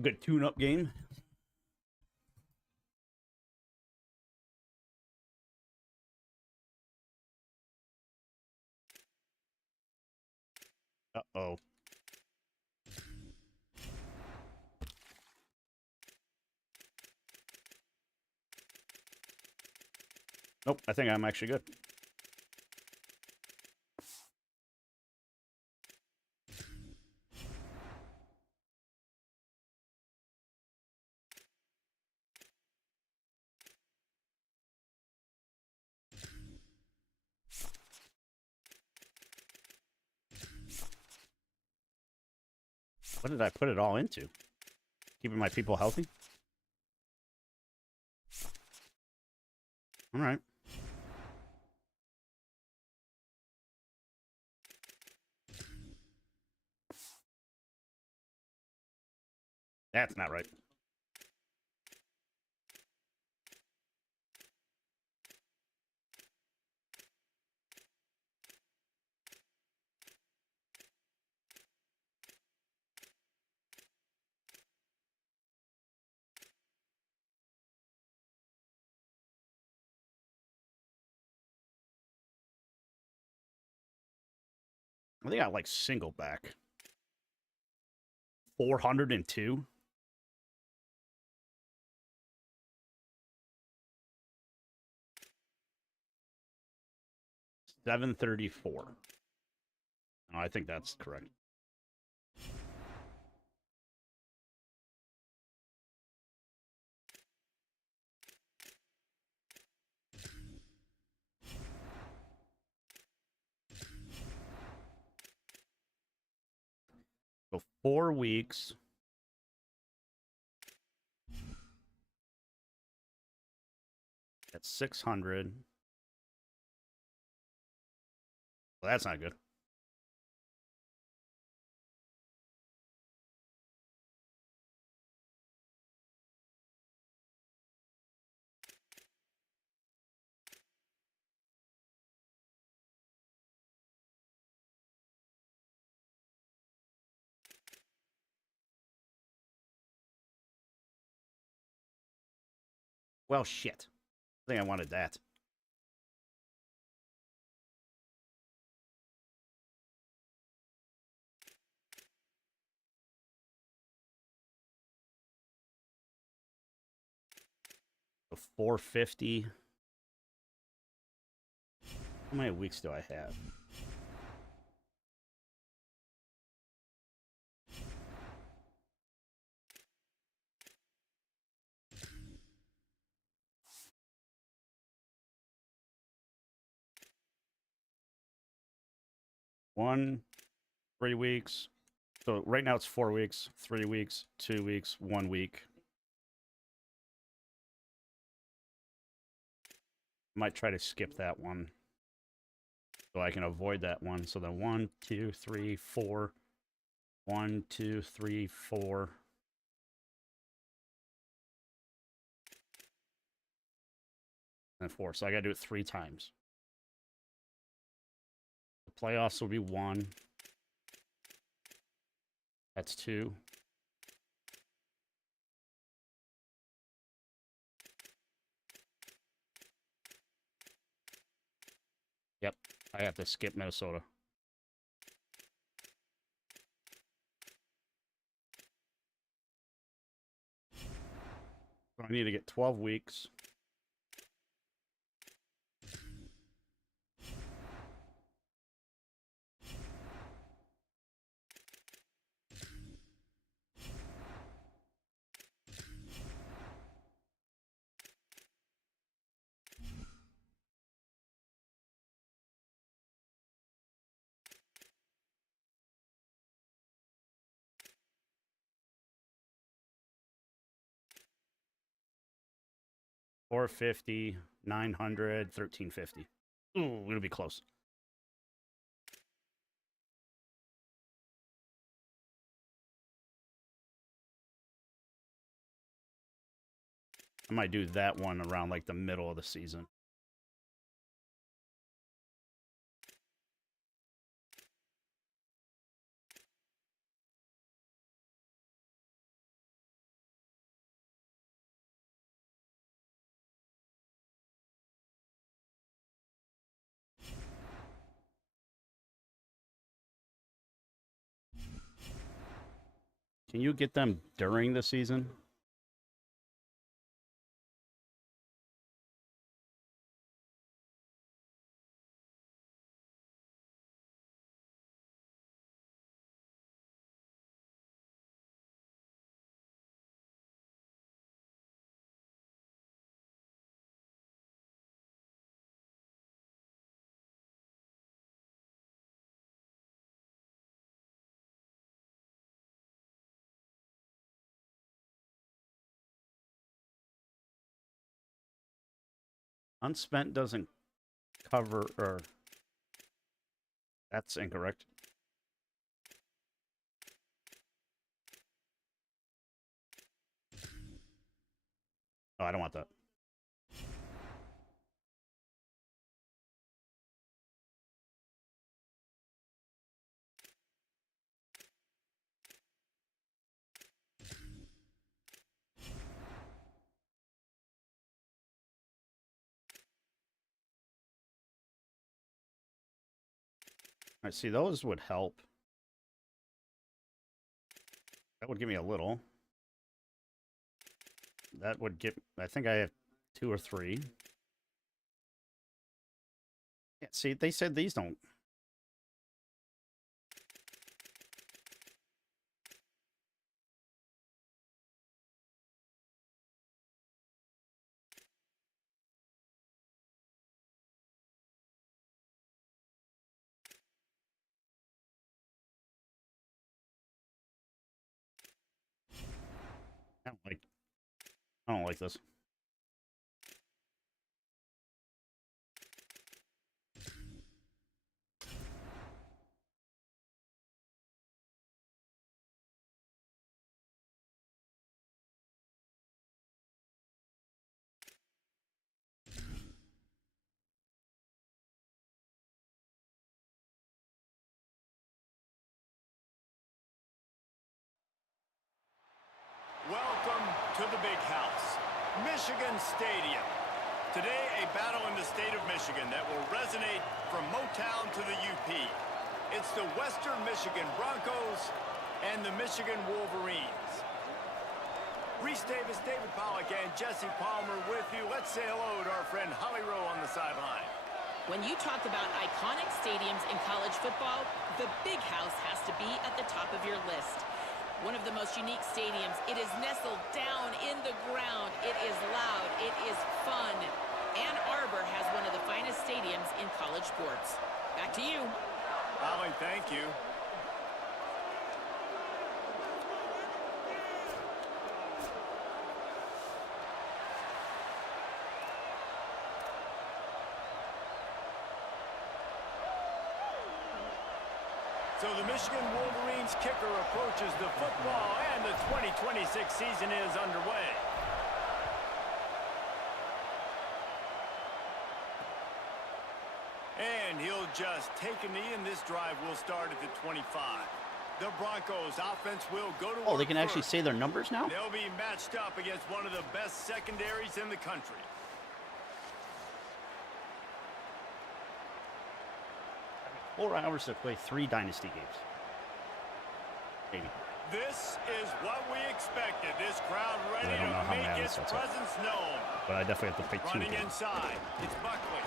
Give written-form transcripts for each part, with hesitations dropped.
Good tune-up game. Uh-oh. Nope, I think I'm actually good. What did I put it all into? Keeping my people healthy? All right. That's not right. I think I like single back. 402? 734. Oh, I think that's correct. So 4 weeks. At 600. Well, that's not good. Well, shit. I think I wanted that. So 450. How many weeks do I have? One, 3 weeks. So right now it's 4 weeks, 3 weeks, 2 weeks, 1 week. Might try to skip that one so I can avoid that one. So then 1, 2, 3, 4. 1, 2, 3, 4. And 4. So I got to do it 3 times. The playoffs will be 1. That's 2. Yep. I have to skip Minnesota. So I need to get 12 weeks. Four 50, 900, 1350. Ooh, it'll be close. I might do that one around like the middle of the season. Can you get them during the season? Unspent doesn't cover, or that's incorrect. Oh, I don't want that. I see, those would help. That would give me a little. That would get, I think I have 2 or 3. Yeah, see, they said these don't. I don't like this. Welcome to the big house, Michigan Stadium. Today, a battle in the state of Michigan that will resonate from Motown to the UP. It's the Western Michigan Broncos and the Michigan Wolverines. Reese Davis, David Pollack, and Jesse Palmer with you. Let's say hello to our friend Holly Rowe on the sideline. When you talk about iconic stadiums in college football, the Big House has to be at the top of your list. One of the most unique stadiums. It is nestled down in the ground. It is loud. It is fun. Ann Arbor has one of the finest stadiums in college sports. Back to you. Holly, thank you. So the Michigan Wolverines kicker approaches the football, and the 2026 season is underway. And he'll just take a knee, and this drive will start at the 25. The Broncos offense will go to work. Oh, they can actually say their numbers now? They'll be matched up against one of the best secondaries in the country. 4 hours to play 3 dynasty games. Maybe. This is what we expected. This crowd ready I don't know to how many make hours its that's presence known. But I definitely have to play 2 Running games. inside, it's Buckley.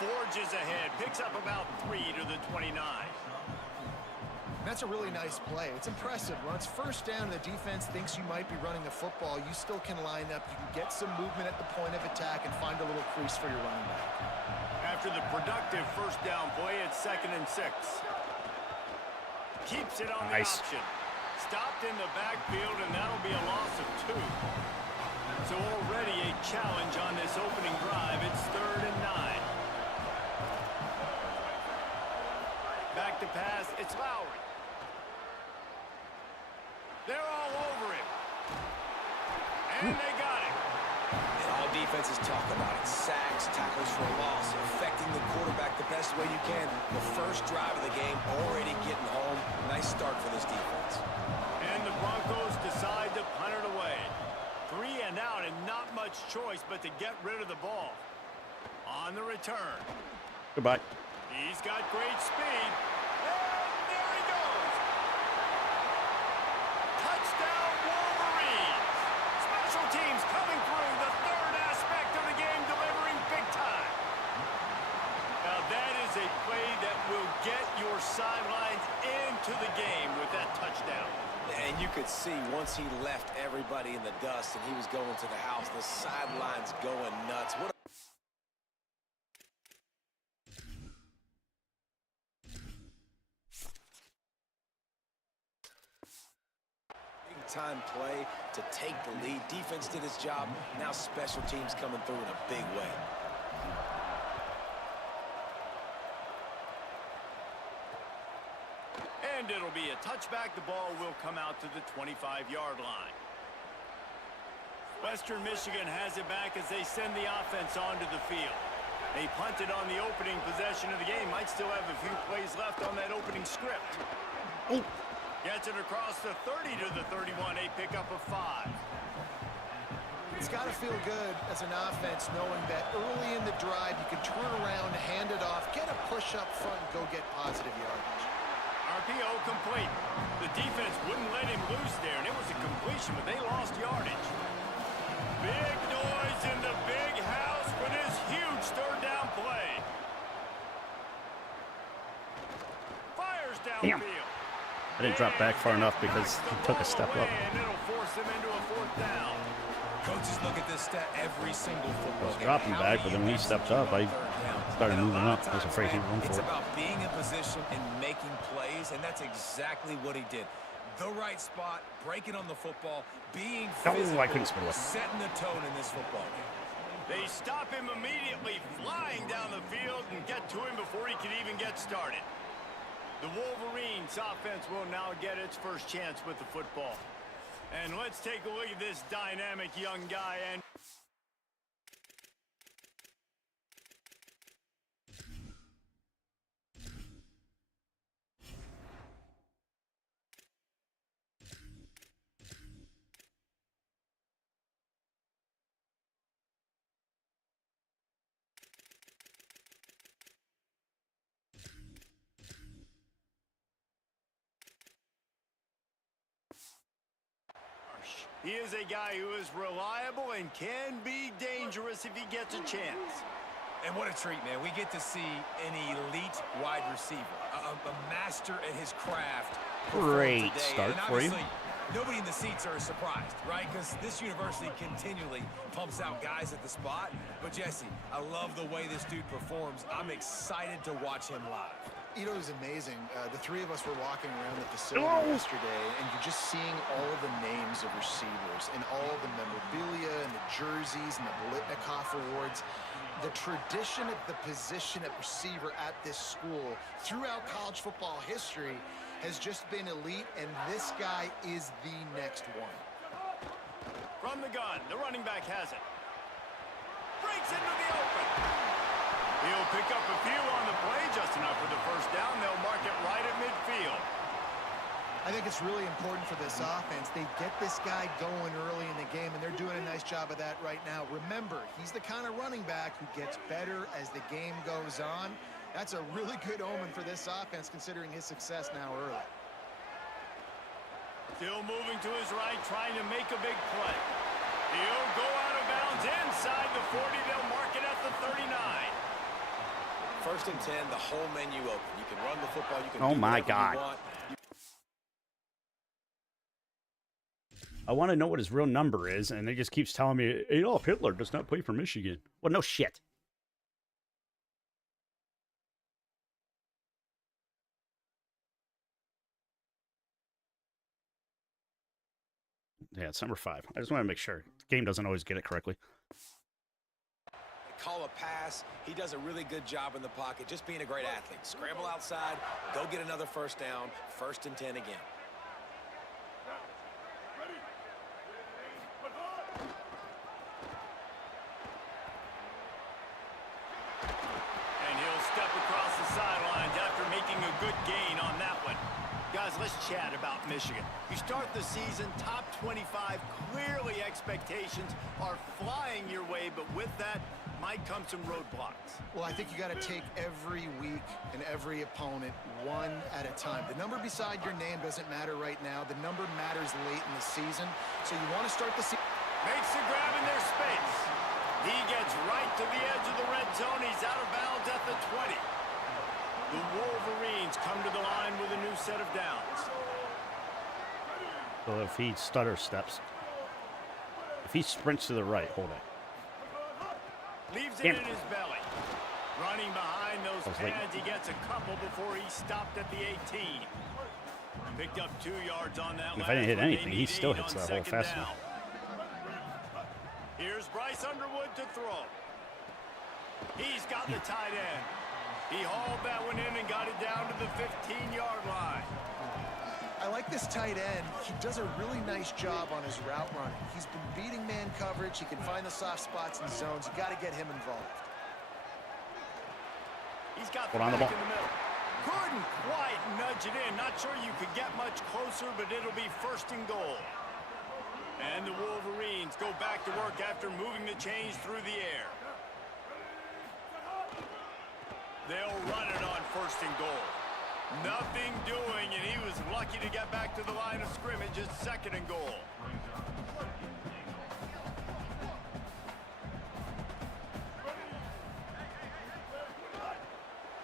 Forges ahead, picks up about 3 to the 29. That's a really nice play. It's impressive. When it's first down and the defense thinks you might be running the football, you still can line up. You can get some movement at the point of attack and find a little crease for your running back. After the productive first down play, it's 2nd and 6. Keeps it on the option. Stopped in the backfield, and that'll be a loss of 2. So already a challenge on this opening drive. It's 3rd and 9. Back to pass, it's Lowry. They're all over him. And they got it. And all defenses talk about it. Sacks, tackles for a loss, affecting the quarterback the best way you can. The first drive of the game, already getting home. Nice start for this defense. And the Broncos decide to punt it away. 3 and out, and not much choice but to get rid of the ball. On the return. Goodbye. He's got great speed. And there he goes. to the game with that touchdown. And you could see once he left everybody in the dust and he was going to the house, the sidelines going nuts. What a big-time play to take the lead. Defense did its job. Now special teams coming through in a big way. And it'll be a touchback. The ball will come out to the 25-yard line. Western Michigan has it back as they send the offense onto the field. They punted on the opening possession of the game. Might still have a few plays left on that opening script. Oh. Gets it across the 30 to the 31. A pickup of 5. It's got to feel good as an offense knowing that early in the drive you can turn around, hand it off, get a push up front, and go get positive yardage. RPO complete. The defense wouldn't let him loose there, and it was a completion, but they lost yardage. Big noise in the big house with his huge third down play. Fires Damn. downfield. I didn't drop back far enough because he took a step up. And it'll force him into a 4th down. Coaches look at this stat every single football game. Dropping back, but then when he stepped up, I started moving up. I was afraid he'd run for It's it. about being in position and making plays, and that's exactly what he did. The right spot, breaking on the football, being physical, I couldn't split it. setting the tone in this football game. They stop him immediately, flying down the field and get to him before he can even get started. The Wolverines offense will now get its first chance with the football. And let's take a look at this dynamic young guy. And he is a guy who is reliable and can be dangerous if he gets a chance. And what a treat, man. We get to see an elite wide receiver, a master at his craft. Great today. start And for you. obviously, nobody in the seats are surprised, right? Because this university continually pumps out guys at the spot. But, Jesse, I love the way this dude performs. I'm excited to watch him live. You know, it was amazing. The three of us were walking around the facility yesterday, and you're just seeing all of the names of receivers and all the memorabilia and the jerseys and the Blitnikoff awards. The tradition of the position at receiver at this school throughout college football history has just been elite, and this guy is the next one. From the gun, the running back has it. Breaks into the open. He'll pick up a few on the play, just enough for the first down. They'll mark it right at midfield. I think it's really important for this offense. They get this guy going early in the game, and they're doing a nice job of that right now. Remember, he's the kind of running back who gets better as the game goes on. That's a really good omen for this offense, considering his success now early. Still moving to his right, trying to make a big play. He'll go out of bounds inside the 40. They'll mark it at the 39. 1st and 10, the whole menu open. You can run the football. You can Oh do my whatever God. you want. I want to know what his real number is, and he just keeps telling me Adolf Hitler does not play for Michigan. Well, no shit. Yeah, it's number 5. I just want to make sure. The game doesn't always get it correctly. Call a pass. He does a really good job in the pocket, just being a great athlete. Scramble outside, go get another first down, 1st and 10 again. And he'll step across the sidelines after making a good gain on that one. Guys, let's chat about Michigan. You start the season top 25. Clearly expectations are flying your way, but with that might come some roadblocks. Well, I think you got to take every week and every opponent one at a time. The number beside your name doesn't matter right now. The number matters late in the season. So you want to start the season. Makes the grab in their space. He gets right to the edge of the red zone. He's out of bounds at the 20. The Wolverines come to the line with a new set of downs. So if he stutter steps, if he sprints to the right, hold it. Leaves it Damn. in his belly. Running behind those was late. pads, he gets a couple before he stopped at the 18. Picked up 2 yards on that. And if I didn't hit last one. anything, They he need still 8 hits on that hole second faster. down. Here's Bryce Underwood to throw. He's got the tight end. He hauled that one in and got it down to the 15-yard line. I like this tight end. He does a really nice job on his route running. He's been beating man coverage. He can find the soft spots and zones. You got to get him involved. He's got Hold the on the back ball. in the middle. Couldn't quite nudge it in. Not sure you could get much closer, but it'll be first and goal. And the Wolverines go back to work after moving the chains through the air. They'll run it on first and goal. Nothing doing, and he was lucky to get back to the line of scrimmage at second and goal.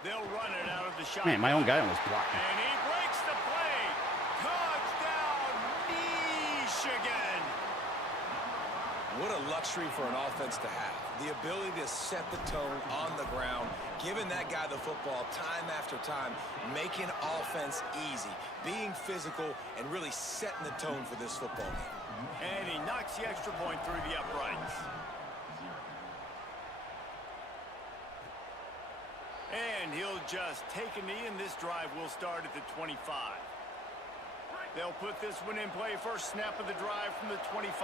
They'll run it out of the shot. Man, my own guy almost blocked me. And he breaks the play. Touchdown, Michigan. What a luxury for an offense to have. The ability to set the tone on the ground, giving that guy the football time after time, making offense easy, being physical, and really setting the tone for this football game. And he knocks the extra point through the uprights. And he'll just take a knee, and this drive will start at the 25. They'll put this one in play. First snap of the drive from the 25.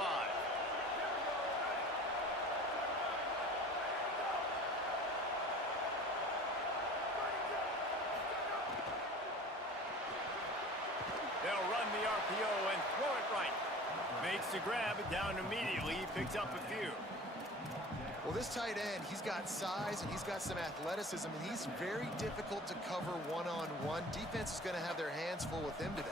They'll run the RPO and throw it right. Makes the grab, down immediately. He picks up a few. Well, this tight end, he's got size and he's got some athleticism, and he's very difficult to cover one-on-one. Defense is going to have their hands full with him today.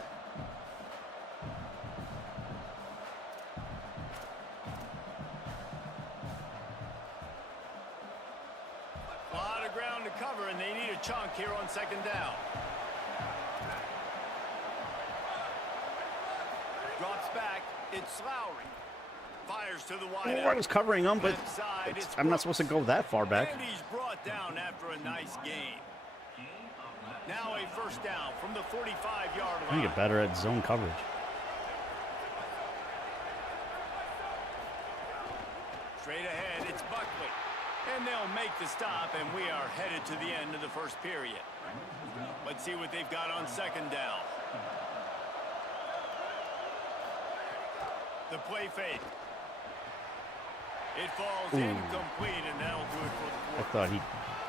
A lot of ground to cover, and they need a chunk here on second down. Drops back. It's Lowry. Fires to the wide. Oh, I was covering him, but Left side, it's I'm not supposed to go that far back. And he's brought down after a nice gain. Now a first down from the 45-yard I line. need to get better at zone coverage. Straight ahead, it's Buckley. And they'll make the stop, and we are headed to the end of the first period. Let's see what they've got on second down. The play fake. It falls incomplete, and that'll do it for the I quarter. thought he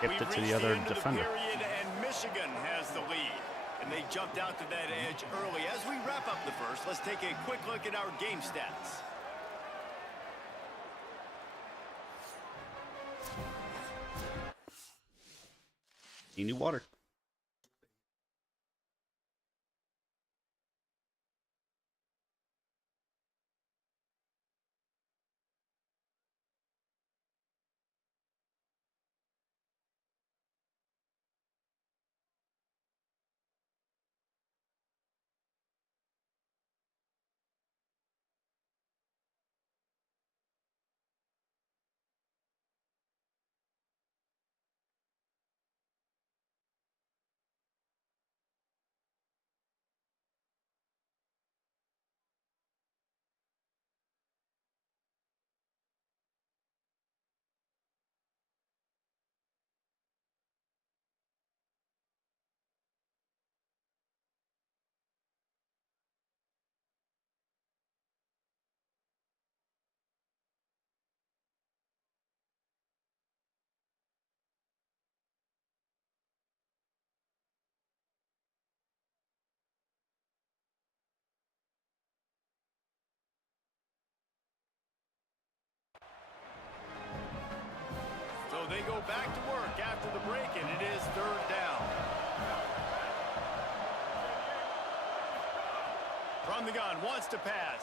tipped it to the other defender. The period, and Michigan has the lead. And they jumped out to that edge early. As we wrap up the first, let's take a quick look at our game stats. You need water. So they go back to work after the break, and it is third down. From the gun, wants to pass.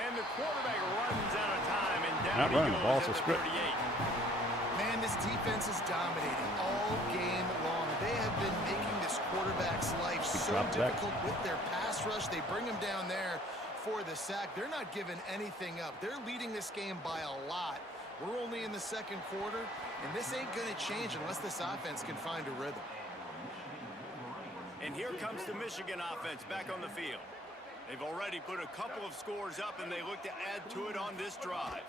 And the quarterback runs out of time, and down Not he running, goes ball's at a the script. 38. Man, this defense defense is dominating all game long. They have been making this quarterback's life so difficult with their pass rush. They bring him down there for the sack. They're not giving anything up. They're leading this game by a lot. We're only in the second quarter, and this ain't going to change unless this offense can find a rhythm. And here comes the Michigan offense back on the field. They've already put a couple of scores up, and they look to add to it on this drive.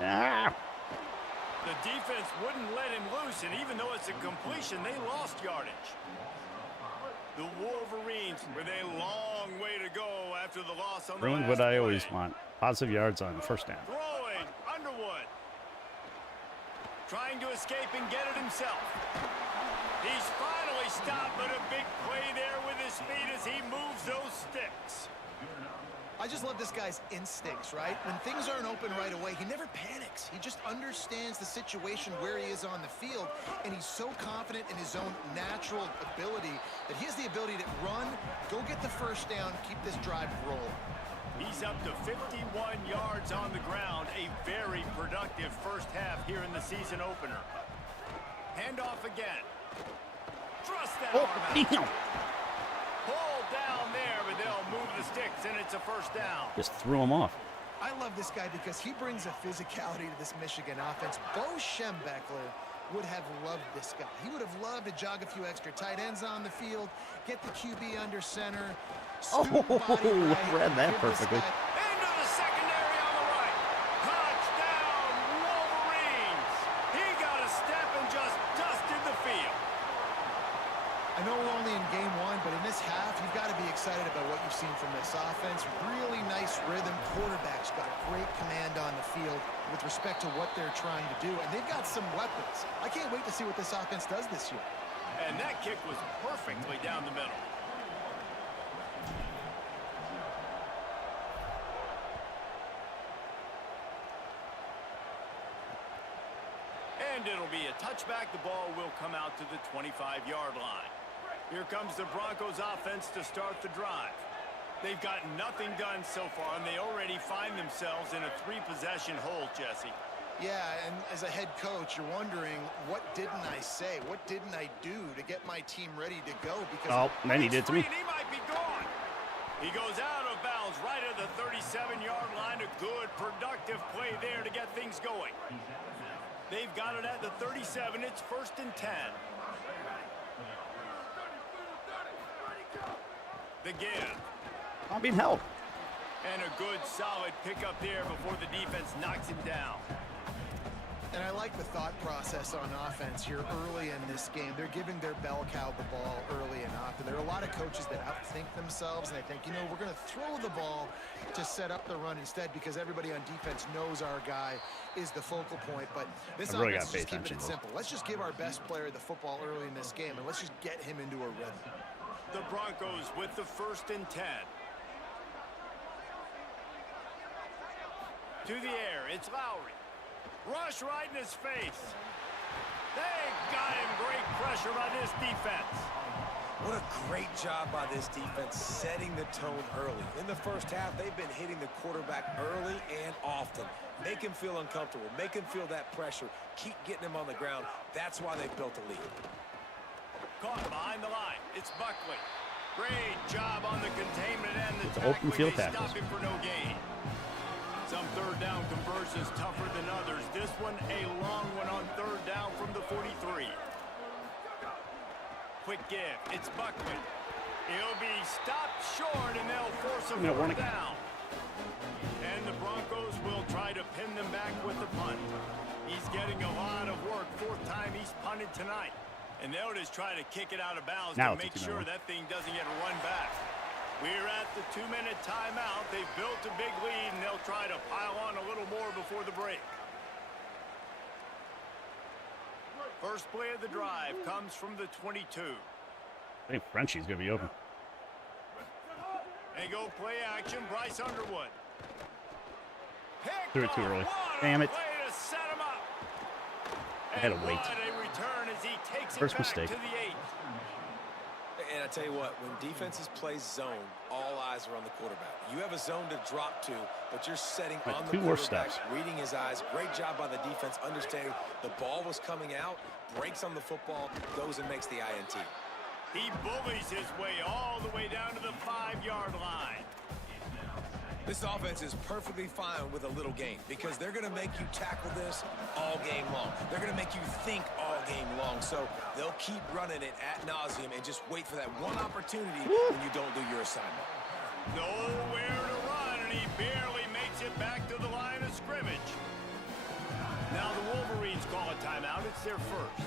Ah. The defense wouldn't let him loose, and even though it's a completion, they lost yardage. The Wolverines with a long way to go after the loss on the Ruined last what I play. always want. Positive yards on first down. Throwing, Underwood. Trying to escape and get it himself. He's finally stopped, but a big play there with his speed as he moves those sticks. I just love this guy's instincts, right? When things aren't open right away, he never panics. He just understands the situation where he is on the field, and he's so confident in his own natural ability that he has the ability to run, go get the first down, keep this drive rolling. He's up to 51 yards on the ground. A very productive first half here in the season opener. Handoff again. Thrust that arm out. Pull down there, but they'll move the sticks, and it's a first down. Just threw him off. I love this guy because he brings a physicality to this Michigan offense. Bo Schembechler would have loved this guy. He would have loved to jog a few extra tight ends on the field, get the QB under center. Oh, read that perfectly. Into the secondary on the right. Touchdown, Wolverines. He got a step and just dusted the field. I know we're only in game one, but in this half, you've got to be excited about what you've seen from this offense. Really nice rhythm. Quarterback's got great command on the field with respect to what they're trying to do, and they've got some weapons. I can't wait to see what this offense does this year. And that kick was perfectly down the middle. And it'll be a touchback. The ball will come out to the 25-yard line. Here comes the Broncos offense to start the drive. They've got nothing done so far, and they already find themselves in a three-possession hole, Jesse. Yeah, and as a head coach, you're wondering, what didn't I say? What didn't I do to get my team ready to go? Because then he did to me. He might be gone. He goes out of bounds right at the 37-yard line. A good, productive play there to get things going. They've got it at the 37. It's 1st and 10. The give. I'm being held. And a good, solid pickup there before the defense knocks him down. And I like the thought process on offense here early in this game. They're giving their bell cow the ball early and often. There are a lot of coaches that outthink themselves, and they think, you know, we're going to throw the ball to set up the run instead because everybody on defense knows our guy is the focal point. But this really offense is just gotta pay keeping it attention, simple. Let's just give our best player the football early in this game, and let's just get him into a rhythm. The Broncos with the 1st and 10. To the air, it's Lowry. Rush right in his face. They got him. Great pressure by this defense. What a great job by this defense setting the tone early. In the first half, they've been hitting the quarterback early and often. Make him feel uncomfortable. Make him feel that pressure. Keep getting him on the ground. That's why they built a lead. Caught behind the line. It's Buckley. Great job on the containment and the It's open tackling. field They tackles. stop him for no gain. Some third down conversions tougher than others. This one a long one on 3rd down from the 43. Quick give. It's Buckley. He'll be stopped short, and they'll force a warning. 4th down. And the Broncos will try to pin them back with the punt. He's getting a lot of work. 4th time he's punted tonight. And they'll just try to kick it out of bounds Now to it's a make 2-minute sure one. that thing doesn't get run back. We're at the 2-minute timeout. They've built a big lead, and they'll try to pile on a little more before the break. First play of the drive comes from the 22. I think Frenchie's going to be open. They go play action. Bryce Underwood. Threw it too early. What Damn a it. Way to set him up. I had to And wait. what a return as he takes First it back mistake. to the 8. And I tell you what, when defenses play zone, all eyes are on the quarterback. You have a zone to drop to, but you're setting on the quarterback, reading his eyes. Great job by the defense, understanding the ball was coming out, breaks on the football, goes and makes the INT. He bullies his way all the way down to the 5-yard line. This offense is perfectly fine with a little game because they're going to make you tackle this all game long. They're going to make you think all game long. So they'll keep running it ad nauseum and just wait for that one opportunity when you don't do your assignment. Nowhere to run, and he barely makes it back to the line of scrimmage. Now the Wolverines call a timeout. It's their first.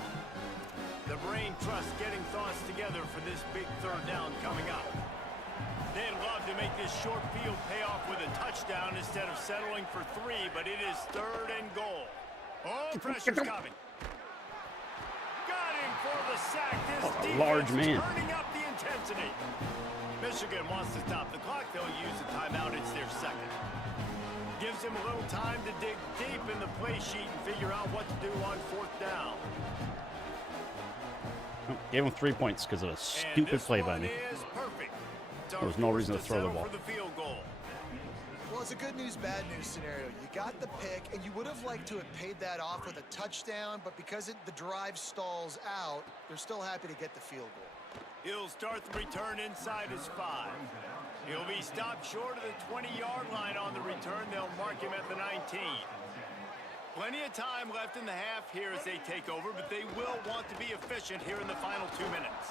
The brain trust getting thoughts together for this big third down coming up. They'd love to make this short field pay off with a touchdown instead of settling for 3, but it is 3rd and goal. Oh, pressure's coming. Got him for the sack. This defense large man. turning up the intensity. Michigan wants to stop the clock. They'll use a timeout. It's their second. Gives him a little time to dig deep in the play sheet and figure out what to do on 4th down. Gave him 3 points because of a stupid play by me. There was no reason to throw the ball. Well, it's a good news, bad news scenario. You got the pick, and you would have liked to have paid that off with a touchdown, but because the drive stalls out, they're still happy to get the field goal. He'll start the return inside his 5. He'll be stopped short of the 20-yard line on the return. They'll mark him at the 19. Plenty of time left in the half here as they take over, but they will want to be efficient here in the final 2 minutes.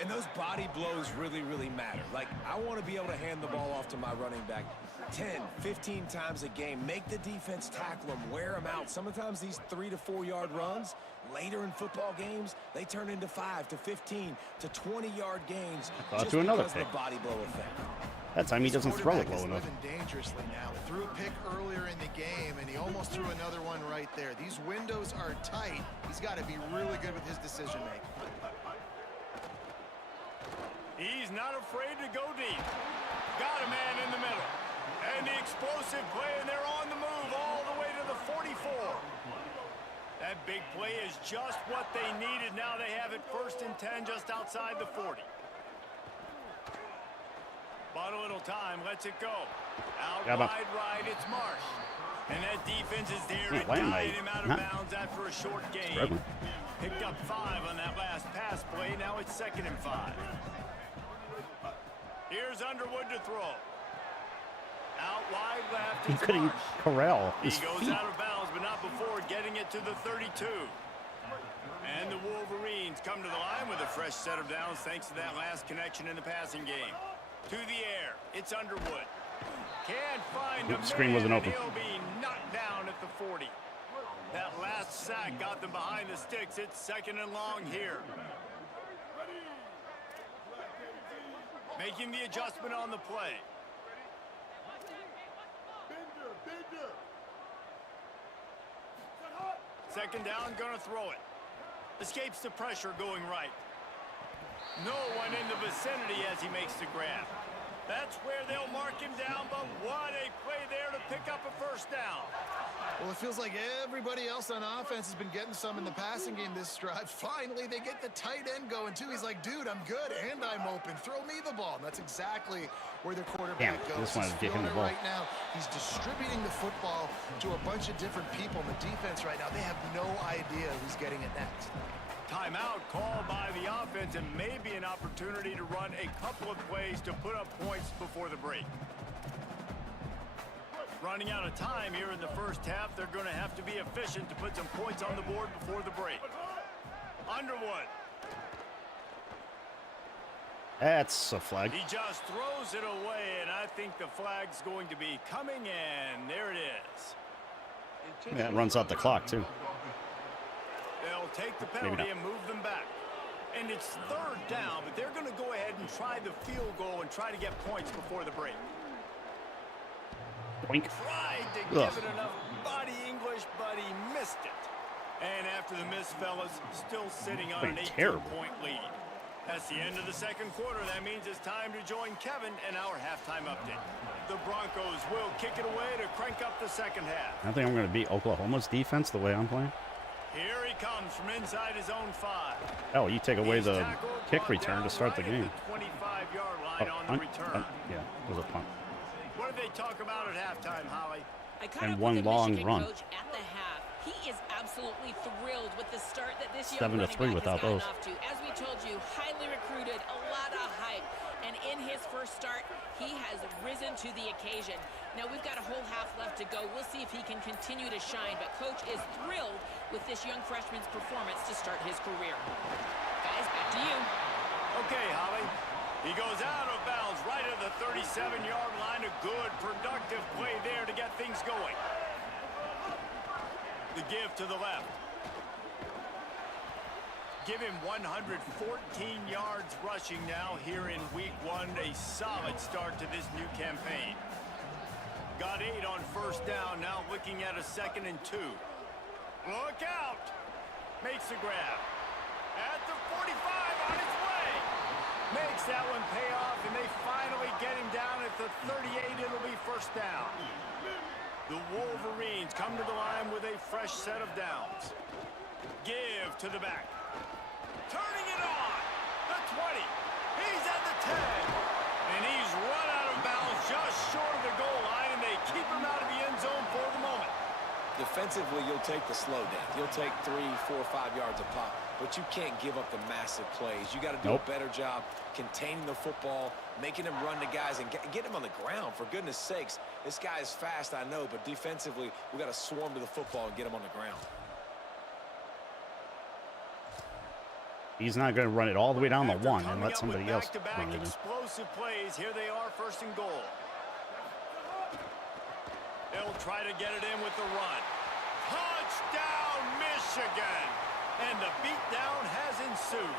And those body blows really, really matter. Like, I want to be able to hand the ball off to my running back 10, 15 times a game. Make the defense tackle them, wear them out. Sometimes these 3 to 4 yard runs, later in football games, they turn into 5 to 15 to 20-yard gains just to another because of the body blow effect. That time he doesn't throw it low enough. Dangerously now. Threw a pick earlier in the game, and he almost threw another one right there. These windows are tight. He's got to be really good with his decision-making. He's not afraid to go deep. Got a man in the middle. And the explosive play, and they're on the move all the way to the 44. That big play is just what they needed. Now they have it 1st and 10 just outside the 40. But a little time, lets it go. Out wide right, it's Marsh. And that defense is there to guide him out of bounds after a short gain. Picked up 5 on that last pass play. Now it's 2nd and 5. Here's Underwood to throw. Out wide left, He couldn't corral his He goes feet. out of bounds, but not before getting it to the 32. And the Wolverines come to the line with a fresh set of downs thanks to that last connection in the passing game. To the air, it's Underwood. Can't find a Screen wasn't open. He'll be knocked down at the 40. That last sack got them behind the sticks. It's 2nd and long here. Making the adjustment on the play. Second down, gonna throw it. Escapes the pressure going right. No one in the vicinity as he makes the grab. That's where they'll mark him down, but what a play there to pick up a 1st down. Well, it feels like everybody else on offense has been getting some in the passing game this drive. Finally, they get the tight end going, too. He's like, dude, I'm good, and I'm open. Throw me the ball. And that's exactly where the quarterback goes. Just wanted to get him the ball. Right now, he's distributing the football to a bunch of different people. And the defense right now, they have no idea who's getting it next. Timeout called by the offense, and maybe an opportunity to run a couple of plays to put up points before the break. Running out of time here in the first half, they're going to have to be efficient to put some points on the board before the break. Underwood. That's a flag. He just throws it away, and I think the flag's going to be coming in. There it is. Yeah, it runs out the clock, too. They'll take the penalty and move them back. And it's 3rd down, but they're going to go ahead and try the field goal and try to get points before the break. Boink. Tried to give it enough body English, but he missed it. And after the miss, fellas, still sitting on an 18-point lead. That's the end of the 2nd quarter. That means it's time to join Kevin in our halftime update. The Broncos will kick it away to crank up the 2nd half. I think I'm going to beat Oklahoma's defense the way I'm playing. Here he comes from inside his own 5. Oh, you take away He's the tackled kick return to start the game. 25-yard line Oh, on punt? the return. Yeah, it was a punt. What did they talk about at halftime, Holly? I caught And up one with the long Michigan run. coach at the half. He is absolutely thrilled with the start that this young 7 to running 3 back without has gotten those. off to. As we told you, highly recruited, a lot of hype. And in his first start, he has risen to the occasion. Now, we've got a whole half left to go. We'll see if he can continue to shine. But Coach is thrilled with this young freshman's performance to start his career. Guys, back to you. Okay, Holly. He goes out of bounds right at the 37-yard line. A good, productive play there to get things going. The give to the left. Give him 114 yards rushing now here in week 1. A solid start to this new campaign. Got 8 on first down. Now looking at a 2nd and 2. Look out. Makes the grab. At the 45 on his way. Makes that one pay off, and they finally get him down at the 38. It'll be first down. The Wolverines come to the line with a fresh set of downs. Give to the back. Turning it on. The 20. He's at the 10. And he's run out of bounds just short of the goal line, and they keep him out of the end zone for the moment. Defensively, you'll take the slow death. You'll take 3, 4, 5 yards a pop, but you can't give up the massive plays. You got to do a better job containing the football, making him run to guys, and get him on the ground. For goodness sakes, this guy is fast, I know, but defensively, we got to swarm to the football and get him on the ground. He's not going to run it all the way down the After 1 and coming let up somebody with else back-to-back run it in. explosive plays. Here they are, first and goal. They'll try to get it in with the run. Touchdown, Michigan! And the beatdown has ensued.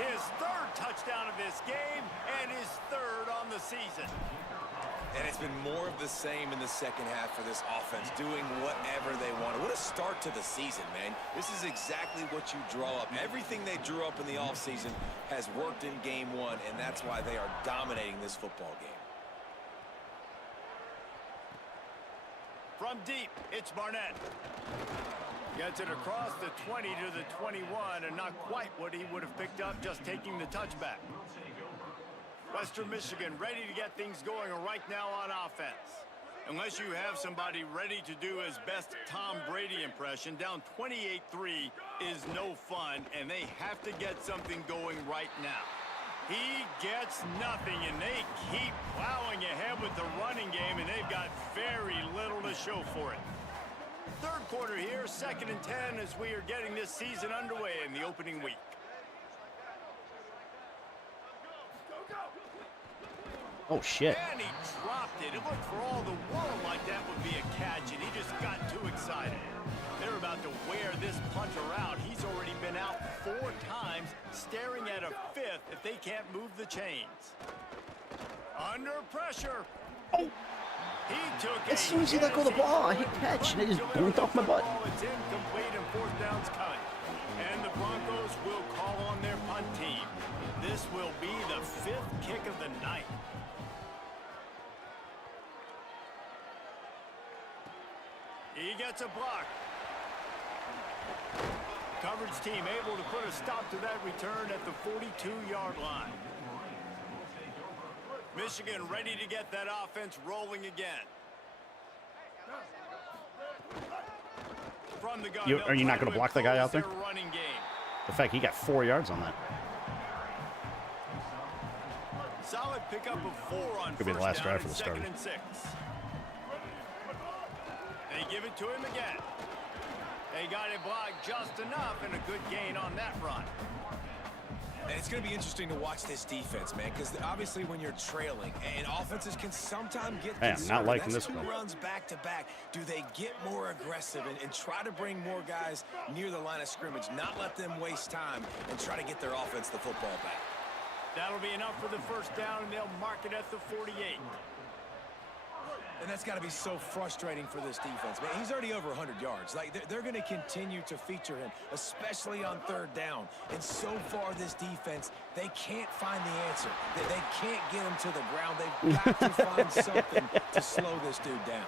His 3rd touchdown of this game and his 3rd on the season. And it's been more of the same in the second half for this offense, doing whatever they want. What a start to the season, man. This is exactly what you draw up. Everything they drew up in the offseason has worked in game 1, and that's why they are dominating this football game. From deep, it's Barnett. Gets it across the 20 to the 21, and not quite what he would have picked up just taking the touchback. Western Michigan ready to get things going right now on offense. Unless you have somebody ready to do his best Tom Brady impression, down 28-3 is no fun, and they have to get something going right now. He gets nothing, and they keep plowing ahead with the running game, and they've got very little to show for it. 3rd quarter here, 2nd and 10 as we are getting this season underway in the opening week. Oh, shit. And he dropped it. It looked for all the world like that would be a catch, and he just got too excited. They're about to wear this punter out. He's already been out 4 times, staring at a 5th if they can't move the chains. Under pressure. Oh. He took As soon as he let go of the ball, I hit catch, and it just blinked off my butt. It's incomplete and 4th down's coming. And the Broncos will call on their punt team. This will be the 5th kick of the night. He gets a block. Coverage team able to put a stop to that return at the 42-yard line. Michigan ready to get that offense rolling again. From the gun, Are you not going to block the guy out there? Running game. The fact he got 4 yards on that. Solid pickup of 4 on Could be the last drive for the starter. starter. 2nd and 6. They give it to him again. They got it blocked just enough, and a good gain on that run. And it's going to be interesting to watch this defense, man, because obviously when you're trailing, and offenses can sometimes get Hey, I'm not liking That's this 2 one. runs back to back. Do they get more aggressive and try to bring more guys near the line of scrimmage, not let them waste time, and try to get their offense the football back? That'll be enough for the first down, and they'll mark it at the 48. And that's got to be so frustrating for this defense, man. He's already over 100 yards. Like, they're going to continue to feature him, especially on 3rd down. And so far, this defense, they can't find the answer. They can't get him to the ground. They've got to find something to slow this dude down.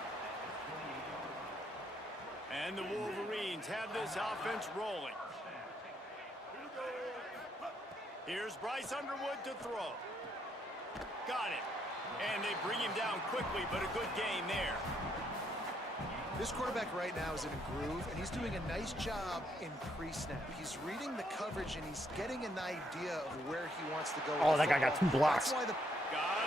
And the Wolverines have this offense rolling. Here's Bryce Underwood to throw. Got it. And they bring him down quickly, but a good gain there. This quarterback right now is in a groove, and he's doing a nice job in pre-snap. He's reading the coverage, and he's getting an idea of where he wants to go. Oh, that guy got 2 blocks. Got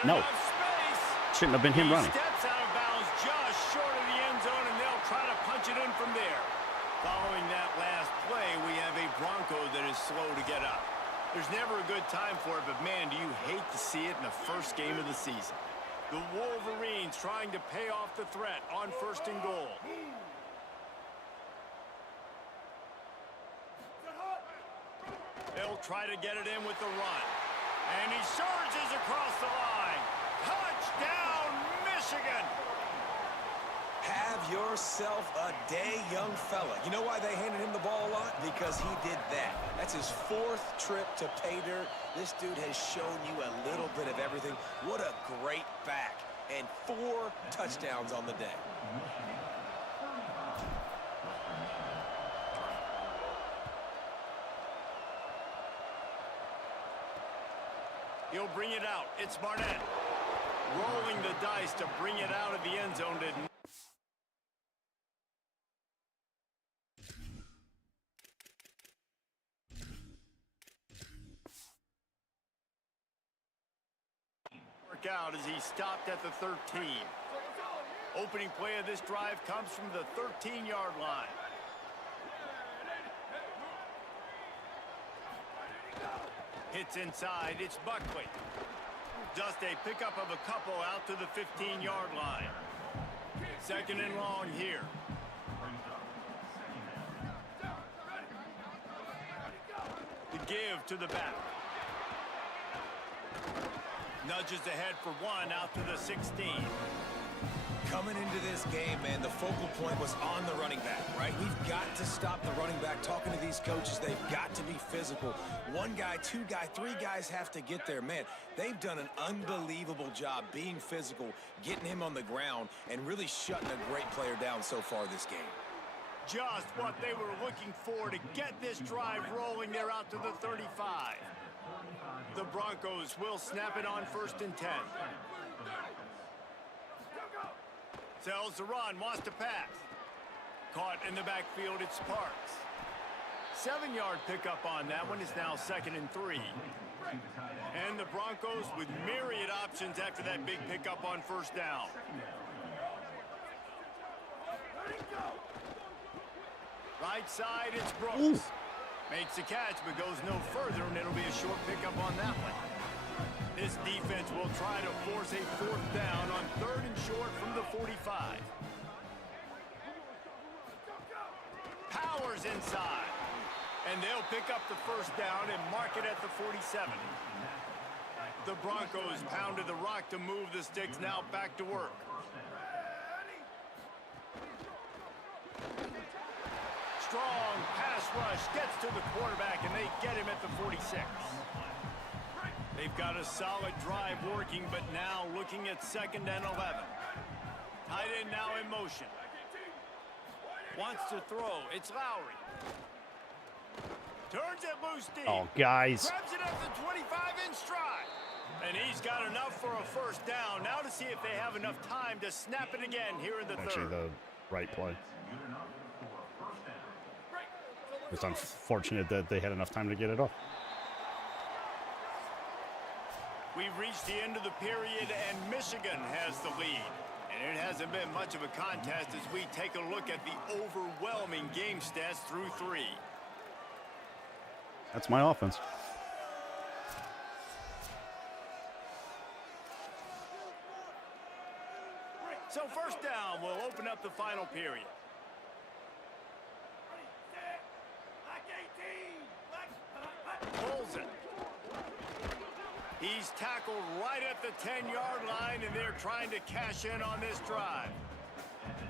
No. enough space. Shouldn't have been him running. Steps out of bounds just short of the end zone, and they'll try to punch it in from there. Following that last play, we have a Bronco that is slow to get up. There's never a good time for it, but man, do you hate to see it in the first game of the season. The Wolverines trying to pay off the threat on 1st and goal. They'll try to get it in with the run. And he surges across the line. Touchdown, Michigan! Have yourself a day, young fella. You know why they handed him the ball a lot? Because he did that. That's his 4th trip to pay dirt. This dude has shown you a little bit of everything. What a great back. And 4 touchdowns on the day. He'll bring it out. It's Barnett. Rolling the dice to bring it out of the end zone. Work out as he stopped at the 13. Opening play of this drive comes from the 13-yard line. Hits inside, it's Buckley. Just a pickup of a couple out to the 15-yard line. 2nd and long here. The give to the back. Nudges ahead for 1 out to the 16. Coming into this game, man, the focal point was on the running back, right? We've got to stop the running back. Talking to these coaches, they've got to be physical. 1 guy, 2 guy, 3 guys have to get there. Man, they've done an unbelievable job being physical, getting him on the ground, and really shutting a great player down so far this game. Just what they were looking for to get this drive rolling. They're out to the 35. The Broncos will snap it on 1st and 10. Sells the run, wants to pass. Caught in the backfield, it's Sparks. 7-yard pickup on that one is now 2nd and 3. And the Broncos with myriad options after that big pickup on 1st down. Right side, it's Brooks. Ooh. Makes the catch, but goes no further, and it'll be a short pickup on that one. This defense will try to force a 4th down on 3rd and short from the 45. Powers inside. And they'll pick up the 1st down and mark it at the 47. The Broncos pounded the rock to move the sticks, now back to work. Strong pass rush gets to the quarterback, and they get him at the 46. They've got a solid drive working, but now looking at 2nd and 11. Tight end now in motion. Wants to throw. It's Lowry. Turns it loose deep. Oh, guys. Grabs it at the 25-inch stride. And he's got enough for a 1st down. Now to see if they have enough time to snap it again here in the Actually, 3rd. the right play. It's unfortunate that they had enough time to get it off. We've reached the end of the period, and Michigan has the lead. And it hasn't been much of a contest as we take a look at the overwhelming game stats through 3. That's my offense. So 1st down will open up the final period. Pulls it. He's tackled right at the 10-yard line, and they're trying to cash in on this drive.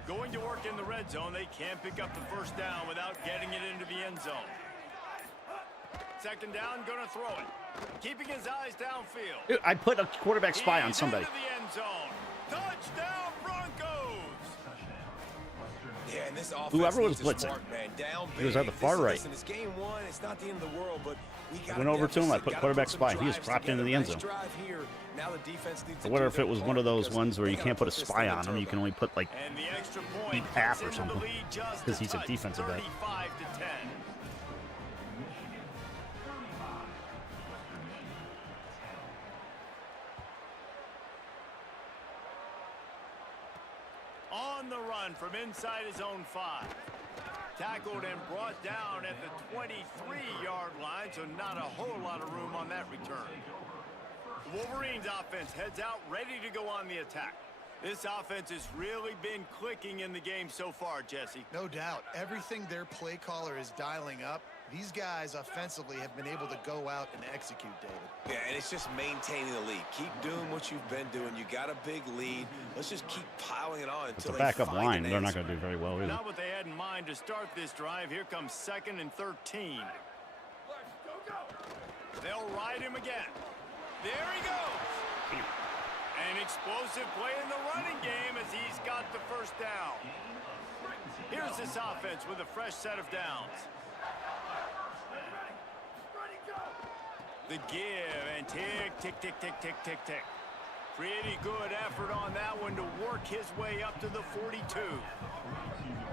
Going to work in the red zone, they can't pick up the 1st down without getting it into the end zone. 2nd down, gonna throw it. Keeping his eyes downfield. Dude, I put a quarterback spy on somebody. Into the end zone. Touchdown, Broncos! Yeah, and this offense Whoever was needs to blitzing. smart man down He was at the far right. Listen, it's game one. It's not the end of the world, but we got went over to him. I put quarterback spy. He was dropped into the end zone. Or what if it was one of those ones where you can't put a spy on him? You can only put like deep half or something because he's a defensive end. 35-10. On the run from inside his own 5. Tackled and brought down at the 23-yard line, so not a whole lot of room on that return. The Wolverines offense heads out ready to go on the attack. This offense has really been clicking in the game so far, Jesse. No doubt. Everything their play caller is dialing up, these guys offensively have been able to go out and execute, David. Yeah, and it's just maintaining the lead. Keep doing what you've been doing. You got a big lead. Let's just keep piling it on until It's a backup line. They're not going to do very well either. Not what they had in mind to start this drive. Here comes 2nd and 13. They'll ride him again. There he goes. An explosive play in the running game as he's got the first down. Here's this offense with a fresh set of downs. The give and tick, tick, tick, tick, tick, tick, tick. Pretty good effort on that one to work his way up to the 42.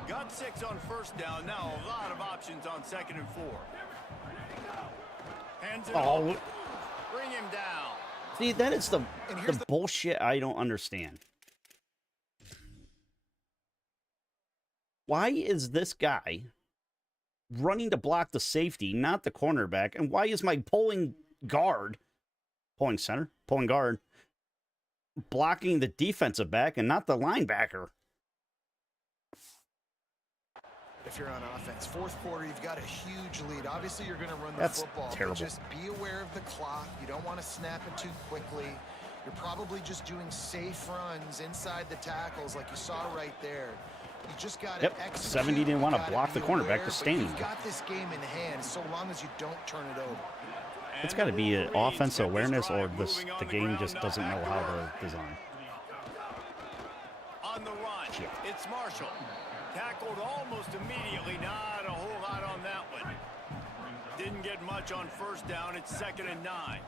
Got 6 on first down. Now a lot of options on 2nd and 4. Hands it off. Bring him down. See, that is the bullshit I don't understand. Why is this guy running to block the safety, not the cornerback? And why is my pulling guard, pulling guard, blocking the defensive back and not the linebacker? If you're on offense, fourth quarter, you've got a huge lead. Obviously, you're going to run the That's football. terrible. But just be aware of the clock. You don't want to snap it too quickly. You're probably just doing safe runs inside the tackles like you saw right there. You just got to execute. 70 didn't want to block the cornerback to stain him. You've got this game in hand so long as you don't turn it over. It's got to be an offensive awareness, or the game just doesn't know how to design. On the run, it's Marshall. Tackled almost immediately. Not a whole lot on that one. Didn't get much on first down. It's 2nd and 9.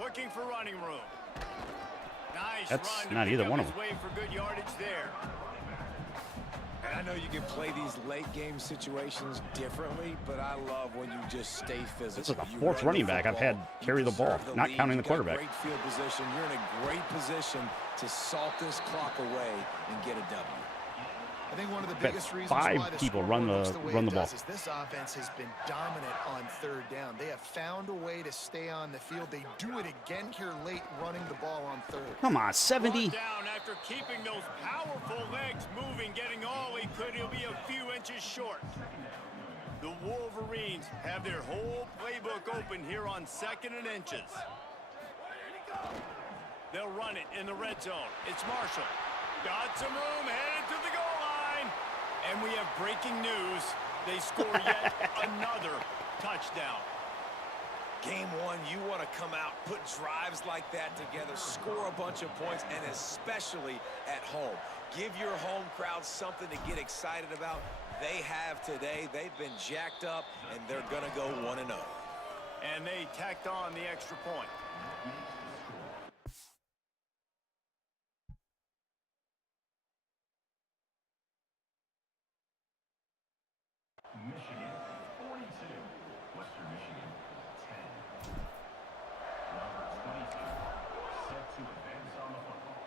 Looking for running room. Nice That's run. not either one of them. Way for good yardage there. And I know you can play these late game situations differently, but I love when you just stay physical. This is the 4th running back I've had carry the ball, not counting the quarterback. Great field position. You're in a great position to salt this clock away and get a W. I think one of the biggest reasons 5 why the people scoreboard run the looks way it ball. does is this offense has been dominant on 3rd down. They have found a way to stay on the field. They do it again here late, running the ball on 3rd. Come on, 70. Brought down after keeping those powerful legs moving, getting all he could. He'll be a few inches short. The Wolverines have their whole playbook open here on 2nd and inches. They'll run it in the red zone. It's Marshall. Got some room, headed to the goal line. And we have breaking news. They score yet another touchdown. Game 1, you want to come out, put drives like that together, score a bunch of points, and especially at home. Give your home crowd something to get excited about. They have today. They've been jacked up, and they're going to go 1-0. And they tacked on the extra point. Michigan 42, Western Michigan 10. Number 22, set to advance on the football.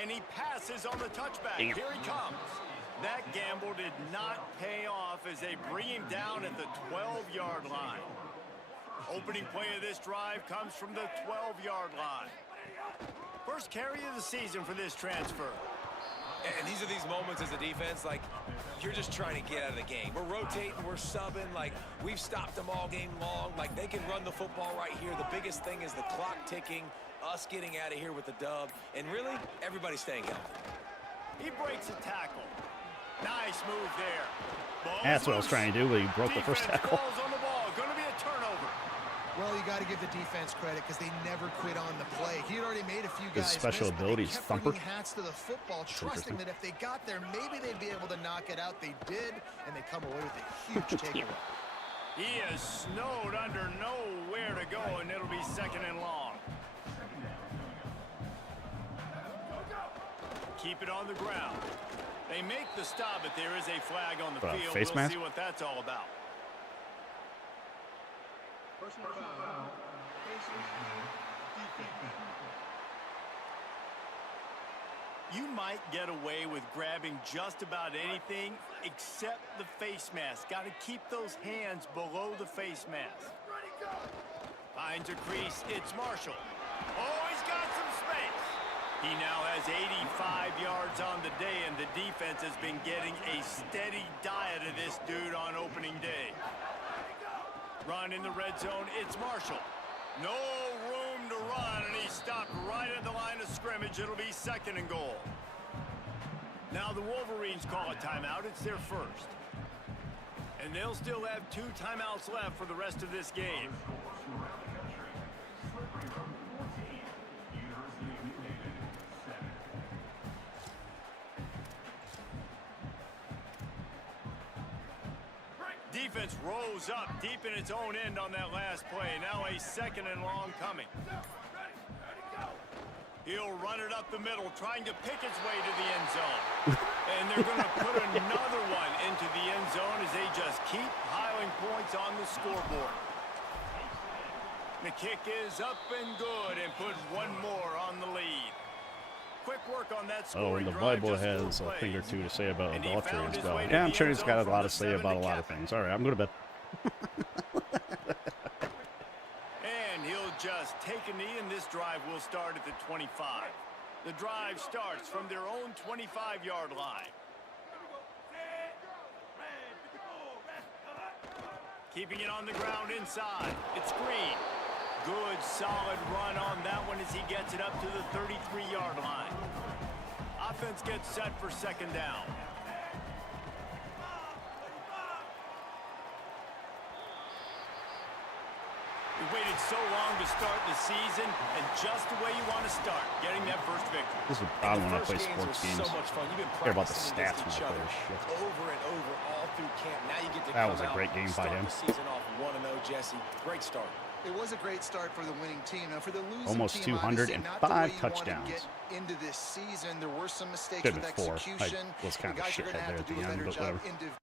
And he passes on the touchback. Here he comes. That gamble did not pay off as they bring him down at the 12-yard line. Opening play of this drive comes from the 12-yard line. First carry of the season for this transfer. And these are these moments as a defense, like, you're just trying to get out of the game. We're rotating, we're subbing, like, we've stopped them all game long. Like, they can run the football right here. The biggest thing is the clock ticking, us getting out of here with the dub, and really, everybody staying healthy. He breaks a tackle. Nice move there. Ball's That's what I was loose. trying to do, but he broke the first Defense tackle. falls on the ball. Going to be a turnover. Well, you got to give the defense credit because they never quit on the play. He had already made a few His guys special miss, but ability they is kept Thumper. bringing hats to the football, trusting that if they got there, maybe they'd be able to knock it out. They did, and they come away with a huge takeaway. He is snowed under nowhere to go, and it'll be second and long. Keep it on the ground. They make the stop, but there is a flag on the field. Face We'll mask? see what that's all about. You might get away with grabbing just about anything except the face mask. Got to keep those hands below the face mask. Finds a crease. It's Marshall. Oh, he's got some space. He now has 85 yards on the day, and the defense has been getting a steady diet of this dude on opening day. Run in the red zone. It's Marshall. No room to run, and he stopped right at the line of scrimmage. It'll be second and goal. Now the Wolverines call a timeout. It's their first. And they'll still have 2 timeouts left for the rest of this game. Defense rose up deep in its own end on that last play. Now a second and long coming. He'll run it up the middle, trying to pick its way to the end zone. And they're going to put another one into the end zone as they just keep piling points on the scoreboard. The kick is up and good, and put one more on the lead. Quick work on that scoring the drive, Bible just 4 has a thing or plays. two to say about And he adultery found as his well. way to Yeah, I'm the sure end he's got a zone lot from to the say 7 about a to lot of Kevin. things. All right, I'm going to bed. And he'll just take a knee, and this drive will start at the 25. The drive starts from their own 25-yard line. Keeping it on the ground inside. It's Green. Good, solid run on that one as he gets it up to the 33-yard line. Offense gets set for second down. We waited so long to start the season, and just the way you want to start, getting that first victory. This is a problem when I play First games sports are games. so much fun. You've been Care about the practicing stats against when I each other play this shit. over and over all through camp. Now you get to That come was a out great game and by start him. the season off 1-0, Jesse. Great start. It was a great start for the winning team. Now, for the losing Almost team, 205 obviously not the way you wanted to touchdowns. get into this season. There were some mistakes Could with have been 4. execution. I was kind The of a guys are going to shithead have there to at do the a end, better but job whatever.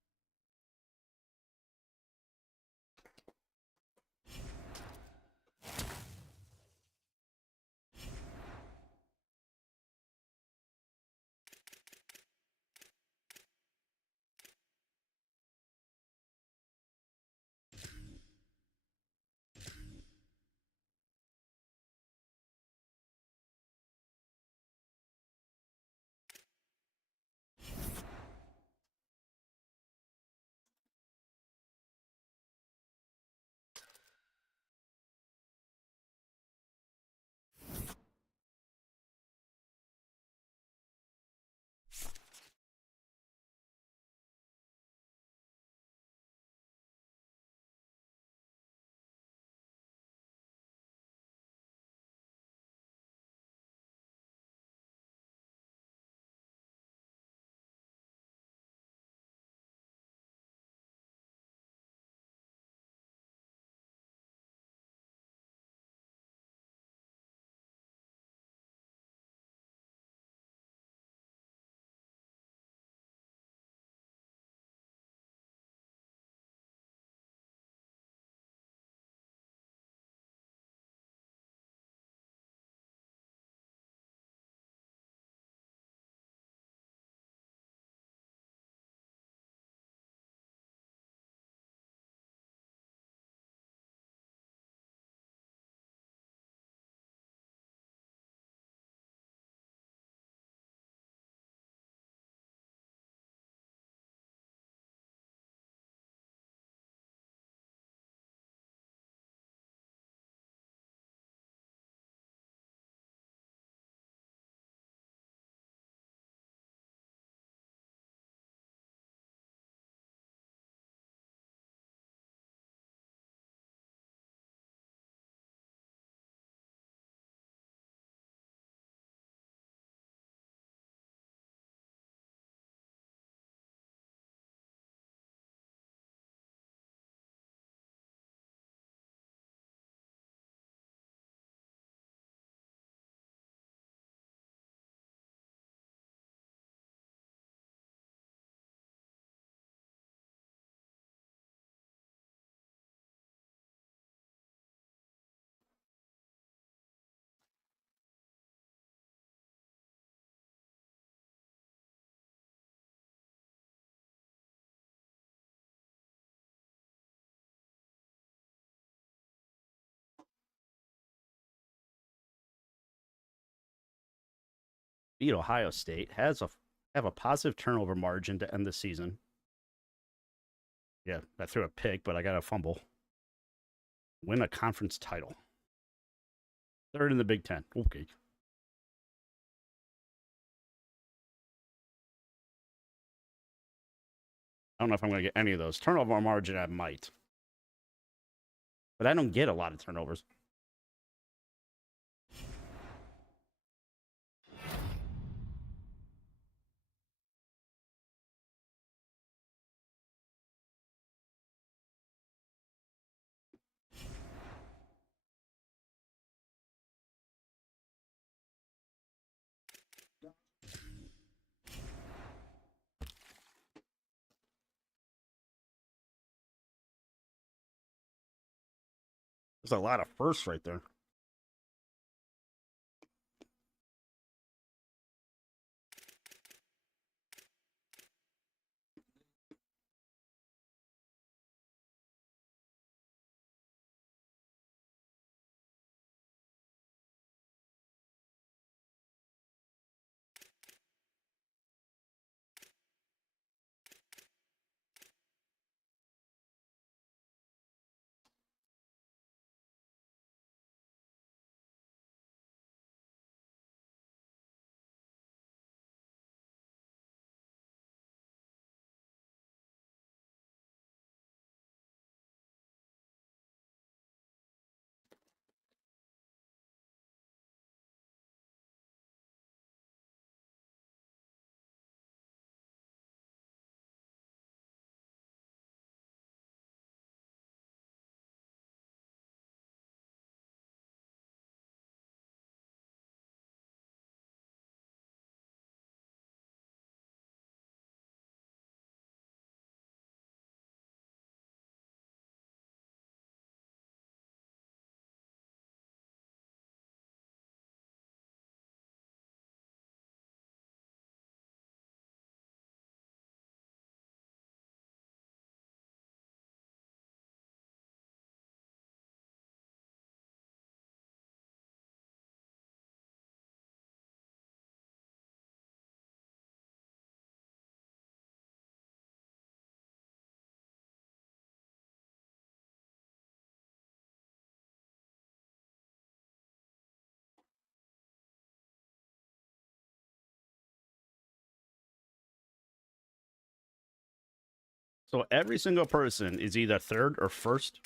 beat Ohio State, have a positive turnover margin to end the season. Yeah, I threw a pick, but I got a fumble. Win a conference title. Third in the Big Ten. Okay. I don't know if I'm going to get any of those. Turnover margin, I might. But I don't get a lot of turnovers. There's a lot of firsts right there. So every single person is either third or first.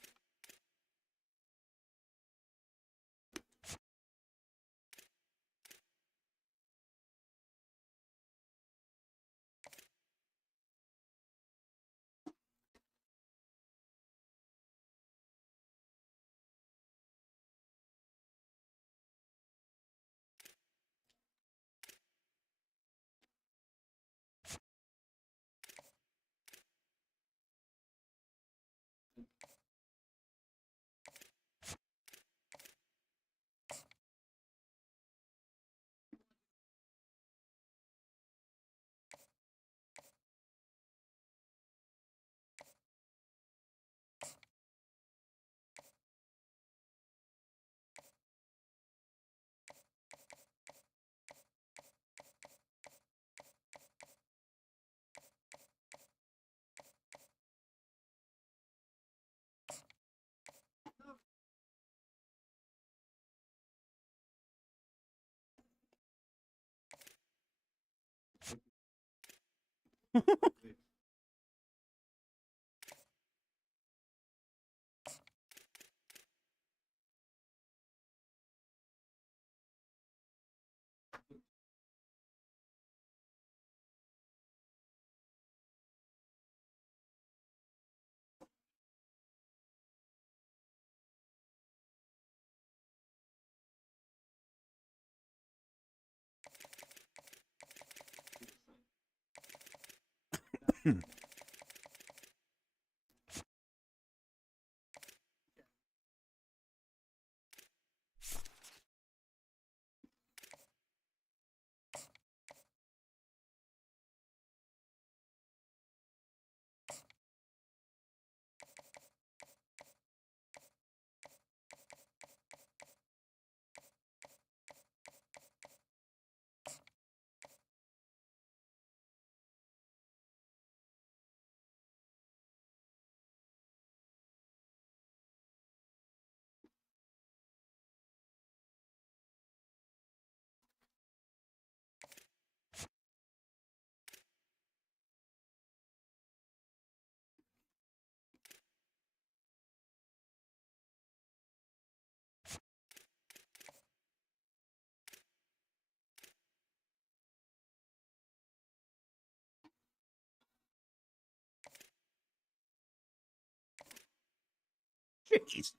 Jeez.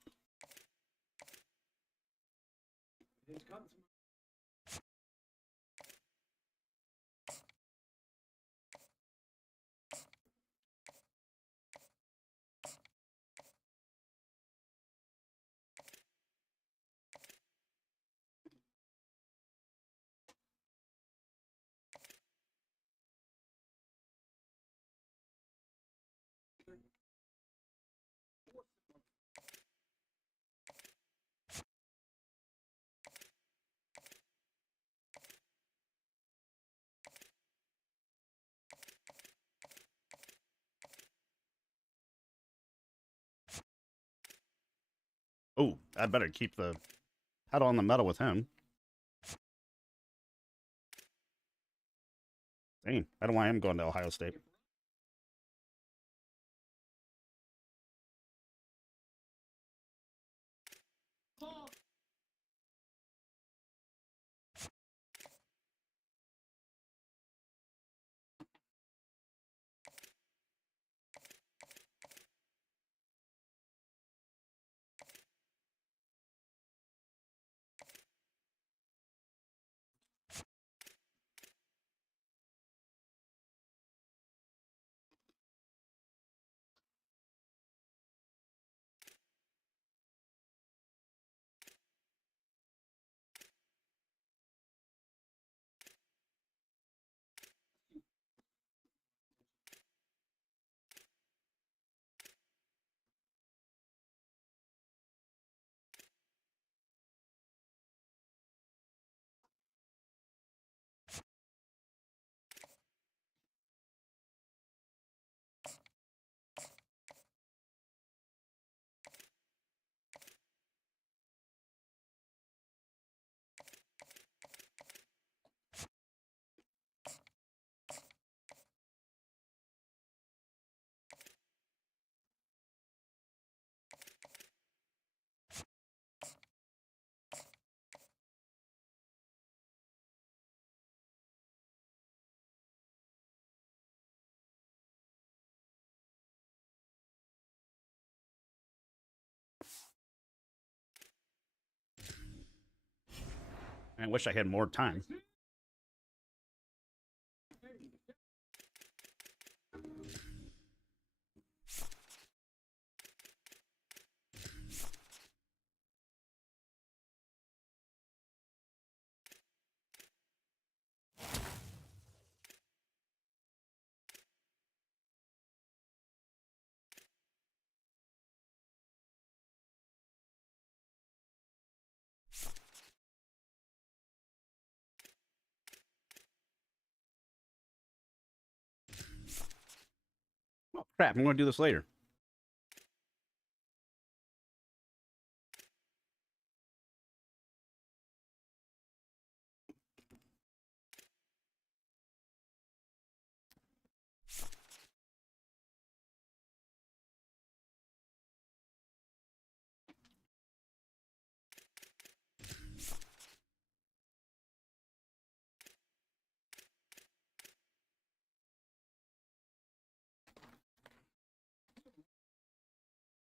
Oh, I better keep the pedal on the metal with him. Dang, I don't want him going to Ohio State. I wish I had more time. Oh, crap, I'm going to do this later.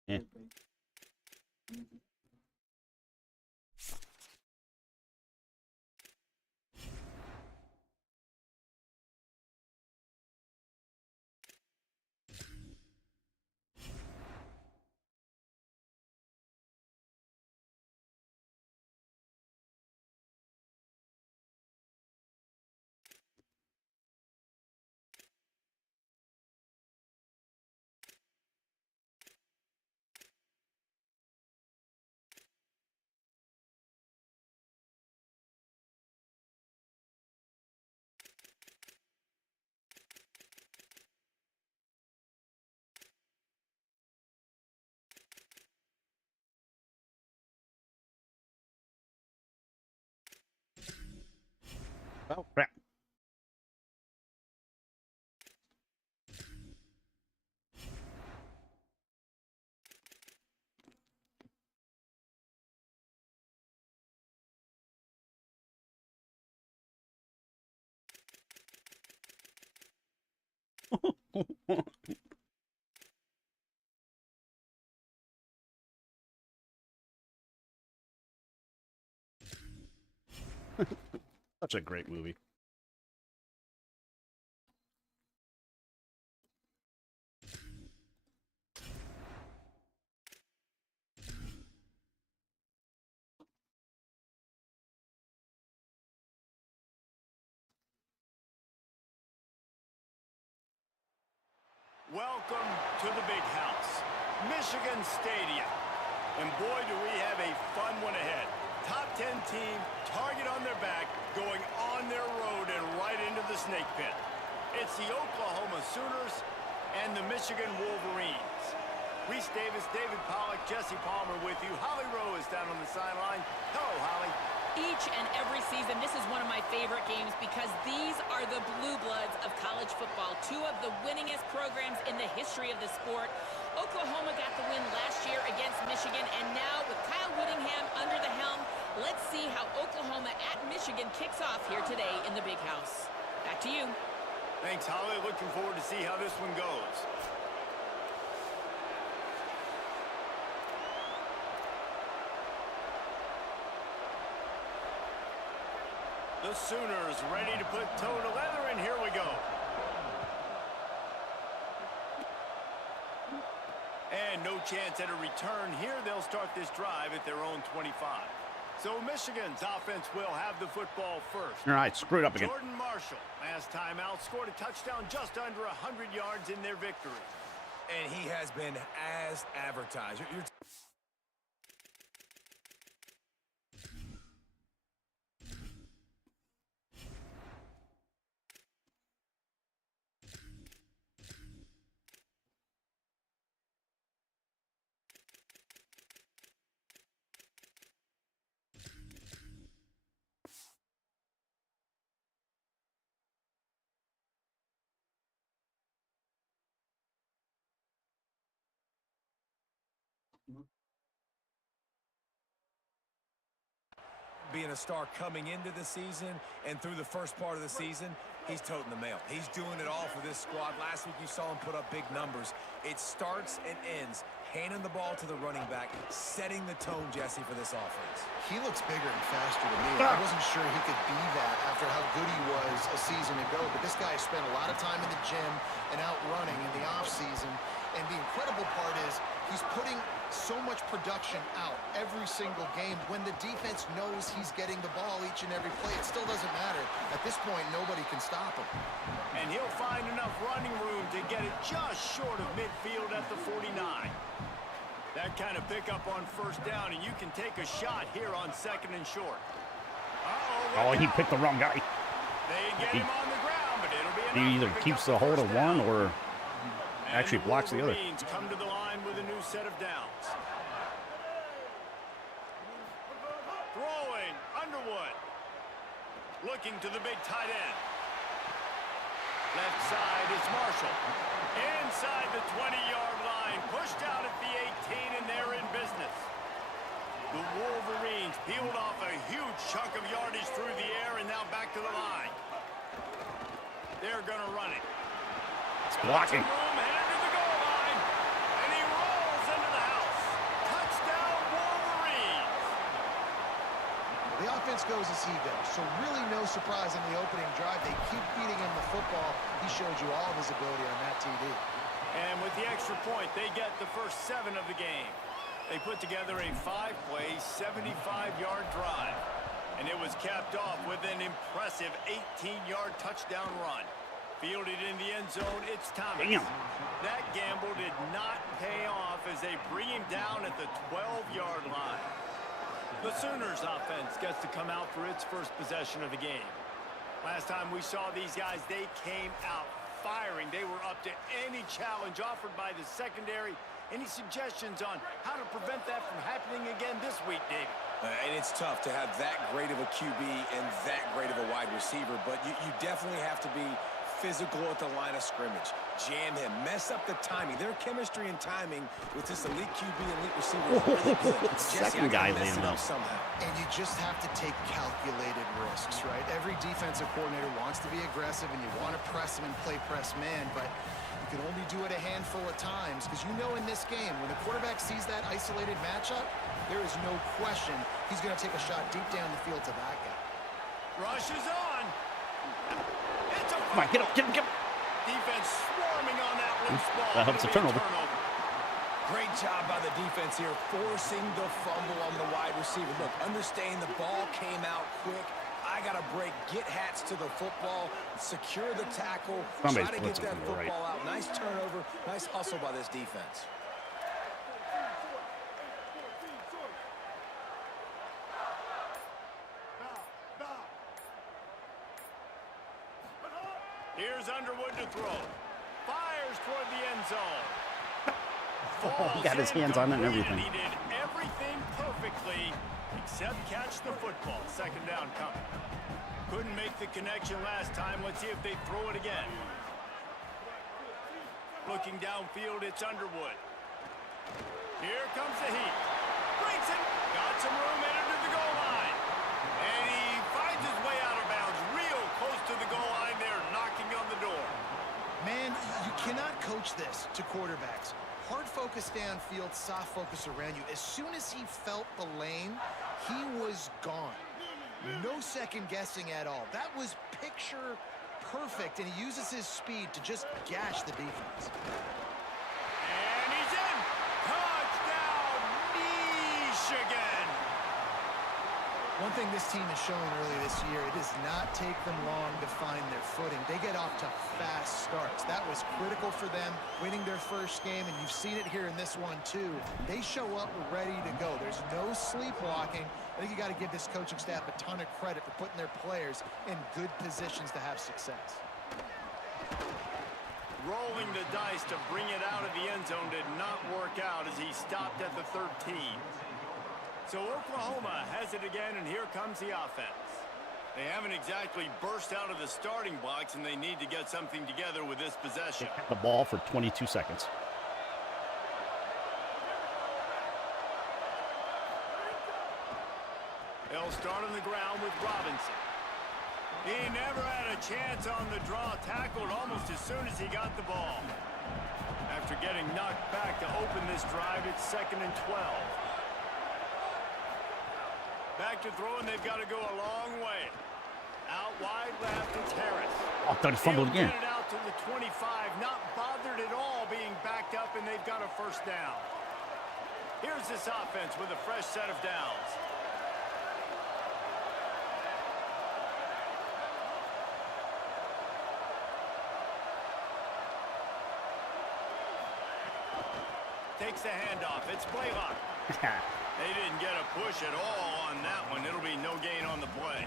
Yeah. Oh, crap. such a great movie. Welcome to the big house, Michigan Stadium. And boy, do we have a fun one ahead. Top 10 team, target on their back, going on their road and right into the snake pit. It's the Oklahoma Sooners and the Michigan Wolverines. Reese Davis, David Pollack, Jesse Palmer with you. Holly Rowe is down on the sideline. Hello, Holly. Each and every season, this is one of my favorite games because these are the blue bloods of college football. Two of the winningest programs in the history of the sport. Oklahoma got the win last year against Michigan, and now with Kyle Whittingham under the helm, let's see how Oklahoma at Michigan kicks off here today in the big house. Back to you. Thanks, Holly. Looking forward to see how this one goes. The Sooners ready to put toe to leather, and here we go. And no chance at a return here. They'll start this drive at their own 25. So Michigan's offense will have the football first. All right, screwed up again. Jordan Marshall, last time out, scored a touchdown just under 100 yards in their victory. And he has been as advertised. Being a star coming into the season and through the first part of the season, he's toting the mail. He's doing it all for this squad. Last week you saw him put up big numbers. It starts and ends handing the ball to the running back, setting the tone, Jesse, for this offense. He looks bigger and faster to me. I wasn't sure he could be that after how good he was a season ago, but this guy spent a lot of time in the gym and out running in the offseason, and the incredible part is he's putting so much production out every single game. When the defense knows he's getting the ball each and every play, it still doesn't matter. At this point, nobody can stop him. And he'll find enough running room to get it just short of midfield at the 49. That kind of pickup on first down, and you can take a shot here on second and short. Oh, he picked the wrong guy. They get him on the ground, but it'll be He either keeps the hold of one or actually blocks the other. Wolverines come to the line with a new set of downs. Throwing, Underwood. Looking to the big tight end. Left side is Marshall. Inside the 20-yard line. Pushed out at the 18, and they're in business. The Wolverines peeled off a huge chunk of yardage through the air, and now back to the line. They're going to run it. It's blocking. Room headed to the goal line, and he rolls into the house. Touchdown, Wolverines. The offense goes as he goes, so really no surprise in the opening drive. They keep feeding him the football. He showed you all of his ability on that TD. And with the extra point, they get the first 7 of the game. They put together a 5-play, 75-yard drive, and it was capped off with an impressive 18-yard touchdown run. Fielded in the end zone, it's Thomas. Damn. That gamble did not pay off as they bring him down at the 12-yard line. The Sooners offense gets to come out for its first possession of the game. Last time we saw these guys, they came out firing. They were up to any challenge offered by the secondary. Any suggestions on how to prevent that from happening again this week, David? And it's tough to have that great of a QB and that great of a wide receiver, but you definitely have to be physical at the line of scrimmage. Jam him. Mess up the timing. Their chemistry and timing with this elite QB and elite receiver is really good. Second guy landed up somehow. And you just have to take calculated risks, right? Every defensive coordinator wants to be aggressive, and you want to press him and play press man, but you can only do it a handful of times, because you know in this game, when the quarterback sees that isolated matchup, there is no question he's going to take a shot deep down the field to that guy. Rushes on. It's a Come on, get up, get up, get up. defense swarming on that loose ball. That helps It'll the be a turnover. Great job by the defense here, forcing the fumble on the wide receiver. Look, understanding the ball came out quick. I got to break, get hats to the football, secure the tackle, Somebody's try to get blitzing that from the right. football out. Nice turnover, nice hustle by this defense. Here's Underwood to throw. Fires toward the end zone. Oh, he got his hands on it and everything. He did everything perfectly except catch the football. Second down coming. Couldn't make the connection last time. Let's see if they throw it again. Looking downfield, it's Underwood. Here comes the heat. Breaks it. Got some room, entered to the goal line. And he finds his way out of bounds. Real close to the goal line there, knocking on the door. Man, you cannot coach this to quarterbacks. Hard focus downfield, soft focus around you. As soon as he felt the lane, he was gone. No second guessing at all. That was picture perfect, and he uses his speed to just gash the defense. And he's in. Touchdown, Michigan. One thing this team has shown early this year, it does not take them long to find their footing. They get off to fast starts. That was critical for them, winning their first game, and you've seen it here in this one too. They show up ready to go. There's no sleepwalking. I think you got to give this coaching staff a ton of credit for putting their players in good positions to have success. Rolling the dice to bring it out of the end zone did not work out as he stopped at the 13. So Oklahoma has it again, and here comes the offense. They haven't exactly burst out of the starting blocks, and they need to get something together with this possession. The ball for 22 seconds. They'll start on the ground with Robinson. He never had a chance on the draw, tackled almost as soon as he got the ball. After getting knocked back to open this drive, it's 2nd and 12. Back to throw, and they've got to go a long way. Out wide left, it's Harris. Oh, I thought he fumbled He'll again. get it out to the 25, not bothered at all being backed up, and they've got a first down. Here's this offense with a fresh set of downs. Takes the handoff. It's Blaylock. They didn't get a push at all on that one. It'll be no gain on the play.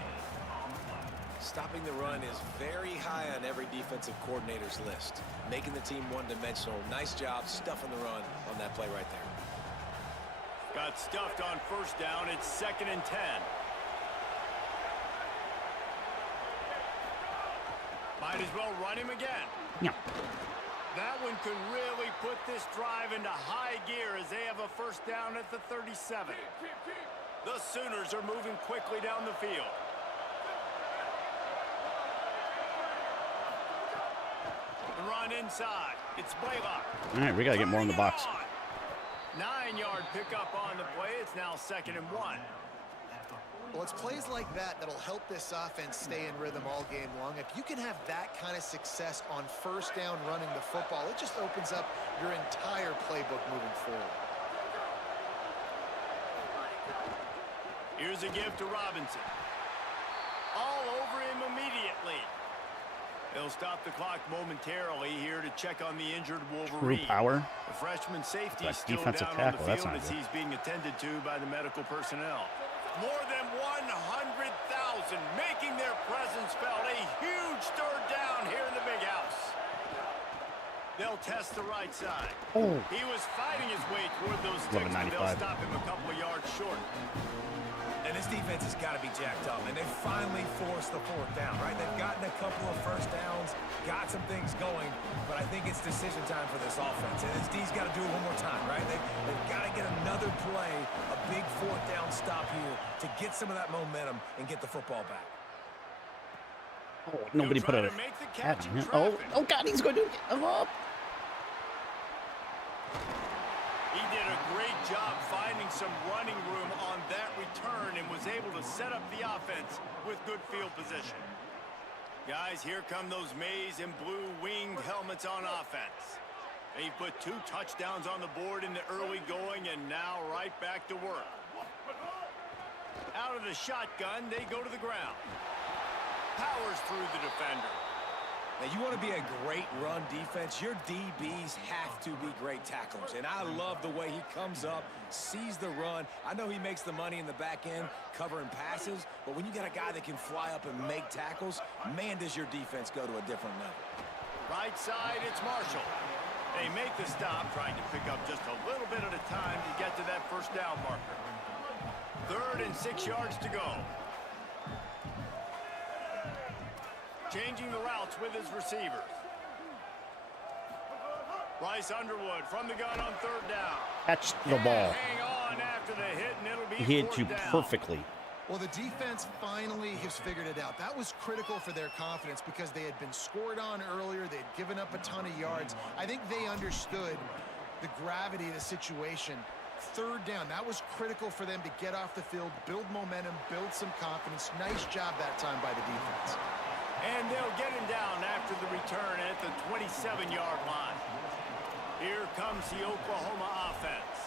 Stopping the run is very high on every defensive coordinator's list. Making the team one-dimensional. Nice job stuffing the run on that play right there. Got stuffed on first down. It's 2nd and 10. Might as well run him again. Yeah. That one could really put this drive into high gear as they have a first down at the 37. The Sooners are moving quickly down the field. The run inside. It's Blaylock. All right, we got to get more in the box. 9-yard pickup on the play. It's now 2nd and 1. Well, it's plays like that that'll help this offense stay in rhythm all game long. If you can have that kind of success on first down running the football, it just opens up your entire playbook moving forward. Here's a give to Robinson. All over him immediately. They'll stop the clock momentarily here to check on the injured Wolverine. True power. The freshman safety That still defensive down tackle, on the that's field not as good. he's being attended to by the medical personnel. More than 100,000 making their presence felt. A huge third down here in the big house. They'll test the right side. Oh. He was fighting his way toward those sticks, but they'll 11.95. stop him a couple of yards short. And this defense has got to be jacked up, and they finally forced the fourth down, right? They've gotten a couple of first downs, got some things going, but I think it's decision time for this offense. And this D's got to do it one more time, right? They've got to get another play, a big fourth down stop here to get some of that momentum and get the football back. Oh, nobody put a make the hat catch on in him. Oh, traffic. oh God, he's going to get him up. He did a great job finding some running room on that return and was able to set up the offense with good field position. Guys, here come those maize and blue winged helmets on offense. They put 2 touchdowns on the board in the early going and now right back to work. Out of the shotgun, they go to the ground. Powers through the defender. Now, you want to be a great run defense, your DBs have to be great tacklers. And I love the way he comes up, sees the run. I know he makes the money in the back end covering passes, but when you got a guy that can fly up and make tackles, man, does your defense go to a different level. Right side, it's Marshall. They make the stop, trying to pick up just a little bit at a time to get to that first down marker. 3rd and 6 yards to go. Changing the routes with his receivers. Bryce Underwood from the gun on 3rd down. Catch the ball. Hang on after the hit, and it'll be He hit 4th you down. perfectly. Well, the defense finally has figured it out. That was critical for their confidence because they had been scored on earlier. They had given up a ton of yards. I think they understood the gravity of the situation. 3rd down, that was critical for them to get off the field, build momentum, build some confidence. Nice job that time by the defense. And they'll get him down after the return at the 27-yard line. Here comes the Oklahoma offense.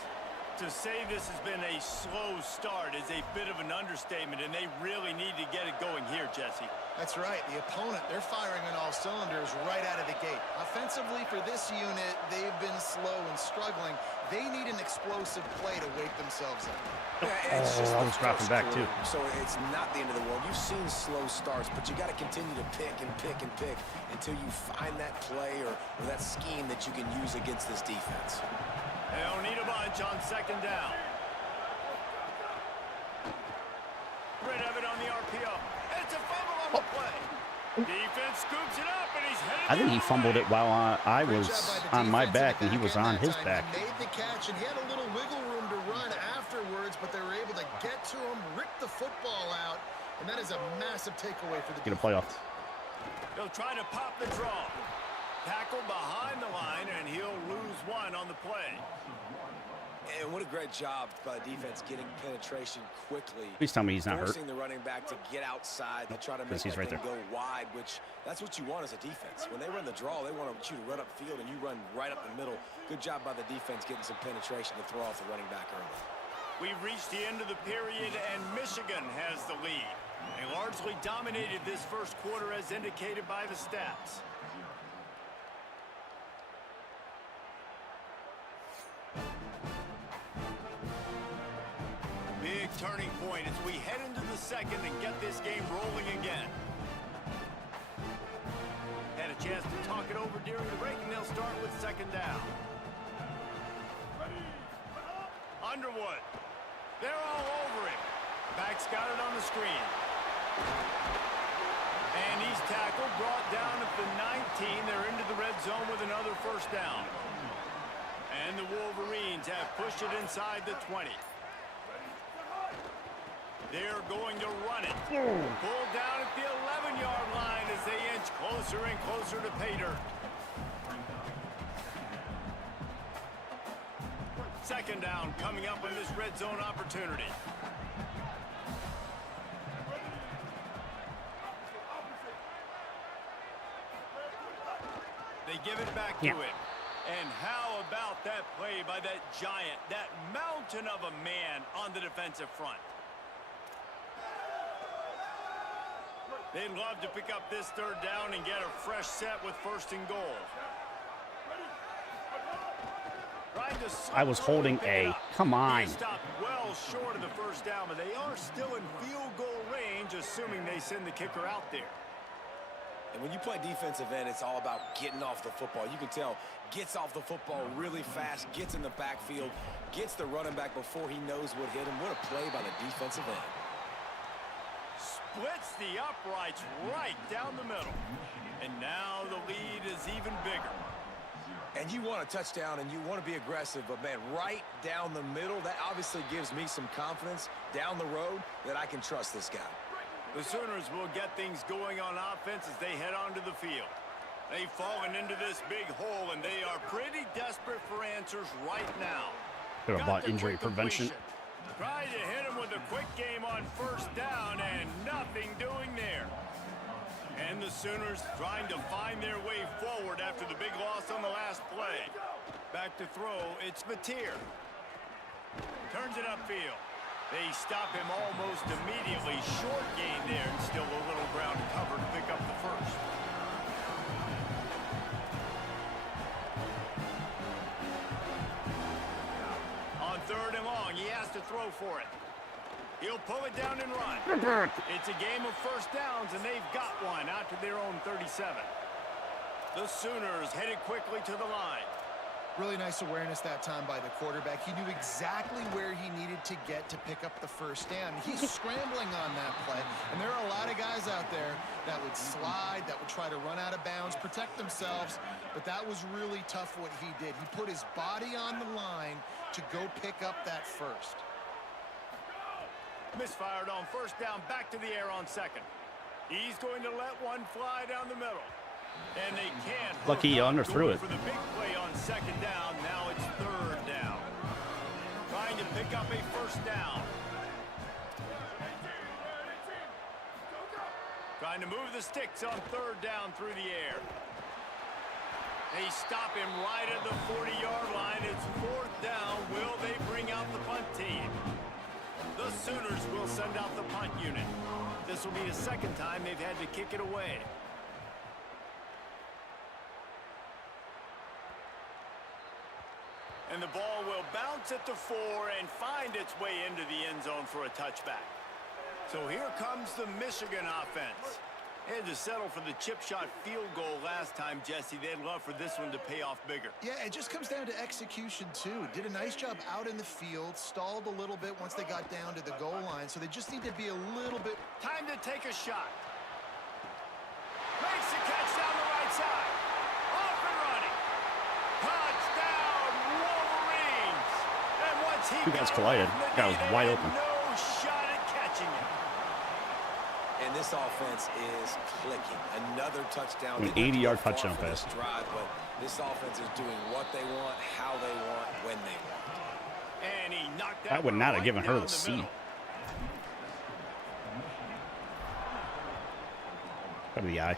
To say this has been a slow start is a bit of an understatement, and they really need to get it going here, Jesse. That's right. The opponent, they're firing on all cylinders right out of the gate. Offensively, for this unit, they've been slow and struggling. They need an explosive play to wake themselves up. Yeah, it's just I the was dropping first back, quarter, too. so it's not the end of the world. You've seen slow starts, but you got to continue to pick and pick and pick until you find that play or that scheme that you can use against this defense. They don't need a bunch on 2nd down. Rid of it on the RPO. It's a fumble on the play. Defense scoops it up, and he's headed I think he the other fumbled way. it while I Great was job by the on my defense in back the and he was end on that his time. back. He made the catch, and he had a little wiggle room to run afterwards, but they were able to get to him, rip the football out, and that is a massive takeaway for the Get a defense. playoff. He'll try to pop the draw. Tackle behind the line, and he'll lose 1 on the play. And what a great job by the defense getting penetration quickly. Please tell me he's not hurt. Forcing the running back to get outside to try to make he's that right thing there. go wide, which that's what you want as a defense. When they run the draw, they want you to run upfield, and you run right up the middle. Good job by the defense getting some penetration to throw off the running back early. We've reached the end of the period, and Michigan has the lead. They largely dominated this first quarter as indicated by the stats. Big turning point as we head into the 2nd and get this game rolling again. Had a chance to talk it over during the break, and they'll start with 2nd down. Underwood. They're all over him. Back's got it on the screen. And he's tackled, brought down at the 19. They're into the red zone with another 1st down. And the Wolverines have pushed it inside the 20. They're going to run it. Pulled down at the 11-yard line as they inch closer and closer to pay dirt. 2nd down coming up in this red zone opportunity. They give it back to him. And how about that play by that giant, that mountain of a man on the defensive front? They'd love to pick up this 3rd down and get a fresh set with 1st and goal. I was holding A. Come on. He stopped well short of the 1st down, but they are still in field goal range, assuming they send the kicker out there. And when you play defensive end, it's all about getting off the football. You can tell, gets off the football really fast, gets in the backfield, gets the running back before he knows what hit him. What a play by the defensive end. Splits the uprights right down the middle. And now the lead is even bigger. And you want a touchdown and you want to be aggressive, but man, right down the middle, that obviously gives me some confidence down the road that I can trust this guy. The Sooners will get things going on offense as they head onto the field. They've fallen into this big hole, and they are pretty desperate for answers right now. Should have Got bought the injury quick prevention. completion. Tried to hit him with a quick game on first down and nothing doing there. And the Sooners trying to find their way forward after the big loss on the last play. Back to throw, it's Mateer. Turns it upfield. They stop him almost immediately. Short gain there and still a little ground cover to pick up the first. On third and long, he has to throw for it. He'll pull it down and run. It's a game of first downs, and they've got one out to their own 37. The Sooners headed quickly to the line. Really nice awareness that time by the quarterback. He knew exactly where he needed to get to pick up the first down. He's scrambling on that play, and there are a lot of guys out there that would slide, that would try to run out of bounds, protect themselves, but that was really tough what he did. He put his body on the line to go pick up that first. Misfired on first down, back to the air on second. He's going to let one fly down the middle. And they can't. Lucky he underthrew it. For the big play on second down, now it's third down. Trying to pick up a first down. Trying to move the sticks on third down through the air. They stop him right at the 40-yard line. It's fourth down. Will they bring out the punt team? The Sooners will send out the punt unit. This will be the second time they've had to kick it away. And the ball will bounce at the 4 and find its way into the end zone for a touchback. So here comes the Michigan offense. They had to settle for the chip shot field goal last time, Jesse. They'd love for this one to pay off bigger. Yeah, it just comes down to execution, too. Did a nice job out in the field, stalled a little bit once they got down to the goal line, so they just need to be a little bit... Time to take a shot. Makes the catch down the right side. Off and running. Touchdown, Wolverines. And once he Two guys got collided. away from the Guy was knee, they wide had open. no shot at catching him. And this offense is clicking. Another touchdown. An They didn't 80-yard go far touchdown for this pass. drive, but this offense is doing what they want, how they want, when they want. And he knocked that I would one not have right given her down the seat. middle. Go to the eye.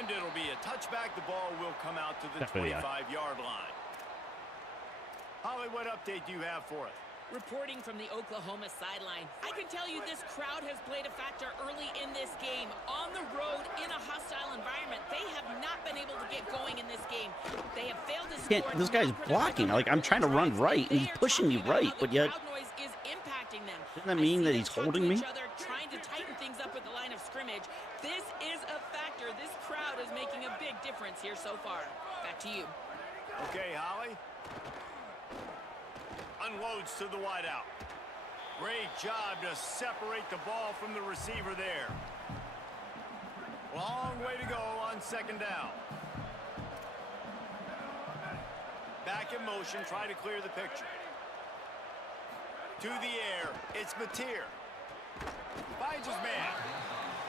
And it'll be a touchback. The ball will come out to the Definitely, yeah. 25-yard line. Holly, what update do you have for us? Reporting from the Oklahoma sideline, I can tell you this crowd has played a factor early in this game. On the road, in a hostile environment, they have not been able to get going in this game. They have failed to Can't- score. this guy's blocking. Like, I'm trying to run right, and he's pushing me right, but yet- Crowd noise is impacting them. Doesn't that mean that he's holding me? Each other, trying to tighten things up at the line of scrimmage. This is a factor. This crowd is making a big difference here so far. Back to you. Okay, Holly. Unloads to the wideout. Great job to separate the ball from the receiver there. Long way to go on second down. Back in motion, try to clear the picture. To the air, it's Mateer. Finds his man.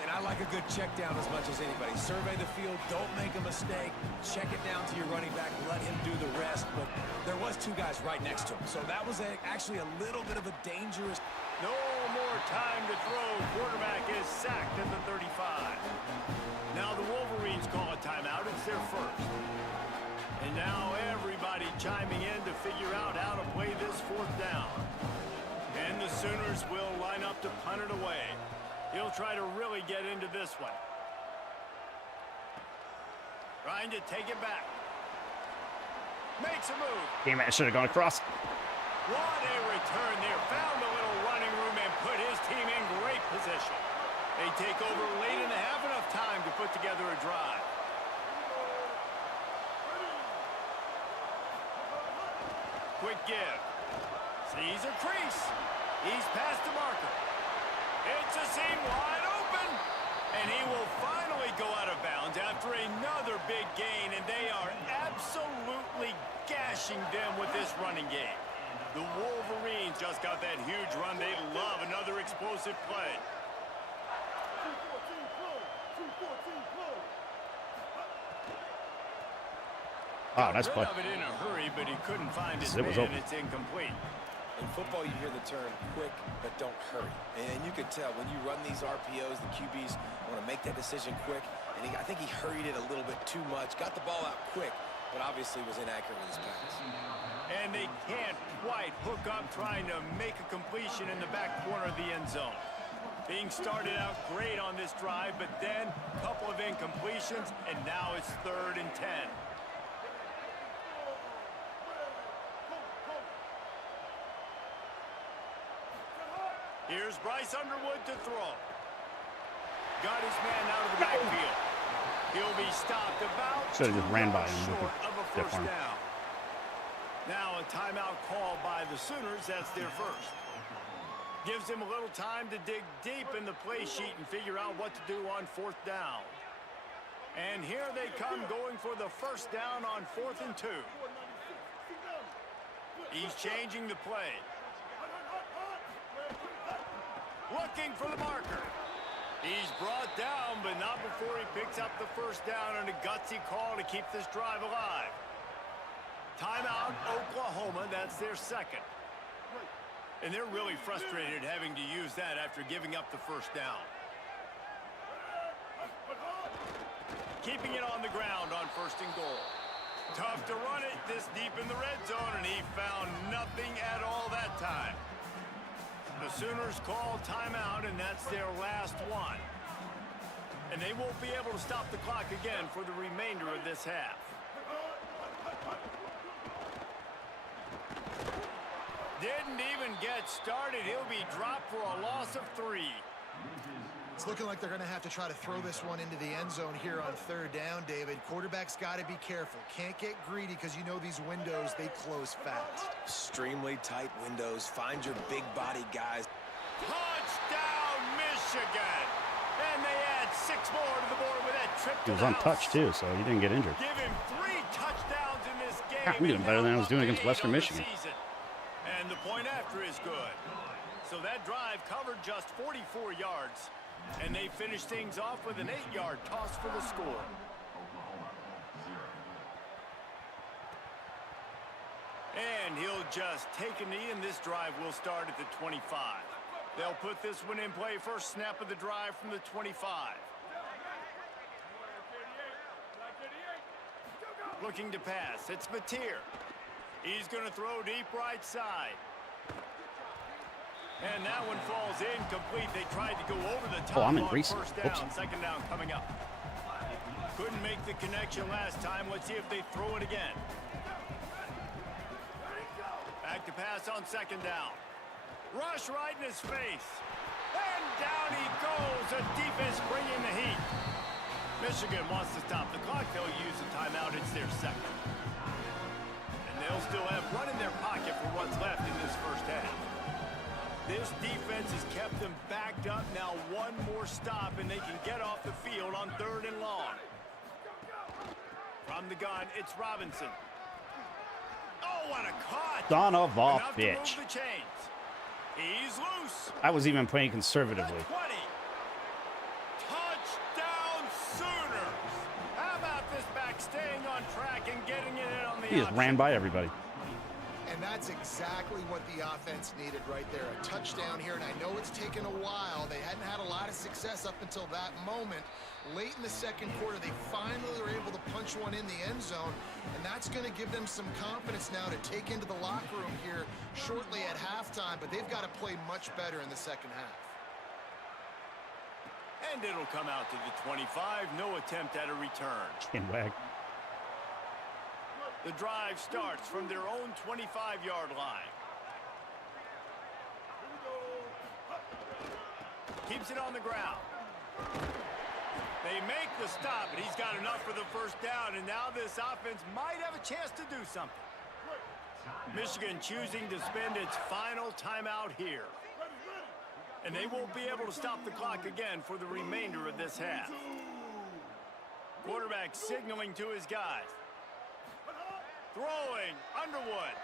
And I like a good check down as much as anybody. Survey the field, don't make a mistake. Check it down to your running back, let him do the rest. But there was two guys right next to him. So that was actually a little bit of a dangerous... No more time to throw. Quarterback is sacked at the 35. Now the Wolverines call a timeout. It's their first. And now everybody chiming in to figure out how to play this fourth down. And the Sooners will line up to punt it away. He'll try to really get into this one. Trying to take it back. Makes a move. Damn it, I should have gone across. What a return there. Found a little running room and put his team in great position. They take over late and have enough time to put together a drive. Quick give. Sees a crease. He's past the marker. It's a seam wide open. And he will finally go out of bounds after another big gain. And they are absolutely gashing them with this running game. The Wolverines just got that huge run. They love another explosive play. Oh, nice Got play. rid of it in a hurry, but he couldn't find his It was man. open. It's incomplete. In football, you hear the term quick, but don't hurry. And you can tell when you run these RPOs, the QBs want to make that decision quick. And I think he hurried it a little bit too much, got the ball out quick, but obviously was inaccurate with his pass. And they can't quite hook up trying to make a completion in the back corner of the end zone. Being started out great on this drive, but then a couple of incompletions, and now it's 3rd and 10. Here's Bryce Underwood to throw. Got his man out of the backfield. He'll be stopped about Should have just ran by 2 him with yards short a of a stiff first arm. down. Now a timeout called by the Sooners. That's their first. Gives him a little time to dig deep in the play sheet and figure out what to do on 4th down. And here they come going for the first down on 4th and 2. He's changing the play. Looking for the marker. He's brought down, but not before he picks up the first down on a gutsy call to keep this drive alive. Timeout, Oklahoma. That's their second. And they're really frustrated having to use that after giving up the first down. Keeping it on the ground on 1st and goal. Tough to run it this deep in the red zone, and he found nothing at all that time. The Sooners call timeout, and that's their last one. And they won't be able to stop the clock again for the remainder of this half. Didn't even get started. He'll be dropped for a loss of 3. It's looking like they're going to have to try to throw this one into the end zone here on 3rd down, David. Quarterback's got to be careful. Can't get greedy because you know these windows, they close fast. Extremely tight windows. Find your big body guys. Touchdown, Michigan! And they add 6 more to the board with that trip to He was the untouched, house. too, so he didn't get injured. Give him 3 touchdowns in this game. I'm doing better than I was doing against He's now Western up to 8 Michigan. on the season. And the point after is good. So that drive covered just 44 yards. And they finished things off with an 8-yard toss for the score. And he'll just take a knee, and this drive will start at the 25. They'll put this one in play. First snap of the drive from the 25. Looking to pass. It's Mateer. He's going to throw deep right side. And that one falls incomplete. They tried to go over the top I'm in on Greece. first down. Oops. Second down coming up. Couldn't make the connection last time. Let's see if they throw it again. Back to pass on second down. Rush right in his face. And down he goes. The defense bringing the heat. Michigan wants to stop the clock. They'll use a timeout. It's their second. And they'll still have run in their pocket for what's left in this first half. This defense has kept them backed up. Now one more stop, and they can get off the field on 3rd and long. From the gun, it's Robinson. Oh, what a cut! Son of a Enough to bitch. move the chains. He's loose. I was even playing The conservatively. 20. Touchdown Sooners. How about this back staying on track and getting it in on the He just ran by everybody. And that's exactly what the offense needed right there. A touchdown here, and I know it's taken a while. They hadn't had a lot of success up until that moment. Late in the second quarter, they finally were able to punch one in the end zone, and that's going to give them some confidence now to take into the locker room here shortly at halftime, but they've got to play much better in the second half. And it'll come out to the 25. No attempt at a return. Chin wag. The drive starts from their own 25-yard line. Keeps it on the ground. They make the stop, and he's got enough for the first down, and now this offense might have a chance to do something. Michigan choosing to spend its final timeout here. And they won't be able to stop the clock again for the remainder of this half. Quarterback signaling to his guys. Throwing, Underwood.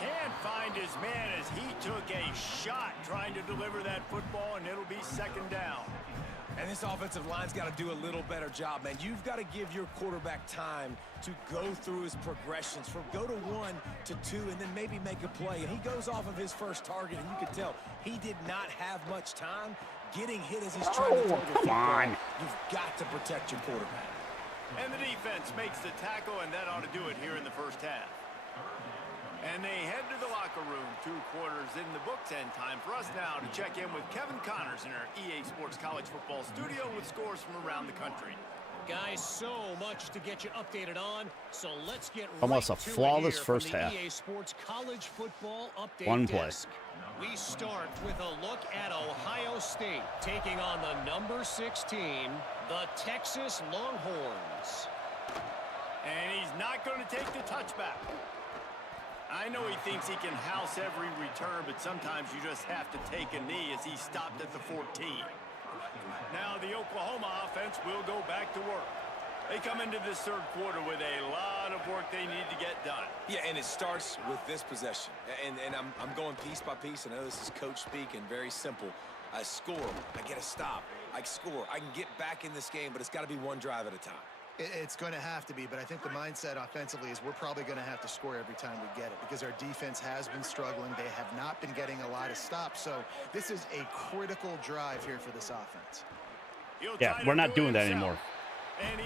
Can't find his man as he took a shot trying to deliver that football, and it'll be second down. And this offensive line's got to do a little better job, man. You've got to give your quarterback time to go through his progressions, from go to 1 to 2, and then maybe make a play. And he goes off of his first target, and you can tell he did not have much time getting hit as he's trying to throw the football. You've got to protect your quarterback. And the defense makes the tackle, and that ought to do it here in the first half. And they head to the locker room. 2 quarters in the books, and time for us now to check in with Kevin Connors in our EA Sports College Football studio with scores from around the country. Guys, so much to get you updated on, so let's get almost right a to flawless it here first from the half. EA Sports College Football Update One play. desk. We start with a look at Ohio State taking on the number 16, the Texas Longhorns. And he's not going to take the touchback. I know he thinks he can house every return, but sometimes you just have to take a knee as he stopped at the 14. Now the Oklahoma offense will go back to work. They come into this third quarter with a lot of work they need to get done. Yeah, and it starts with this possession. And I'm going piece by piece. I know this is coach speak and very simple. I score, I get a stop, I score. I can get back in this game, but it's got to be one drive at a time. It's going to have to be, but I think the mindset offensively is we're probably going to have to score every time we get it because our defense has been struggling. They have not been getting a lot of stops, so this is a critical drive here for this offense. Yeah, we're not doing that anymore.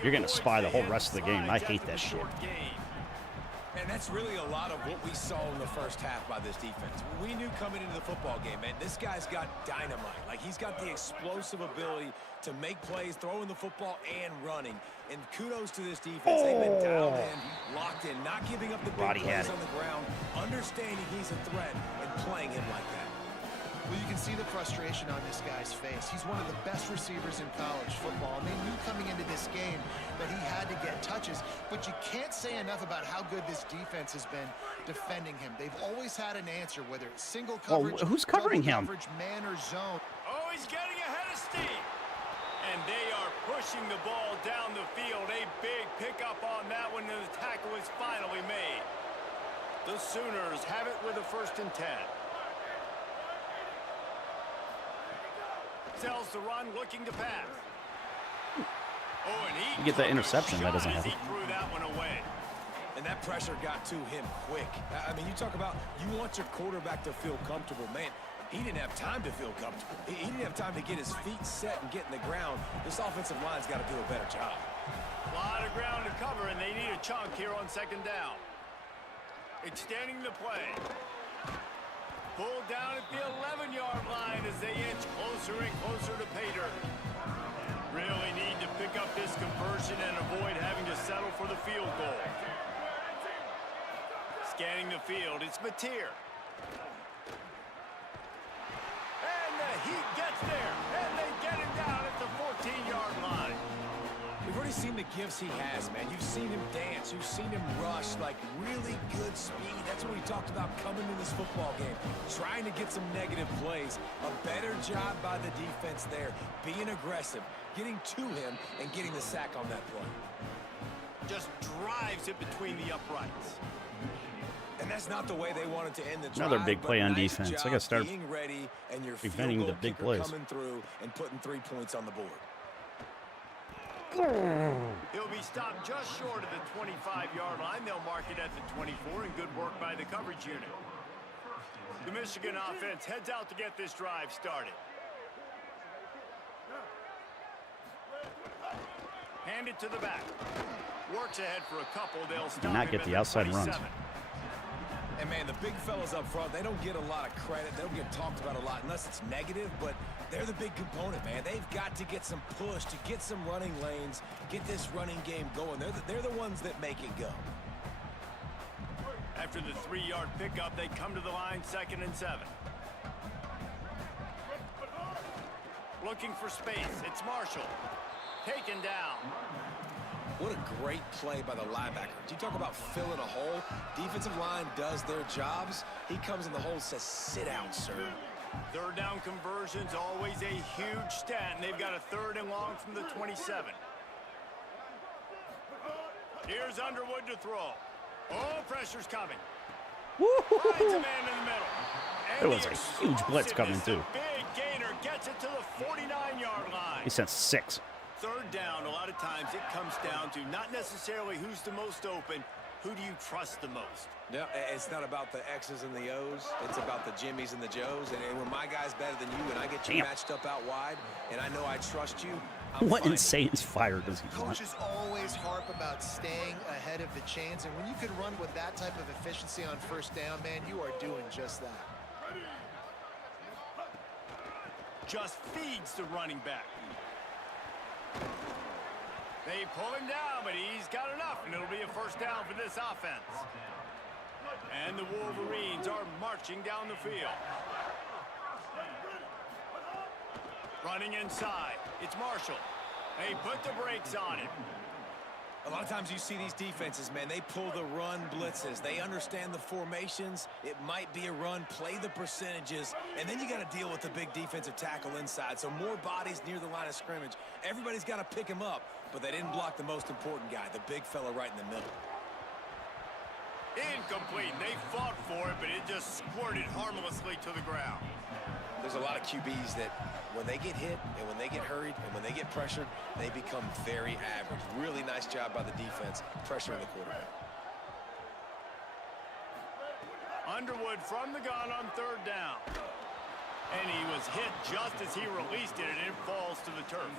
You're going to spy the whole rest of the game. I hate that shit. And that's really a lot of what we saw in the first half by this defense. We knew coming into the football game, man, this guy's got dynamite. Like, he's got the explosive ability to make plays, throwing the football and running. And kudos to this defense. They've been dialed in, locked in, not giving up the big plays on the ground, understanding he's a threat, and playing him like that. Well, you can see the frustration on this guy's face. He's one of the best receivers in college football, and they knew coming into this game that he had to get touches, but you can't say enough about how good this defense has been defending him. They've always had an answer, whether it's single coverage, who's covering him? coverage, man or zone. Oh, he's getting ahead of steam. And they are pushing the ball down the field. A big pickup on that one, and the tackle is finally made. The Sooners have it with a 1st and 10. Sells the run, looking to pass. Oh, and he You get that interception, that doesn't happen. He threw that one away. And that pressure got to him quick. I mean, you talk about you want your quarterback to feel comfortable. Man, he didn't have time to feel comfortable. He didn't have time to get his feet set and get in the ground. This offensive line's got to do a better job. A lot of ground to cover, and they need a chunk here on 2nd down. Extending the play. Pulled down at the 11-yard line as they inch closer and closer to pay dirt. Really need to pick up this conversion and avoid having to settle for the field goal. Scanning the field, it's Mateer. And the Heat gets there, and they get him down at the 14-yard line. We've already seen the gifts he has, man. You've seen him dance. You've seen him rush, like really good speed. That's what we talked about coming in this football game. Trying to get some negative plays. A better job by the defense there. Being aggressive, getting to him, and getting the sack on that play. Just drives it between the uprights. And that's not the way they wanted to end the drive. Another big play on nice defense. Job I gotta start being ready and your preventing field the goal big kicker plays. coming through and putting 3 points on the board. He'll be stopped just short of the 25-yard line. They'll mark it at the 24, and good work by the coverage unit. The Michigan offense heads out to get this drive started. Hand it to the back. Works ahead for a couple. They'll stop not him get at the outside 27. runs. And, man, the big fellas up front, they don't get a lot of credit. They don't get talked about a lot unless it's negative, but they're the big component, man. They've got to get some push, to get some running lanes, get this running game going. They're the ones that make it go. After the 3-yard pickup, they come to the line, 2nd and 7. Looking for space. It's Marshall. Taken down. What a great play by the linebacker. You talk about filling a hole. Defensive line does their jobs. He comes in the hole and says, sit down, sir. 3rd down conversions, always a huge stat, and they've got a 3rd and long from the 27. Here's Underwood to throw. Oh, pressure's coming. Finds a man in the middle. And There was he a huge blitz explosiveness, coming, too. a big gainer gets it to the 49-yard line. He said 6. Third down, a lot of times it comes down to not necessarily who's the most open, who do you trust the most? No, it's not about the X's and the O's. It's about the Jimmys and the Joes. And when my guy's better than you and I get you matched up out wide and I know I trust you, What insane fire does he want? Coaches always harp about staying ahead of the chains, and when you can run with that type of efficiency on first down, man, you are doing just that. Just feeds the running back. They pull him down, but he's got enough, and it'll be a first down for this offense. And the Wolverines are marching down the field. Running inside. It's Marshall. They put the brakes on him. A lot of times you see these defenses, man, they pull the run blitzes. They understand the formations. It might be a run, play the percentages, and then you got to deal with the big defensive tackle inside. So more bodies near the line of scrimmage. Everybody's got to pick him up, but they didn't block the most important guy, the big fella right in the middle. Incomplete. They fought for it, but it just squirted harmlessly to the ground. There's a lot of QBs that when they get hit and when they get hurried and when they get pressured, they become very average. Really nice job by the defense pressuring the quarterback. Underwood from the gun on third down. And he was hit just as he released it, and it falls to the turf.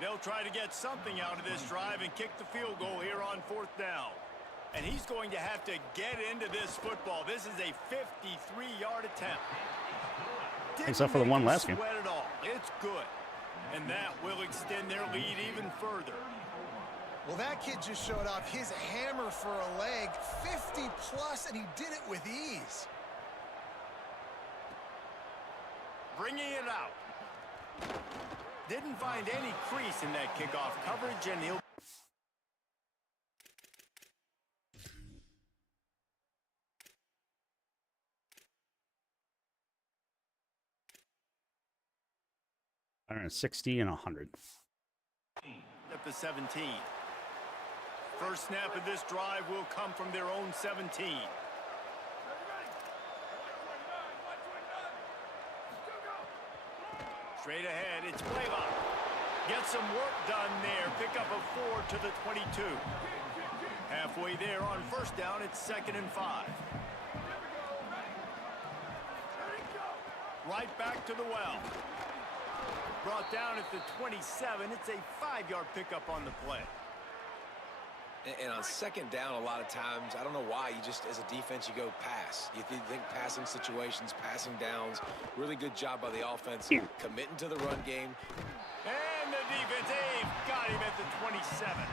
They'll try to get something out of this drive and kick the field goal here on fourth down. And he's going to have to get into this football. This is a 53-yard attempt. Except for the one last game. Sweat it all. It's good. And that will extend their lead even further. Well, that kid just showed off his hammer for a leg, 50-plus, and he did it with ease. Bringing it out. Didn't find any crease in that kickoff coverage, and he'll... I don't know, 60 and 100. At the 17. First snap of this drive will come from their own 17. Straight ahead, it's Blaylock. Get some work done there. Pick up a 4 to the 22. Halfway there on first down, it's 2nd and 5. Right back to the well. Brought down at the 27. It's a 5-yard pickup on the play. And on second down, a lot of times, I don't know why, you just, as a defense, you go pass. You think passing situations, passing downs. Really good job by the offense, committing to the run game. And the defense, they've got him at the 27.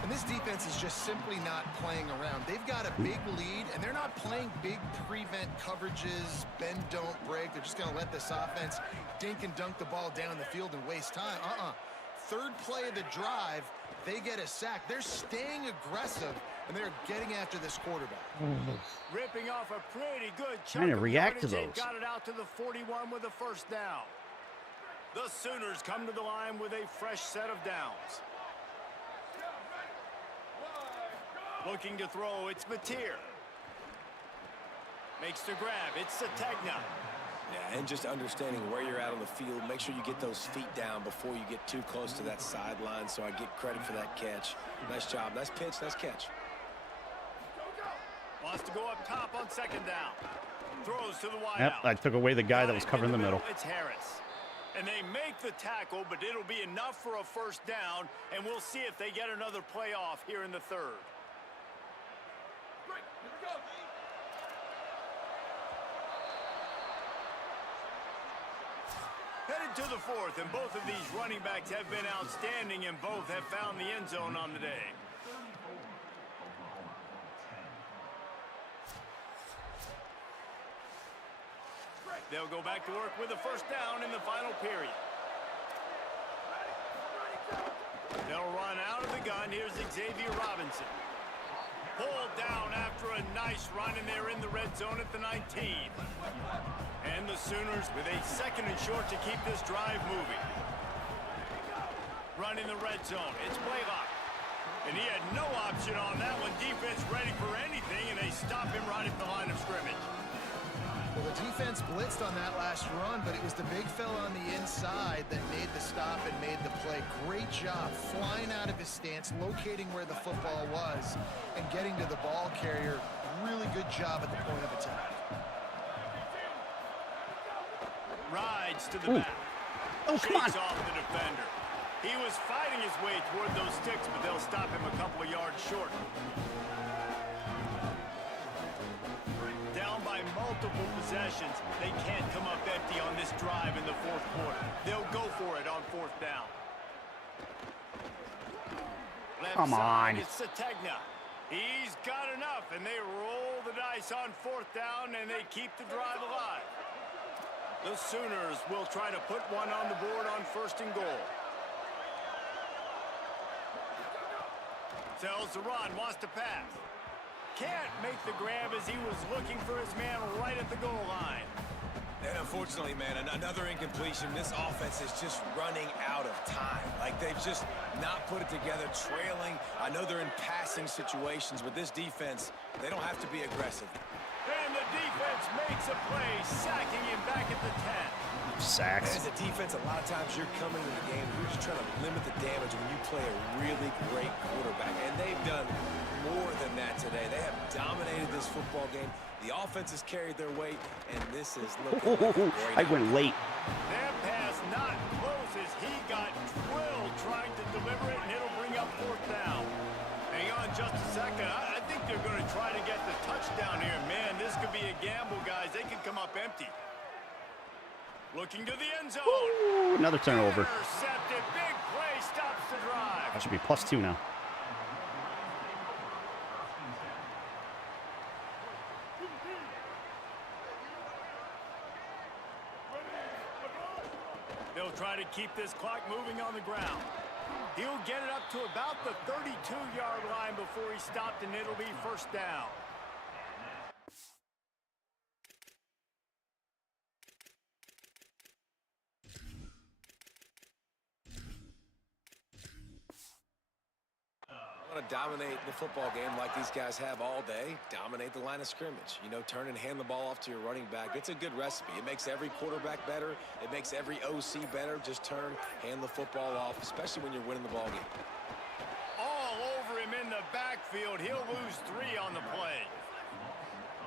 And this defense is just simply not playing around. They've got a big lead, and they're not playing big prevent coverages, bend, don't break. They're just going to let this offense dink and dunk the ball down the field and waste time. Third play of the drive, they get a sack. They're staying aggressive, and they're getting after this quarterback. Ripping off a pretty good chunk Trying to of react to yardage. those. Got it out to the 41 with a first down. The Sooners come to the line with a fresh set of downs. Looking to throw, it's Mateer. Makes the grab, it's Sategna. Yeah, and just understanding where you're at on the field. Make sure you get those feet down before you get too close to that sideline, so I get credit for that catch. Nice job, nice pitch, nice catch. Wants to go up top on second down. Throws to the wide Yep, out. I took away the guy that was covering the middle. It's Harris. And they make the tackle, but it'll be enough for a first down, and we'll see if they get another play off here in the third. Headed to the fourth, and both of these running backs have been outstanding, and both have found the end zone on the day. They'll go back to work with a first down in the final period. They'll run out of the gun. Here's Xavier Robinson. Pulled down after a nice run, and they're in the red zone at the 19. And the Sooners with a 2nd and short to keep this drive moving. Run in the red zone. It's Blaylock. And he had no option on that one. Defense ready for anything, and they stop him right at the line of scrimmage. Well, the defense blitzed on that last run, but it was the big fella on the inside that made the stop and made the play. Great job flying out of his stance, locating where the football was, and getting to the ball carrier. Really good job at the point of attack. Rides to the back. Oh, come on. Shakes off the defender. He was fighting his way toward those sticks, but they'll stop him a couple of yards short. Down by multiple possessions, they can't come up empty on this drive in the fourth quarter. They'll go for it on fourth down. Left Come side, on. it's Sategna. He's got enough, and they roll the dice on fourth down, and they keep the drive alive. The Sooners will try to put one on the board on first and goal. Tells the run, wants to pass. Can't make the grab as he was looking for his man right at the goal line. And unfortunately, man, another incompletion. This offense is just running out of time. Like, they've just not put it together, trailing. I know they're in passing situations, but this defense, they don't have to be aggressive. And the defense makes a play, sacking him back at the 10. Sacks. As a defense, a lot of times you're coming to the game, you're just trying to limit the damage when you play a really great quarterback. And they've done more than that today. They have dominated this football game. The offense has carried their weight, and this is looking like a great I went late. That pass not close as he got drilled trying to deliver it, and it'll bring up fourth down. Hang on just a second. I think they're going to try to get the touchdown here. Man, this could be a gamble, guys. They could come up empty. Looking to the end zone. Ooh, another turnover. Intercepted. Big play stops the drive. That should be +2 now. They'll try to keep this clock moving on the ground. He'll get it up to about the 32-yard line before he stopped, and it'll be first down. Want to dominate the football game like these guys have all day, dominate the line of scrimmage. You know, turn and hand the ball off to your running back. It's a good recipe. It makes every quarterback better. It makes every OC better. Just turn, hand the football off, especially when you're winning the ball game. All over him in the backfield. He'll lose 3 on the play.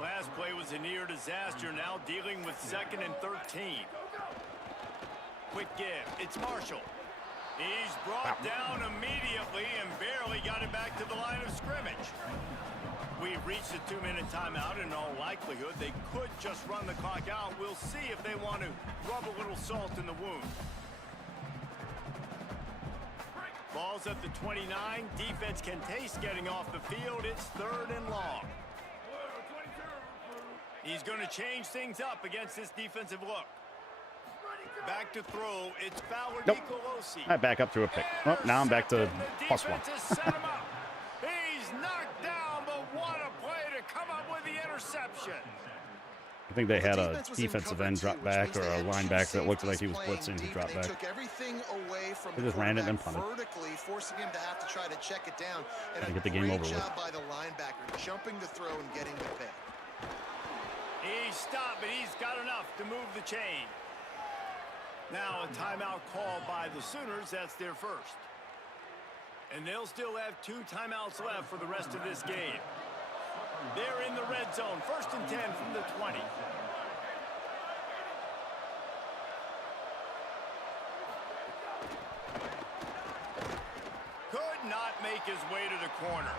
Last play was a near disaster. Now dealing with 2nd and 13. Quick give. It's Marshall. He's brought down immediately and barely got it back to the line of scrimmage. We've reached a 2-minute timeout. In all likelihood, they could just run the clock out. We'll see if they want to rub a little salt in the wound. Ball's at the 29. Defense can taste getting off the field. It's 3rd and long. He's going to change things up against this defensive look. Back to throw. It's Fowler. Nope. I back up to a pick. Oh, now I'm back to +1. He's knocked down, but what a play to come up with the interception. I think they had a defensive end drop back or a linebacker that looked like he was blitzing who dropped back. Took everything away from They just ran it and punted. vertically, forcing him to have to try to check it down. And to get the game over with. job by the linebacker, jumping the throw and getting the pick. He's stopped, but he's got enough to move the chain. Now a timeout called by the Sooners. That's their first. And they'll still have 2 timeouts left for the rest of this game. They're in the red zone. 1st and 10 from the 20. Could not make his way to the corner.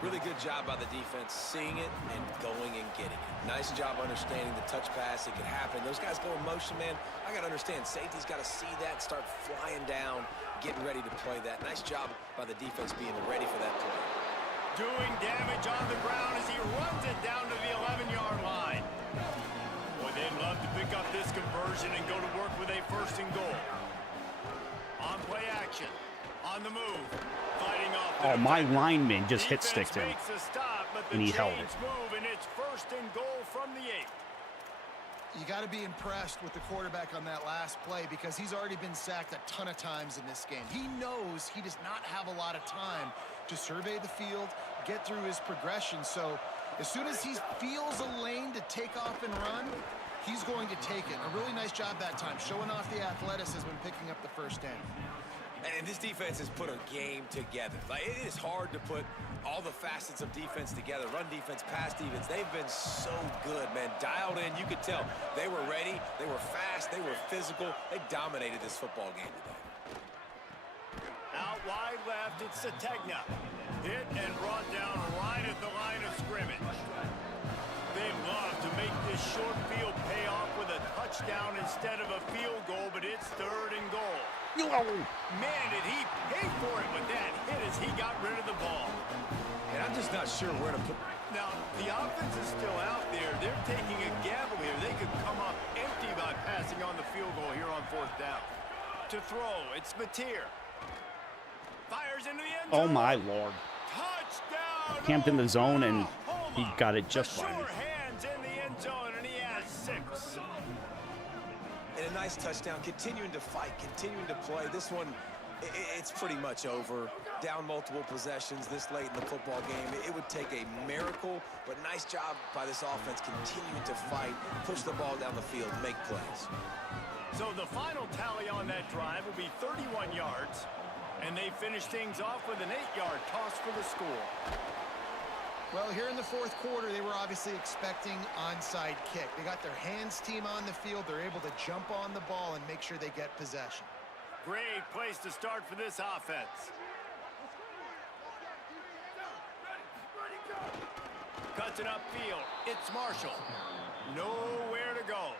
Really good job by the defense, seeing it and going and getting it. Nice job understanding the touch pass. It could happen. Those guys go in motion, man. I got to understand. Safety's got to see that, start flying down, getting ready to play that. Nice job by the defense being ready for that play. Doing damage on the ground as he runs it down to the 11-yard line. Boy, they'd love to pick up this conversion and go to work with a 1st and goal. On play action. On the move. Fighting off the my defender. lineman just hit sticked him. Makes a stop, but the And he held chains it. move, and it's 1st and goal from the 8. You got to be impressed with the quarterback on that last play because he's already been sacked a ton of times in this game. He knows he does not have a lot of time to survey the field, get through his progression. So As soon as he feels a lane to take off and run, he's going to take it. A really nice job that time, showing off the athleticism and picking up the first down. And this defense has put a game together. Like, it is hard to put all the facets of defense together. Run defense, pass defense. They've been so good, man. Dialed in, you could tell. They were ready. They were fast. They were physical. They dominated this football game today. Out wide left, it's Sategna. Hit and brought down right at the line of scrimmage. They love to make this short field pay off with a touchdown instead of a field goal, but it's 3rd and goal. Man, did he pay for it with that hit as he got rid of the ball. And I'm just not sure where to put... Now, the offense is still out there. They're taking a gamble here. They could come up empty by passing on the field goal here on 4th down. To throw, it's Mateer. Fires into the end zone. Oh, my Lord. Touchdown! Camped in the zone, and he got it just Sure fine. hands in the end zone, and he has 6. And a nice touchdown, continuing to fight, continuing to play. This one, it's pretty much over. Down multiple possessions this late in the football game. It would take a miracle, but nice job by this offense continuing to fight, push the ball down the field, make plays. So the final tally on that drive will be 31 yards, and they finish things off with an 8-yard toss for the score. Well, here in the 4th quarter, they were obviously expecting onside kick. They got their hands team on the field. They're able to jump on the ball and make sure they get possession. Great place to start for this offense. Cuts it upfield. It's Marshall. Nowhere to go.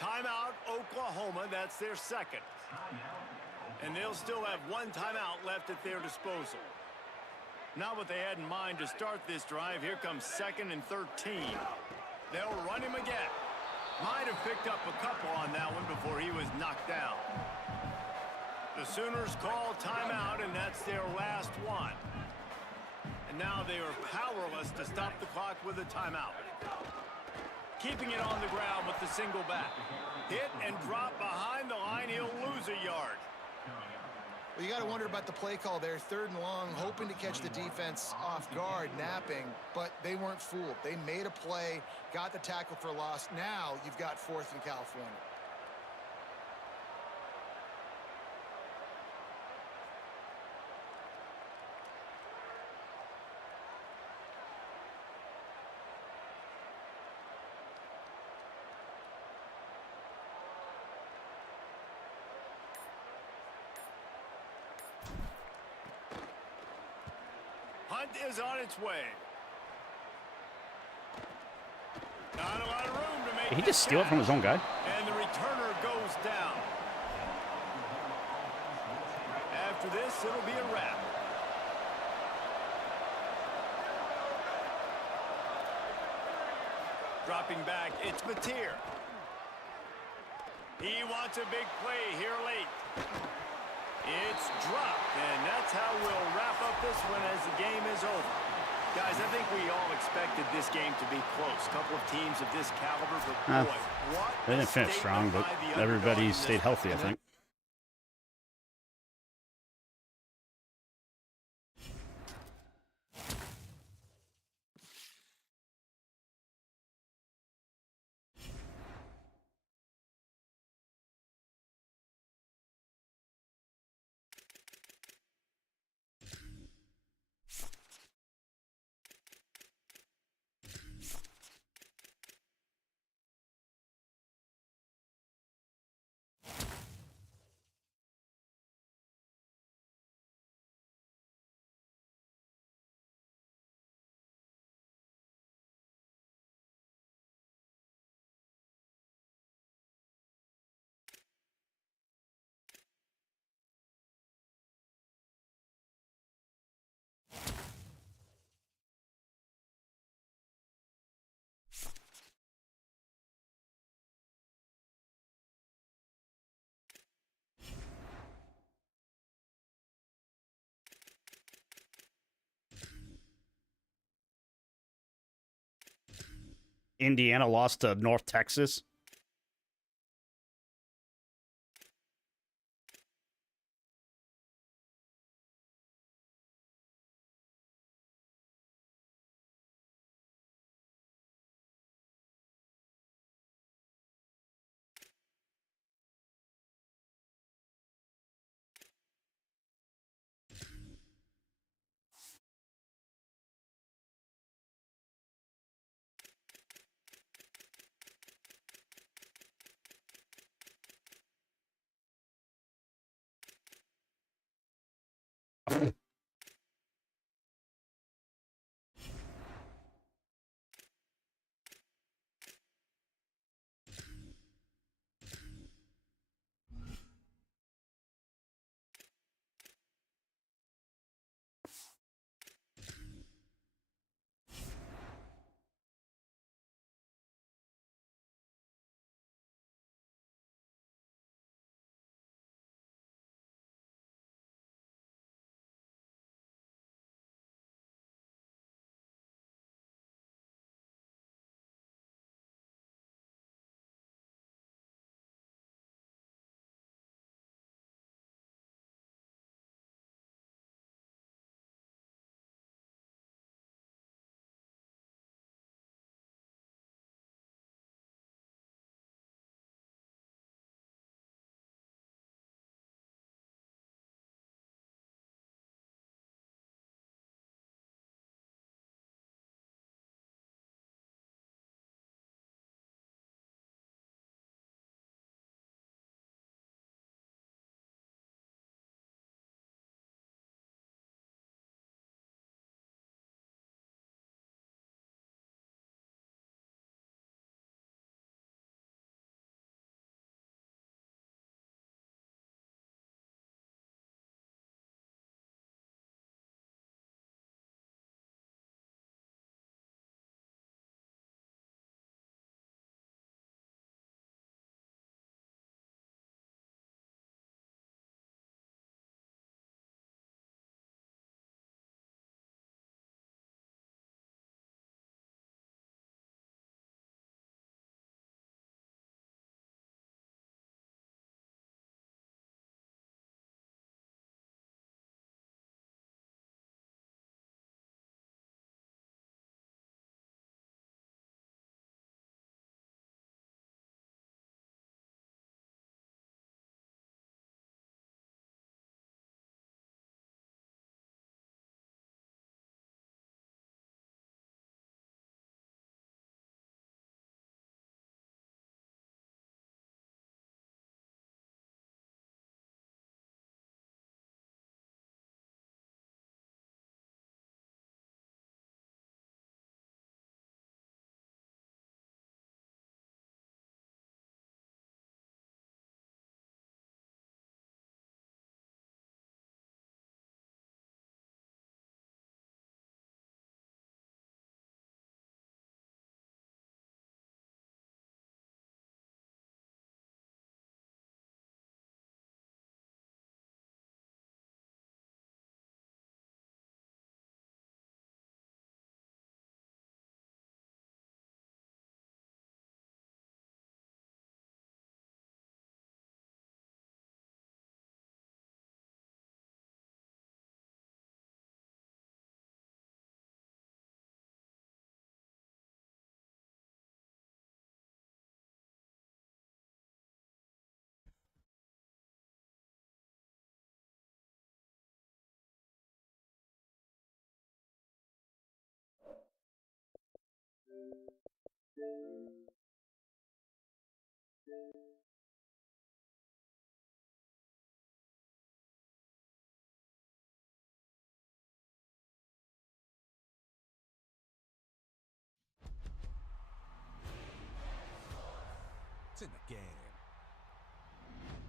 Timeout, Oklahoma. That's their 2nd. And they'll still have 1 timeout left at their disposal. Not what they had in mind to start this drive. Here comes 2nd and 13. They'll run him again. Might have picked up a couple on that one before he was knocked down. The Sooners call timeout, and that's their last one. And now they are powerless to stop the clock with a timeout. Keeping it on the ground with the single back. Hit and drop behind the line. He'll lose a yard. Well, you got to wonder about the play call there. 3rd and long, hoping to catch the defense off guard, napping, but they weren't fooled. They made a play, got the tackle for a loss. Now you've got 4th and California. Hunt is on its way. Not a lot of room to make. Did he just steal it from his own guy? And the returner goes down. After this, it'll be a wrap. Dropping back, it's Mateer. He wants a big play here late. It's dropped, and that's how we'll wrap up this one as the game is over. Guys, I think we all expected this game to be close. A couple of teams of this caliber, but boy, what They didn't a finish strong, statement but by the everybody underdog in stayed this healthy, I think. Indiana lost to North Texas. It's in the game.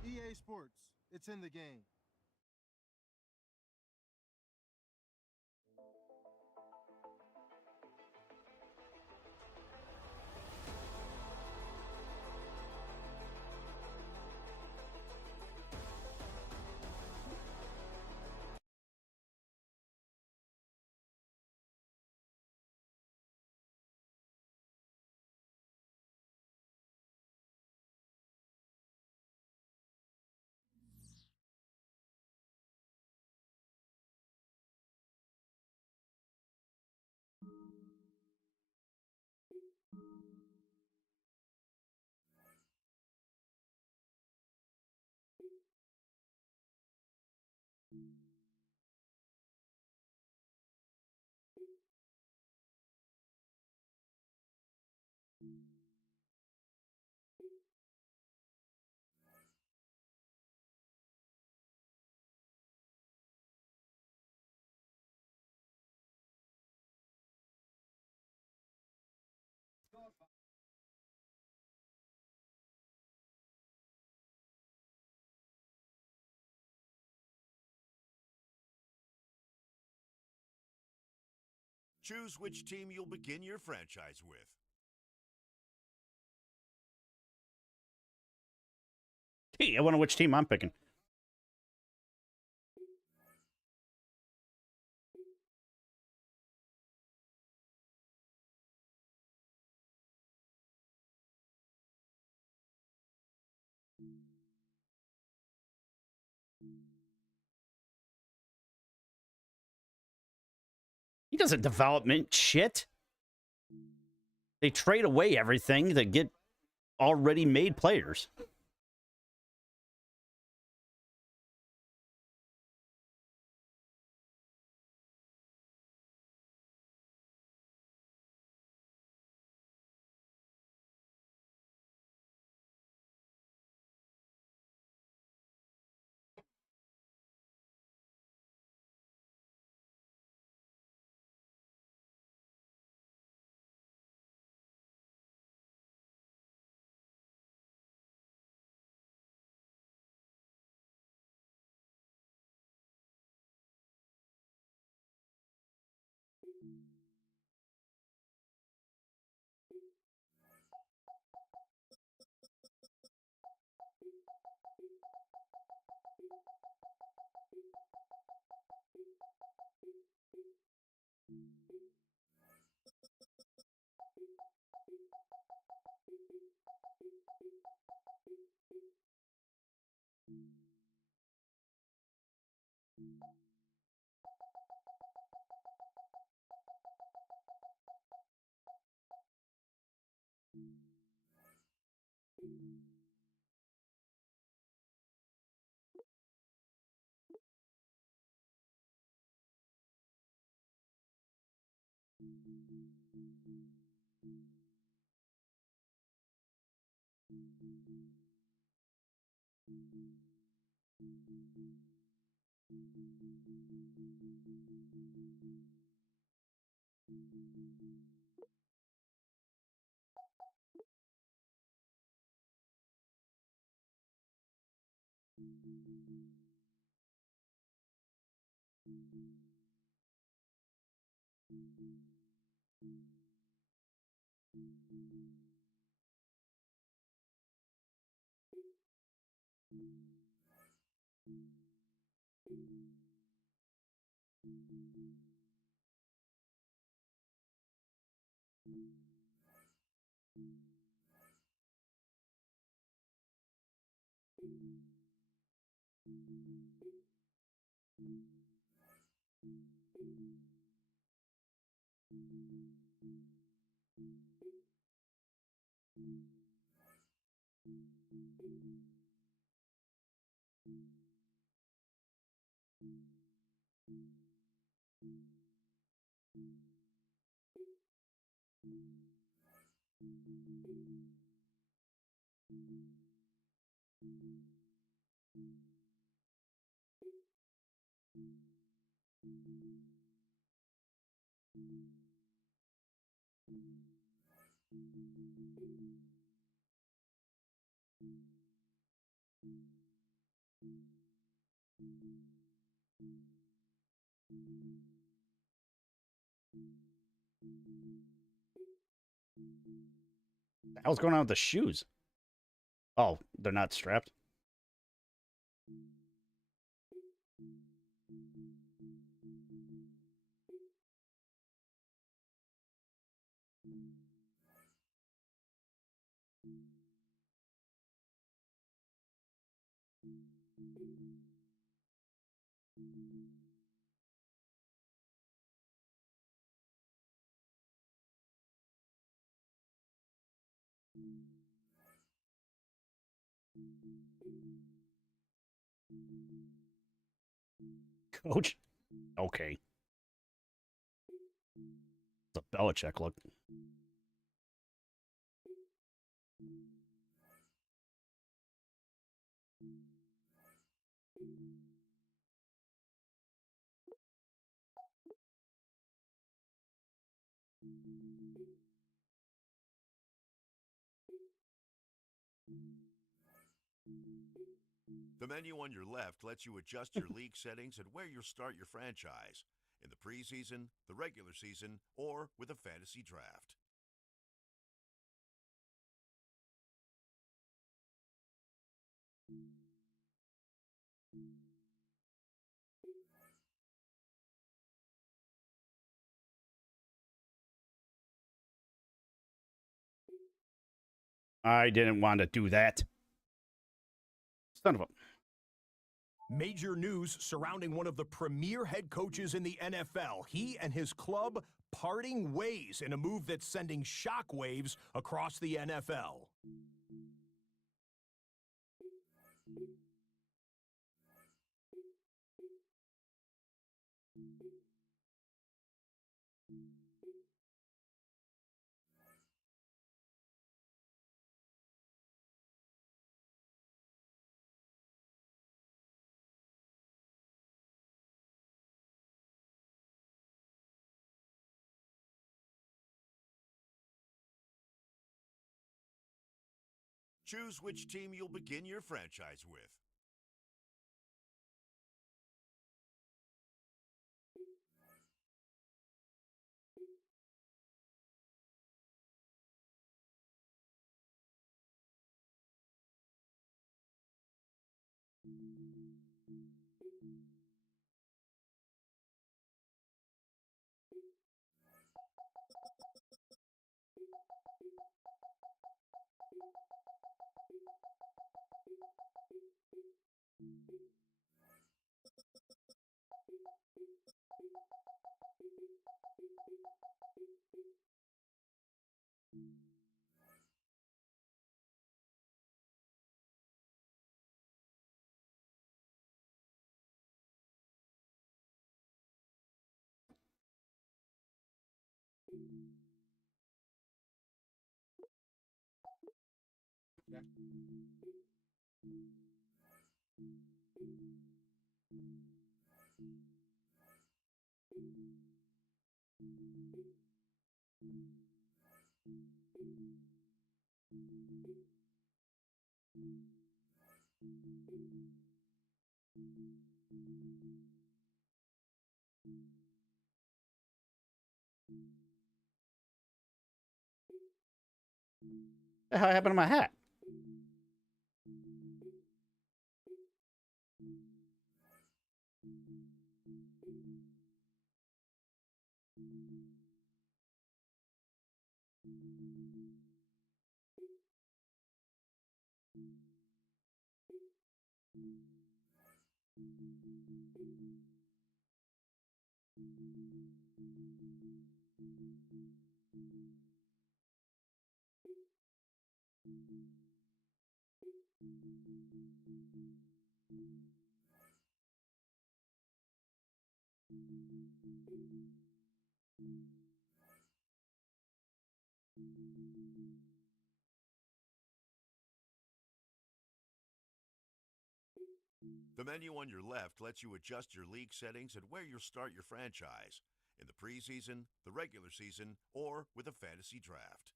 EA Sports. It's in the game. Choose which team you'll begin your franchise with. Hey, I wonder which team I'm picking. He doesn't development shit. They trade away everything to get already made players. The hell's going on with the shoes? Oh, they're not strapped. Coach? Okay. It's a Belichick look. The menu on your left lets you adjust your league settings and where you'll start your franchise in the preseason, the regular season, or with a fantasy draft. I didn't want to do that. Son of a... Major news surrounding one of the premier head coaches in the NFL. He and his club parting ways in a move that's sending shockwaves across the NFL. Choose which team you'll begin your franchise with. The hell happened to my hat? The menu on your left lets you adjust your league settings and where you'll start your franchise in the preseason, the regular season, or with a fantasy draft.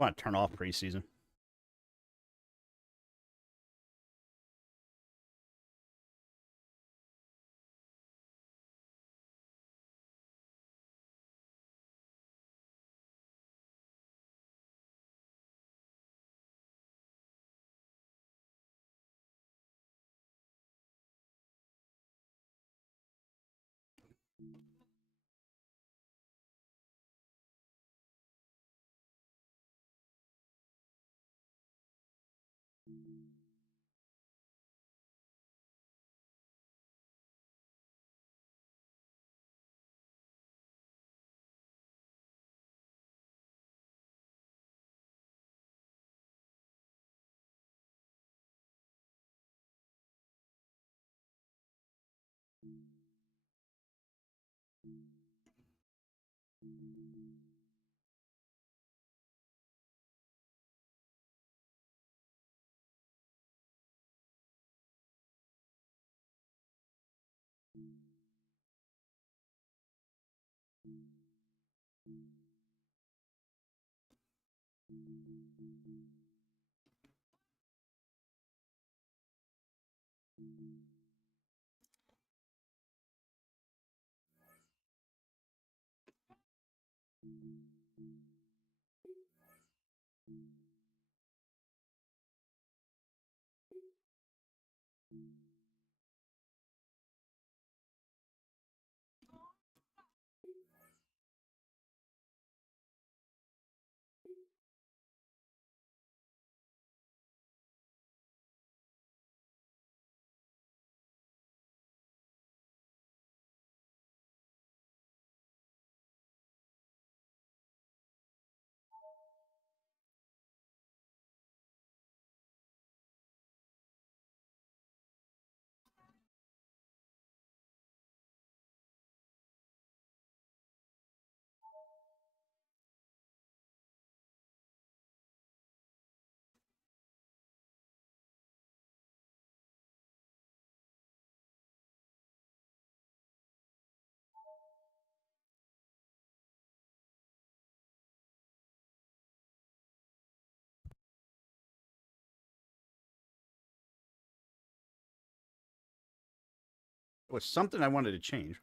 I want to turn off preseason. It was something I wanted to change.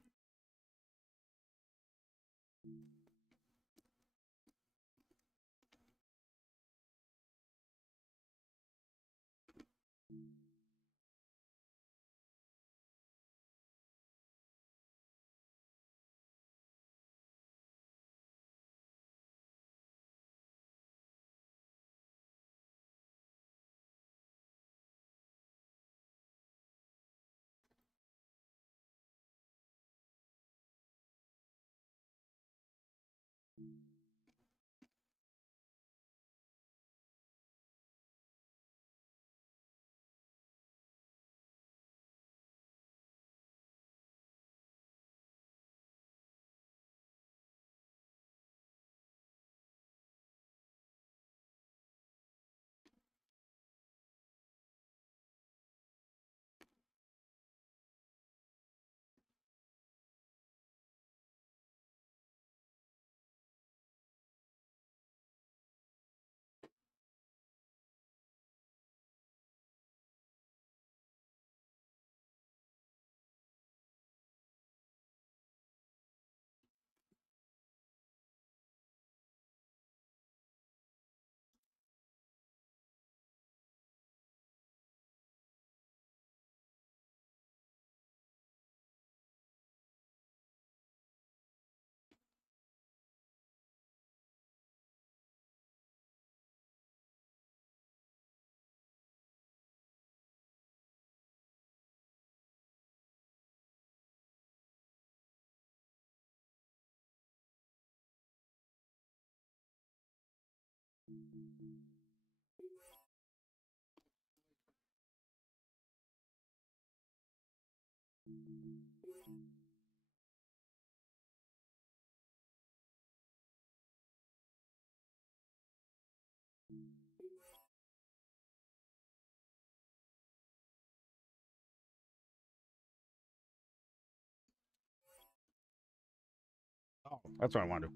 Oh, that's what I wanted to.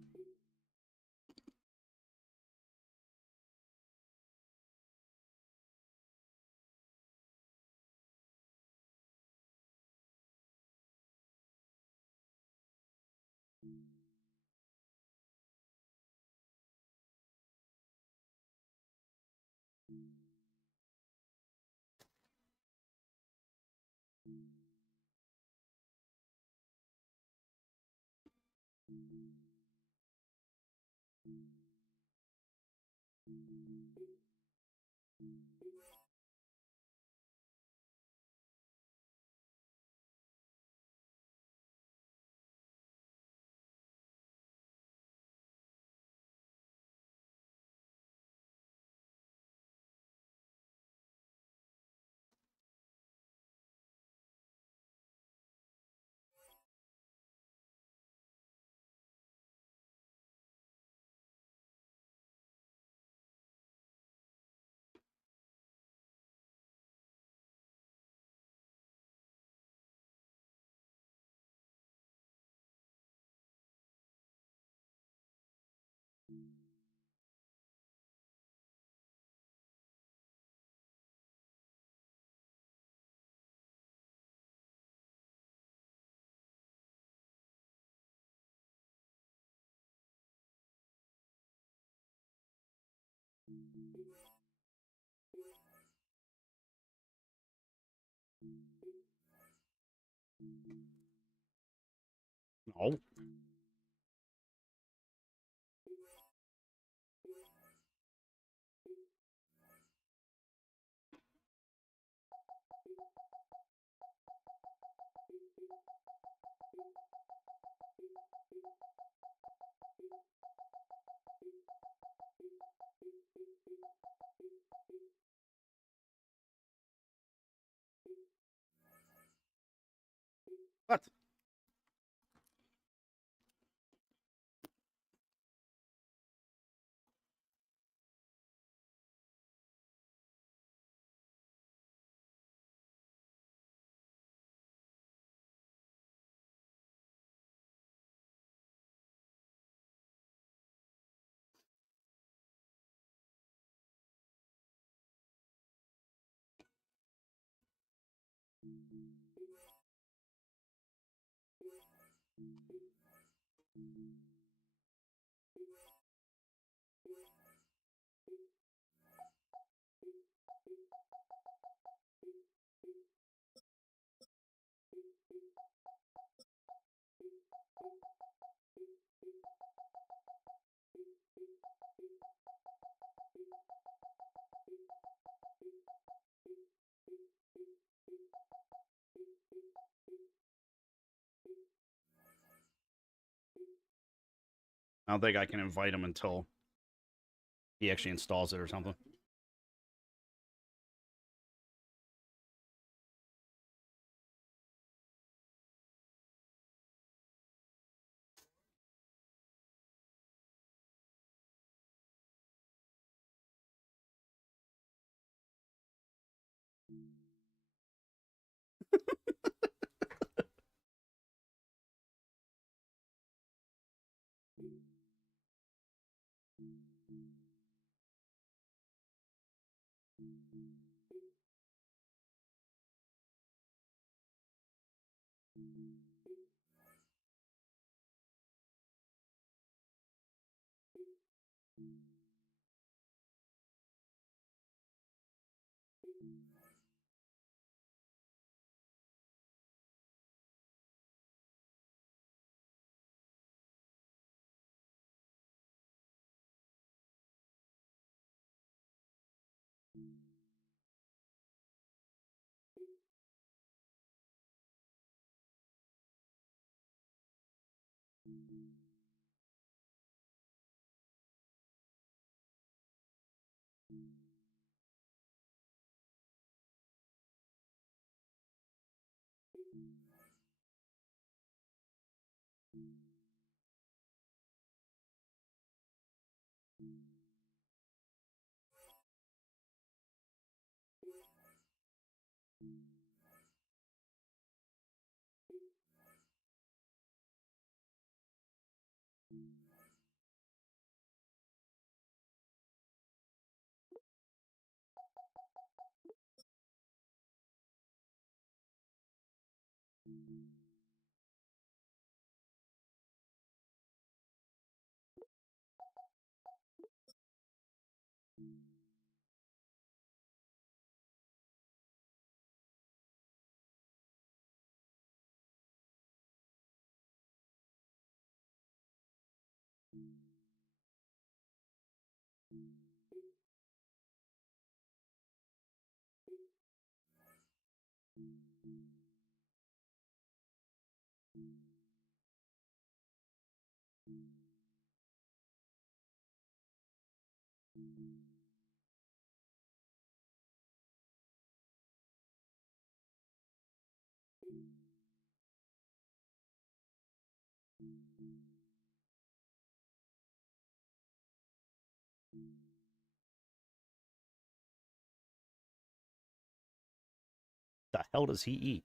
No. What? I don't think I can invite him until he actually installs it or something. The hell does he eat?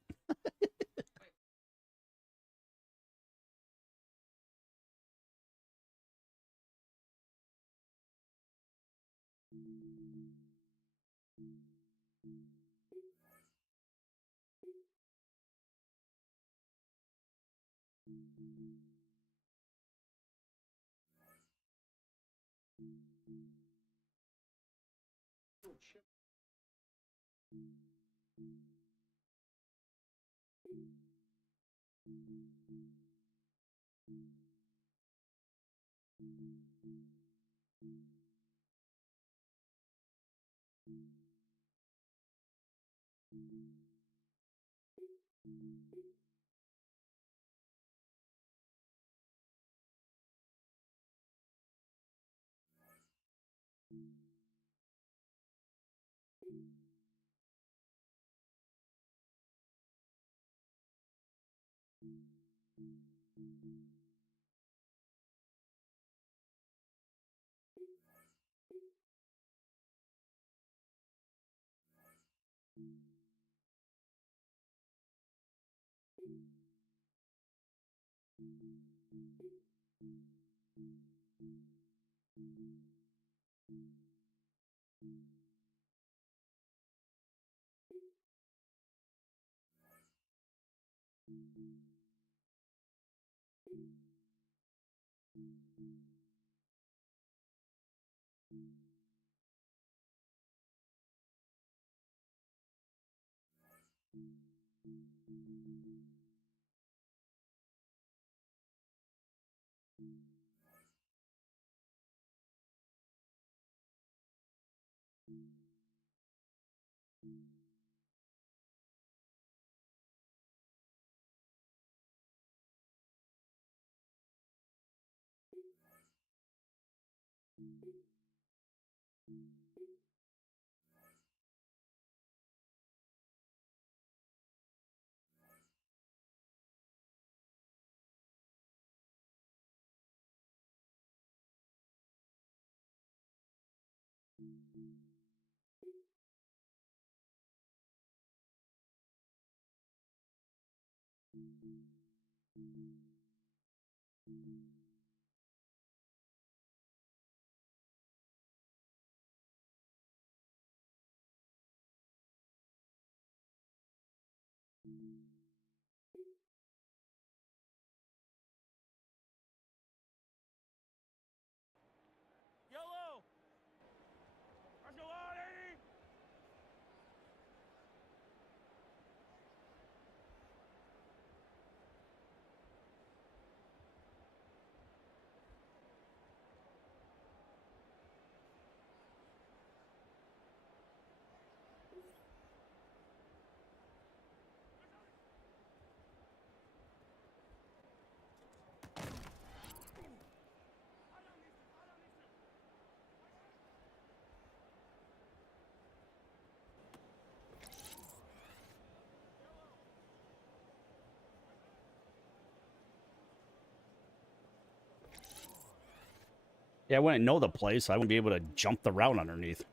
Yeah, I wouldn't know the place. I wouldn't be able to jump the route underneath.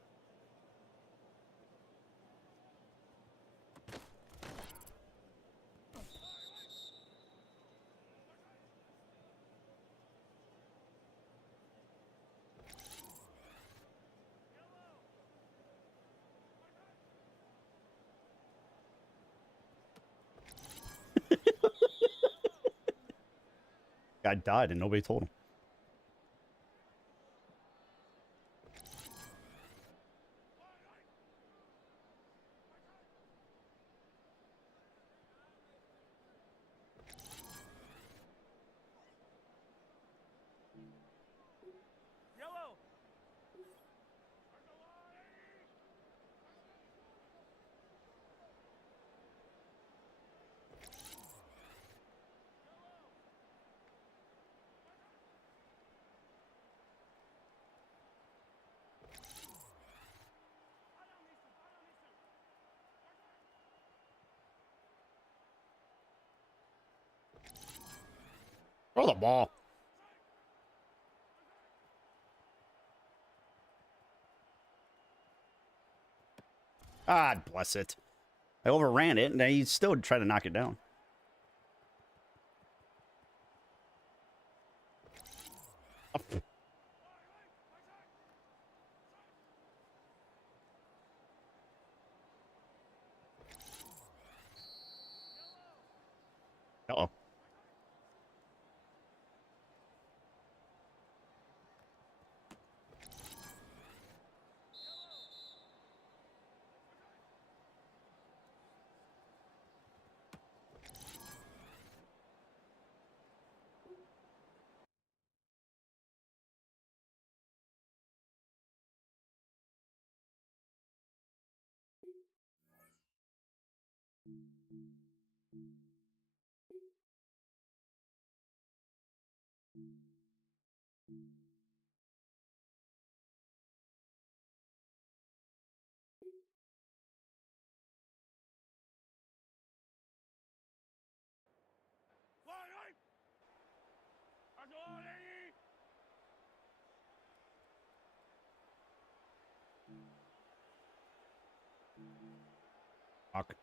Guy died and nobody told him. Throw the ball. God bless it. I overran it, and he still tried to knock it down. Uh-oh. Fuck.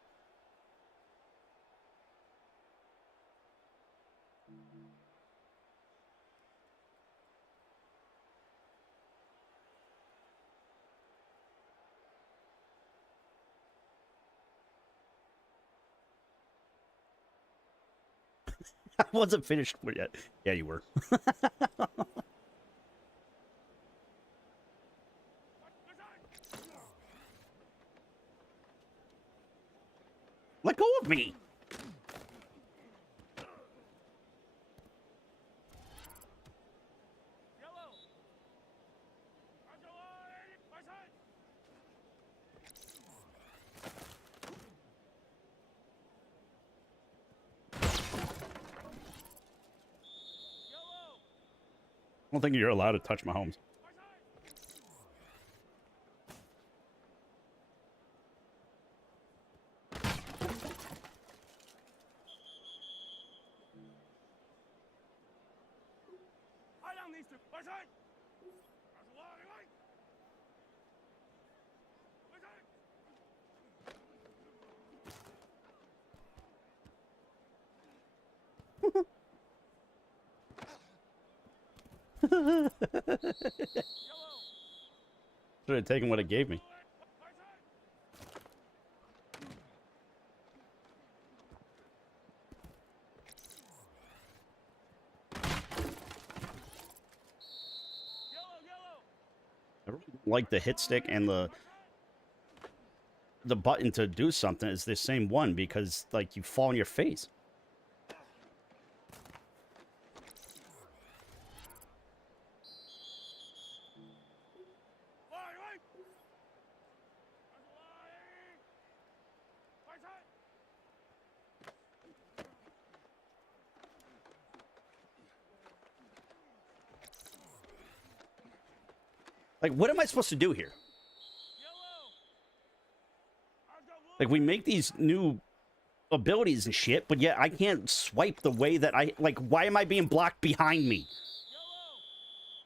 I wasn't finished yet. Yeah, you were. Let go of me. I don't think you're allowed to touch Mahomes. Should have taken what it gave me. I really like the hit stick and the button to do something is the same one because like you fall on your face. Like, what am I supposed to do here? Like, we make these new abilities and shit, but yet I can't swipe the way that I... Like, why am I being blocked behind me?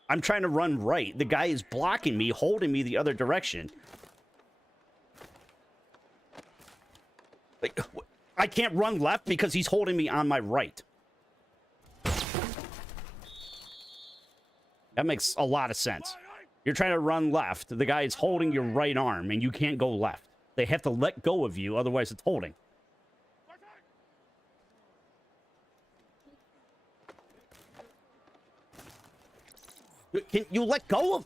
I'm trying to run right. The guy is blocking me, holding me the other direction. Like, I can't run left because he's holding me on my right. That makes a lot of sense. You're trying to run left. The guy is holding your right arm, and you can't go left. They have to let go of you, otherwise it's holding. Can you let go of...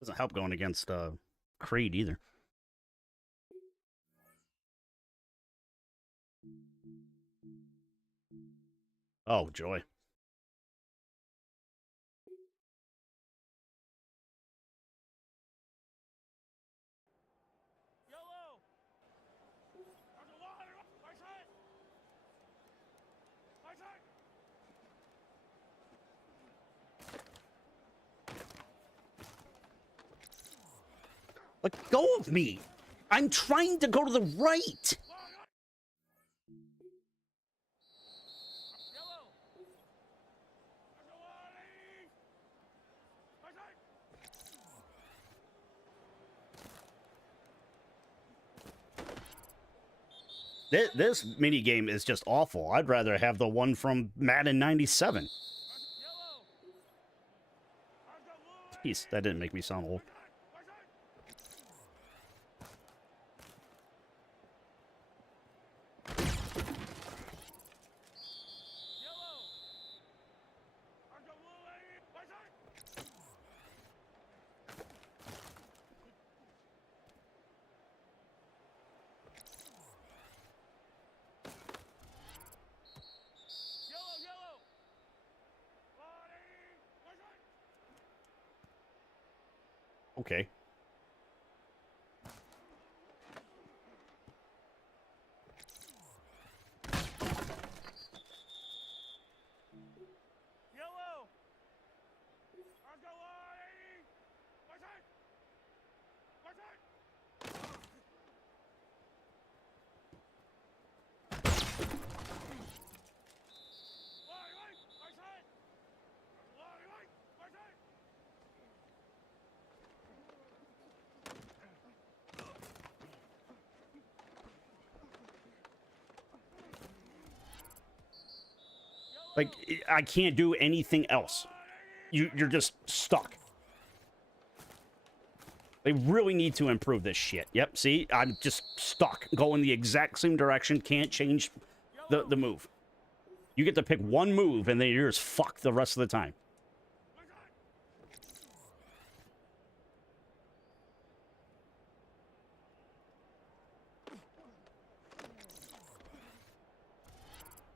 Doesn't help going against Creed either. Oh, joy. Let go of me. I'm trying to go to the right. This mini game is just awful. I'd rather have the one from Madden 97. Jeez, that didn't make me sound old. Okay. Like, I can't do anything else. You're just stuck. They really need to improve this shit. Yep, see? I'm just stuck. Going the exact same direction. Can't change the move. You get to pick one move, and then you're just fucked the rest of the time.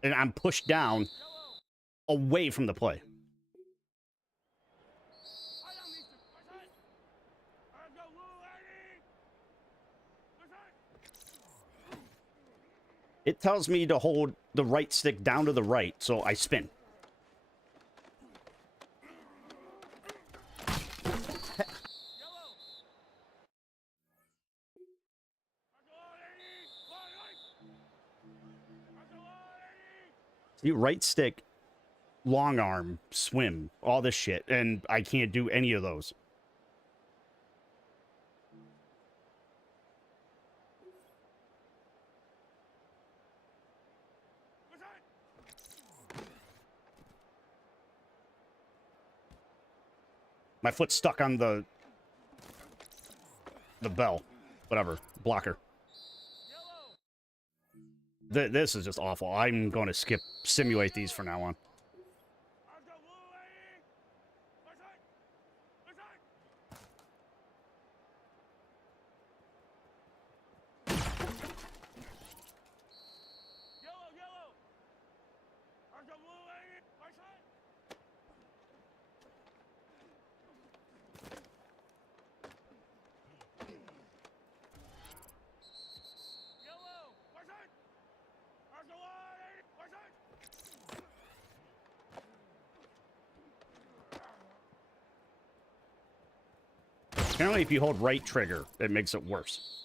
And I'm pushed down away from the play. It tells me to hold the right stick down to the right, so I spin. See, right stick, long arm, swim, all this shit, and I can't do any of those. My foot's stuck on the bell. Whatever. Blocker. This is just awful. I'm going to simulate these from now on. Apparently, if you hold right trigger, it makes it worse.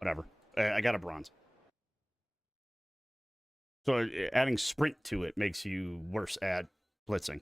Whatever. I got a bronze. So adding sprint to it makes you worse at blitzing.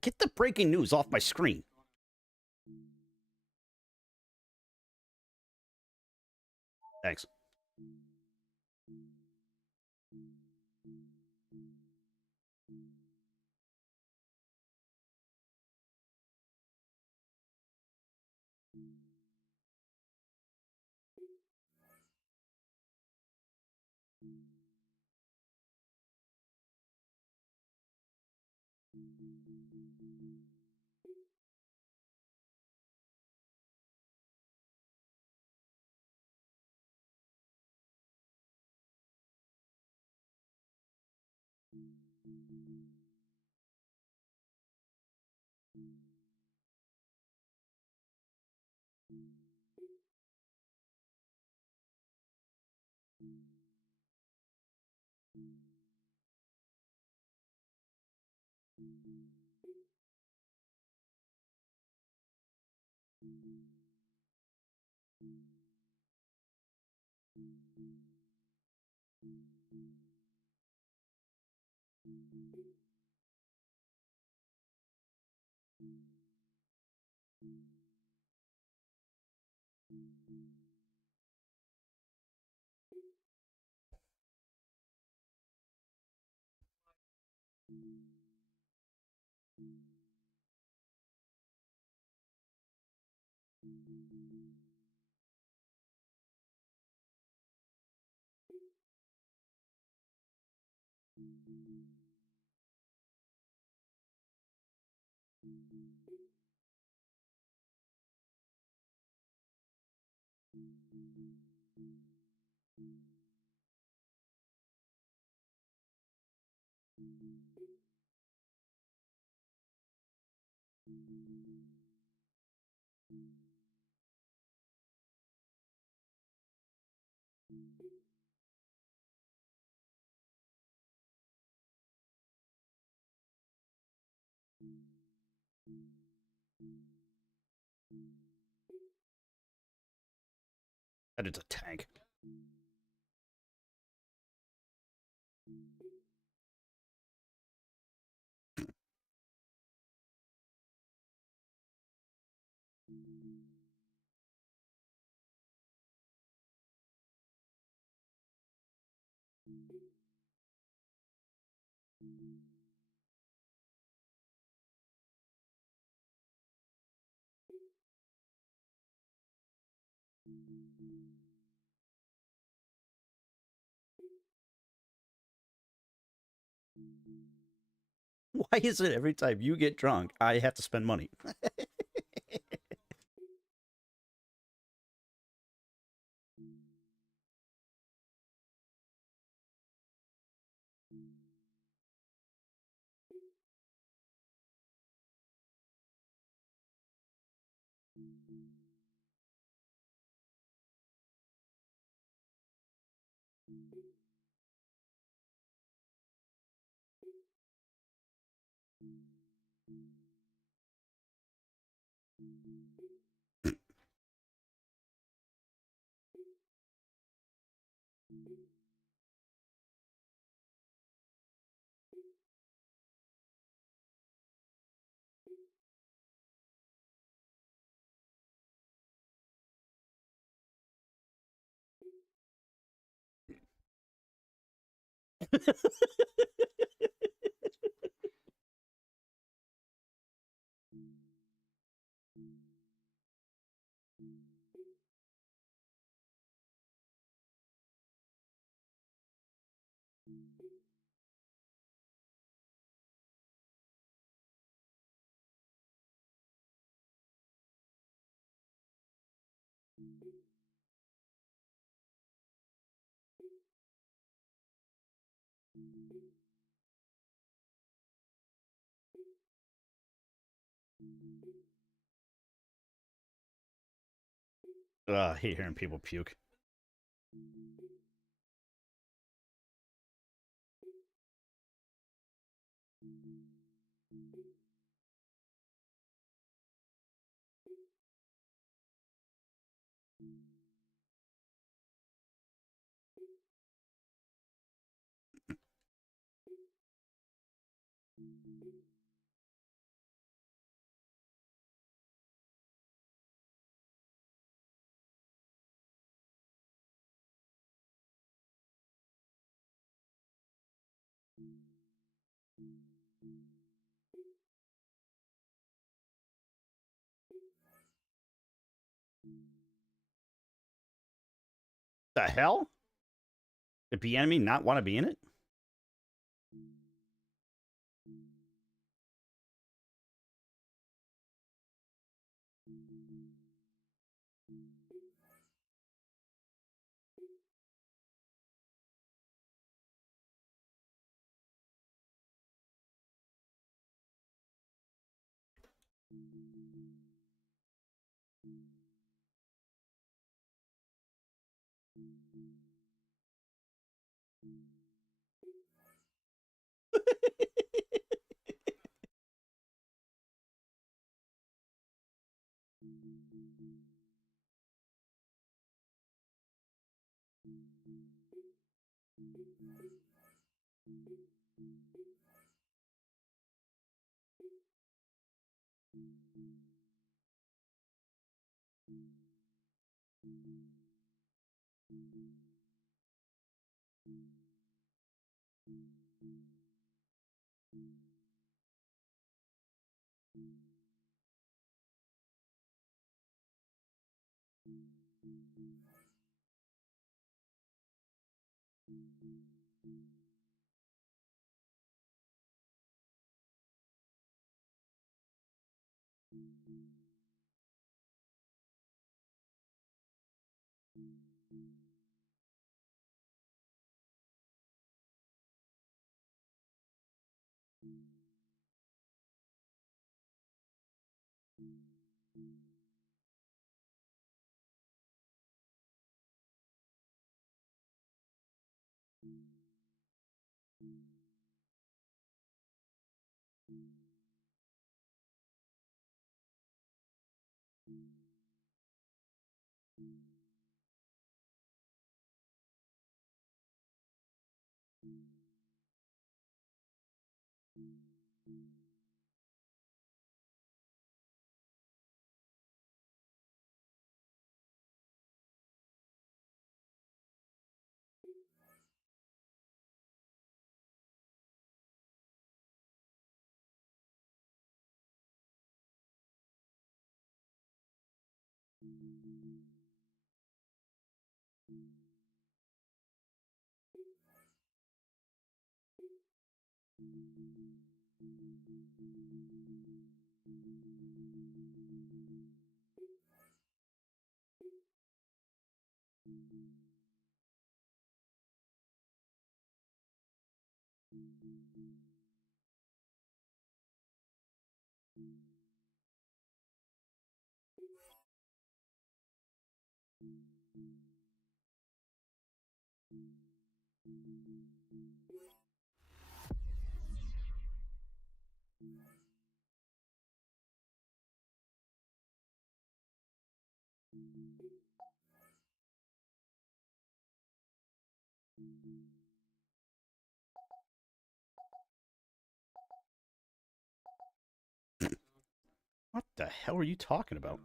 Get the breaking news off my screen. Thanks. That is a tank. Why is it every time you get drunk, I have to spend money? I hate hearing people puke. The hell? Did Bieniemy not want to be in it? What the hell are you talking about?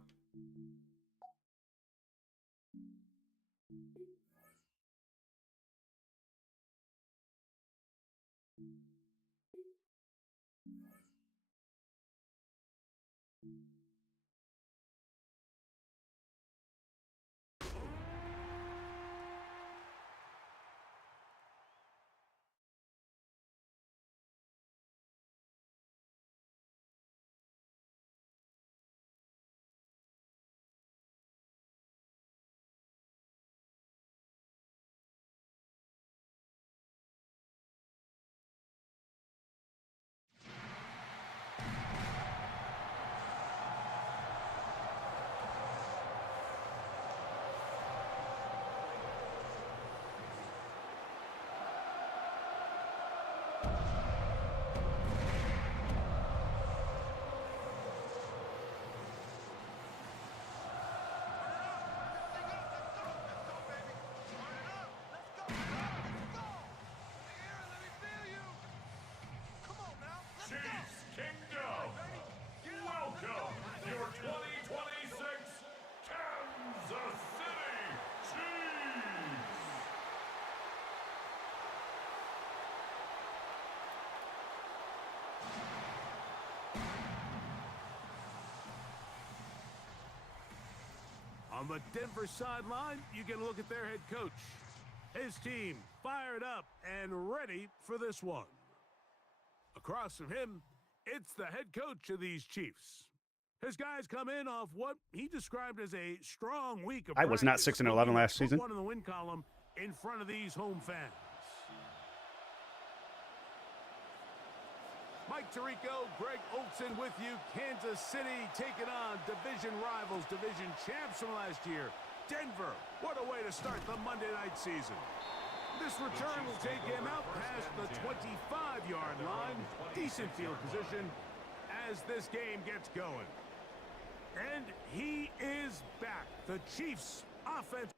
On the Denver sideline, you get a look at their head coach. His team fired up and ready for this one. Across from him, it's the head coach of these Chiefs. His guys come in off what he described as a strong week of I was not practice, 6-11 last put season. one in the win column in front of these home fans. Mike Tirico, Greg Olson with you. Kansas City taking on division rivals, division champs from last year. Denver, what a way to start the Monday night season. This return will take him out past the 25-yard line. Decent field position as this game gets going. And he is back. The Chiefs offense.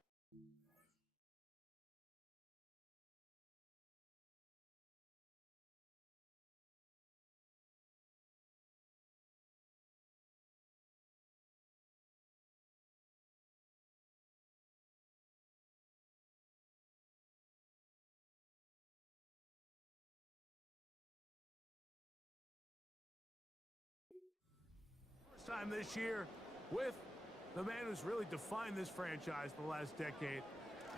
Time this year with the man who's really defined this franchise the last decade,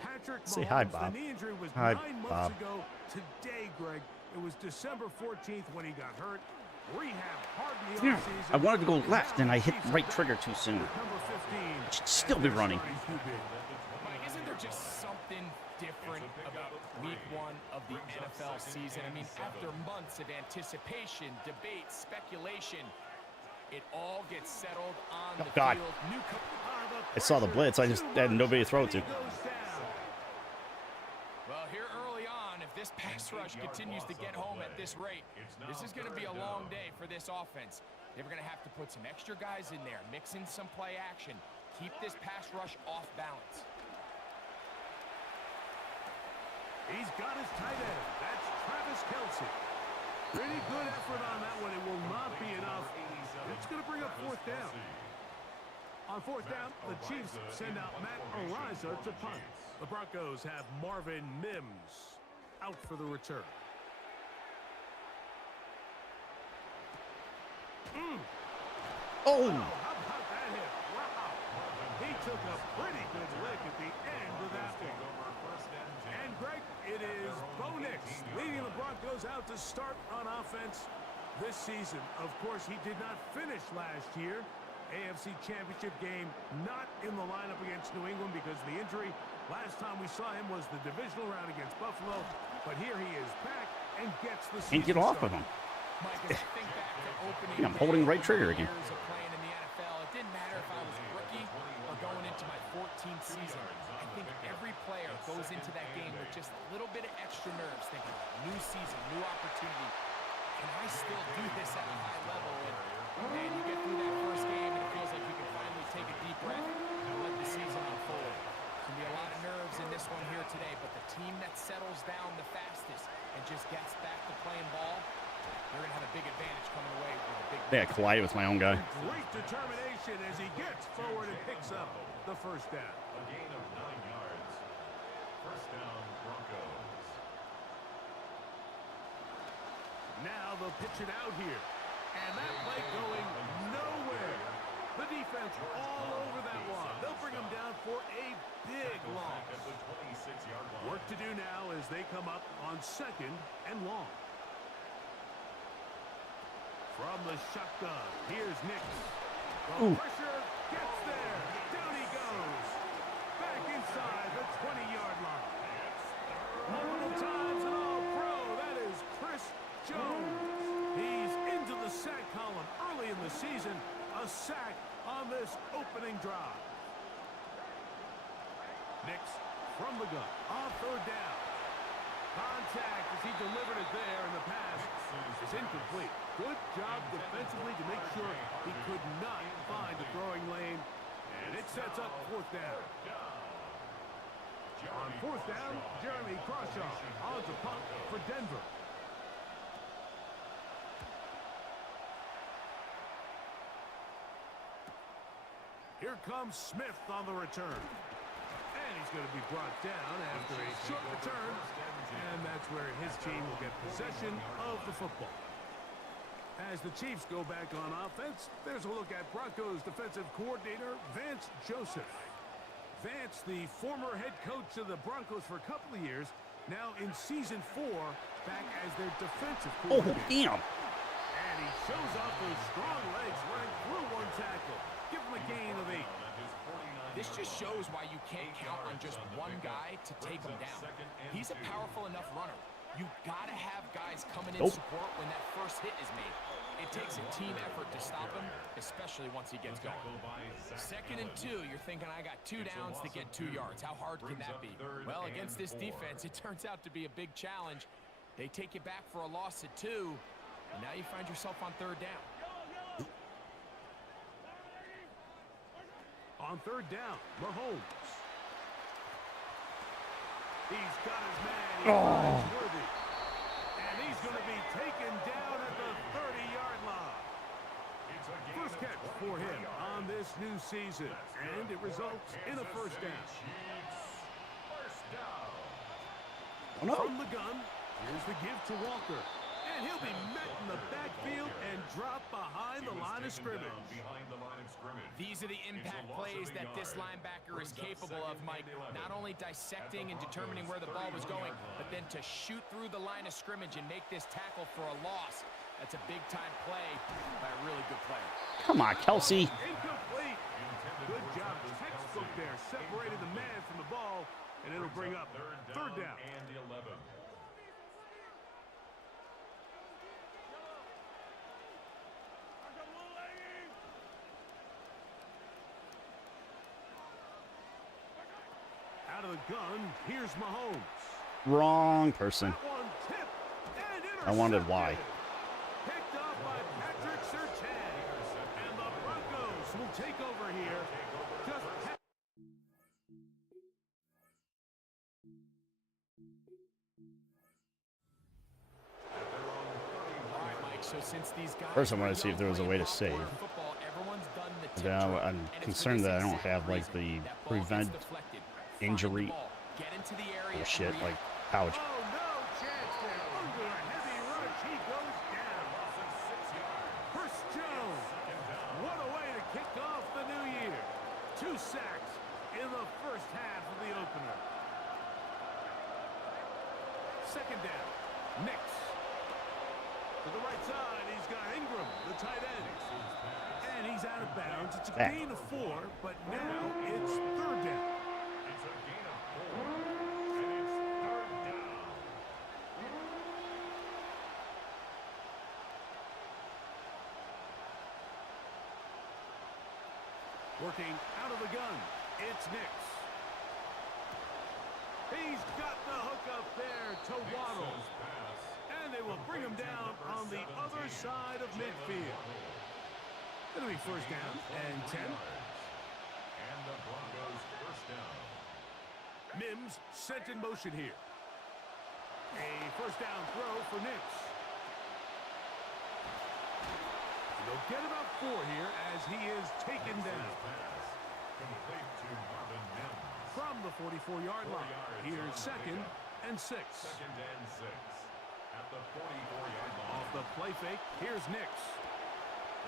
Patrick Mahomes. Say hi, Bob. The knee injury was Hi, 9 months Bob. ago today, Greg. It was December 14th when he got hurt. Rehab hard in the offseason. I wanted to go left, and I hit right trigger too soon. Number 15. I should still be running. Mike, isn't there just something different about week 1 of the NFL season? I mean, after months of anticipation, debate, speculation, it all gets settled on the God. field. I saw the blitz. I just had nobody to throw it to. Well, here early on, if this pass rush continues to get home at this rate, this is going to be a long day for this offense. They're going to have to put some extra guys in there, mix in some play action, keep this pass rush off balance. He's got his tight end. That's Travis Kelce. Pretty good effort on that one. It will not be enough. It's going to bring up fourth down. On fourth down, the Chiefs send out Matt Ariza to punt. The Broncos have Marvin Mims out for the return. Oh! How about that hit? Wow. He took a pretty good lick at the end of that one. And Greg, it is Bo Nix leading the Broncos out to start on offense this season. Of course, he did not finish last year. AFC Championship game not in the lineup against New England because of the injury. Last time we saw him was the divisional round against Buffalo. But here he is back and gets the season Can't get off of started. him. Mike, as I think back to opening I'm holding right trigger again. years of playing in the NFL, it didn't matter if I was a rookie or going into my 14th season. I think every player goes into that game with just a little bit of extra nerves, thinking, new season, new opportunity. Can I still do this at a high level? And man, you get through that first game, and it feels like you can finally take a deep breath and let the season unfold. Can be a lot of nerves in this one here today, but the team that settles down the fastest and just gets back to playing ball, they're going to have a big advantage coming away with a big. Yeah, I collided with my own guy. Great determination as he gets forward and picks up the first down. A gain of 9 yards. First down, Broncos. Now they'll pitch it out here. And that play going nowhere. The defense all over that one. They'll bring him down for a big loss. At the 26-yard line. Work to do now as they come up on 2nd and long. From the shotgun, here's Nix. The pressure gets there. Down he goes. Back inside the 20-yard line. Multiple times an all-pro. That is Chris Jones. He's into the sack column early in the season. A sack on this opening drive. Nix from the gun. On third down. Contact as he delivered it there, and the pass is incomplete. Good job defensively to make sure he could not find a throwing lane. And it sets up fourth down. On fourth down, Jeremy Crawshaw on to punt for Denver. Here comes Smith on the return. And he's going to be brought down after a short return. And that's where his team will get possession of the football. As the Chiefs go back on offense, there's a look at Broncos defensive coordinator Vance Joseph. Vance, the former head coach of the Broncos for a couple of years, now in season 4, back as their defensive Oh, coordinator. damn. And he shows off those strong legs running through one tackle. Give him a gain of 8. This just shows why you can't count on just one guy to take him down. He's a powerful enough runner. You gotta have guys coming in support when that first hit is made. It takes a team effort to stop him, especially once he gets going. 2nd and 2, you're thinking, I got 2 downs to get 2 yards. How hard can that be? Well, against this defense, it turns out to be a big challenge. They take you back for a loss at 2, and now you find yourself on 3rd down. On 3rd down, Mahomes. He's got his man. He's worthy. And he's going to be taken down at the 30-yard line. First catch for him on this new season. And it results in a 1st down. Oh, no. From the gun, here's the give to Walker. And he'll be met in the backfield and dropped behind the line of scrimmage. These are the impact plays that this linebacker is capable of, Mike. Not only dissecting and determining where the ball was going, but then to shoot through the line of scrimmage and make this tackle for a loss. That's a big-time play by a really good player. Come on, Kelsey. Incomplete. Good job. Textbook there. Separated the man from the ball, and it'll bring up 3rd down. Out of the gun, here's Mahomes. Wrong person. That one tipped and I wondered why. Picked up by Patrick Surtain. And the Broncos will take over here. Just All right, Mike, so since these guys First, I wanted to see if there was a way to save. football, everyone's done the tip Now, drill, I'm and it's concerned for that I this don't exact have, like, reason. the That ball gets prevent deflected. Find the injury ball, get into the area and bullshit, react. like pouch. oh, no chance there. Under a heavy rush, he goes down. Chris Jones. What a way to kick off the new year. 2 sacks in the first half of the opener. 2nd down. Nix. To the right side, he's got Ingram, the tight end. And he's out of bounds. It's a gain of 4, but now it's 3rd down. Working out of the gun, it's Nix. He's got the hook up there to Waddle. And they will bring him down on the other side of midfield. It'll be 1st down and 10. And the Broncos 1st down. Mims sent in motion here. A 1st down throw for Nix. They'll get about 4 here as he is taken down. Complete to Marvin Mims. From the 44-yard line. Here's 2nd and 6. 2nd and 6. At the 44-yard line. Off the play fake, here's Nix.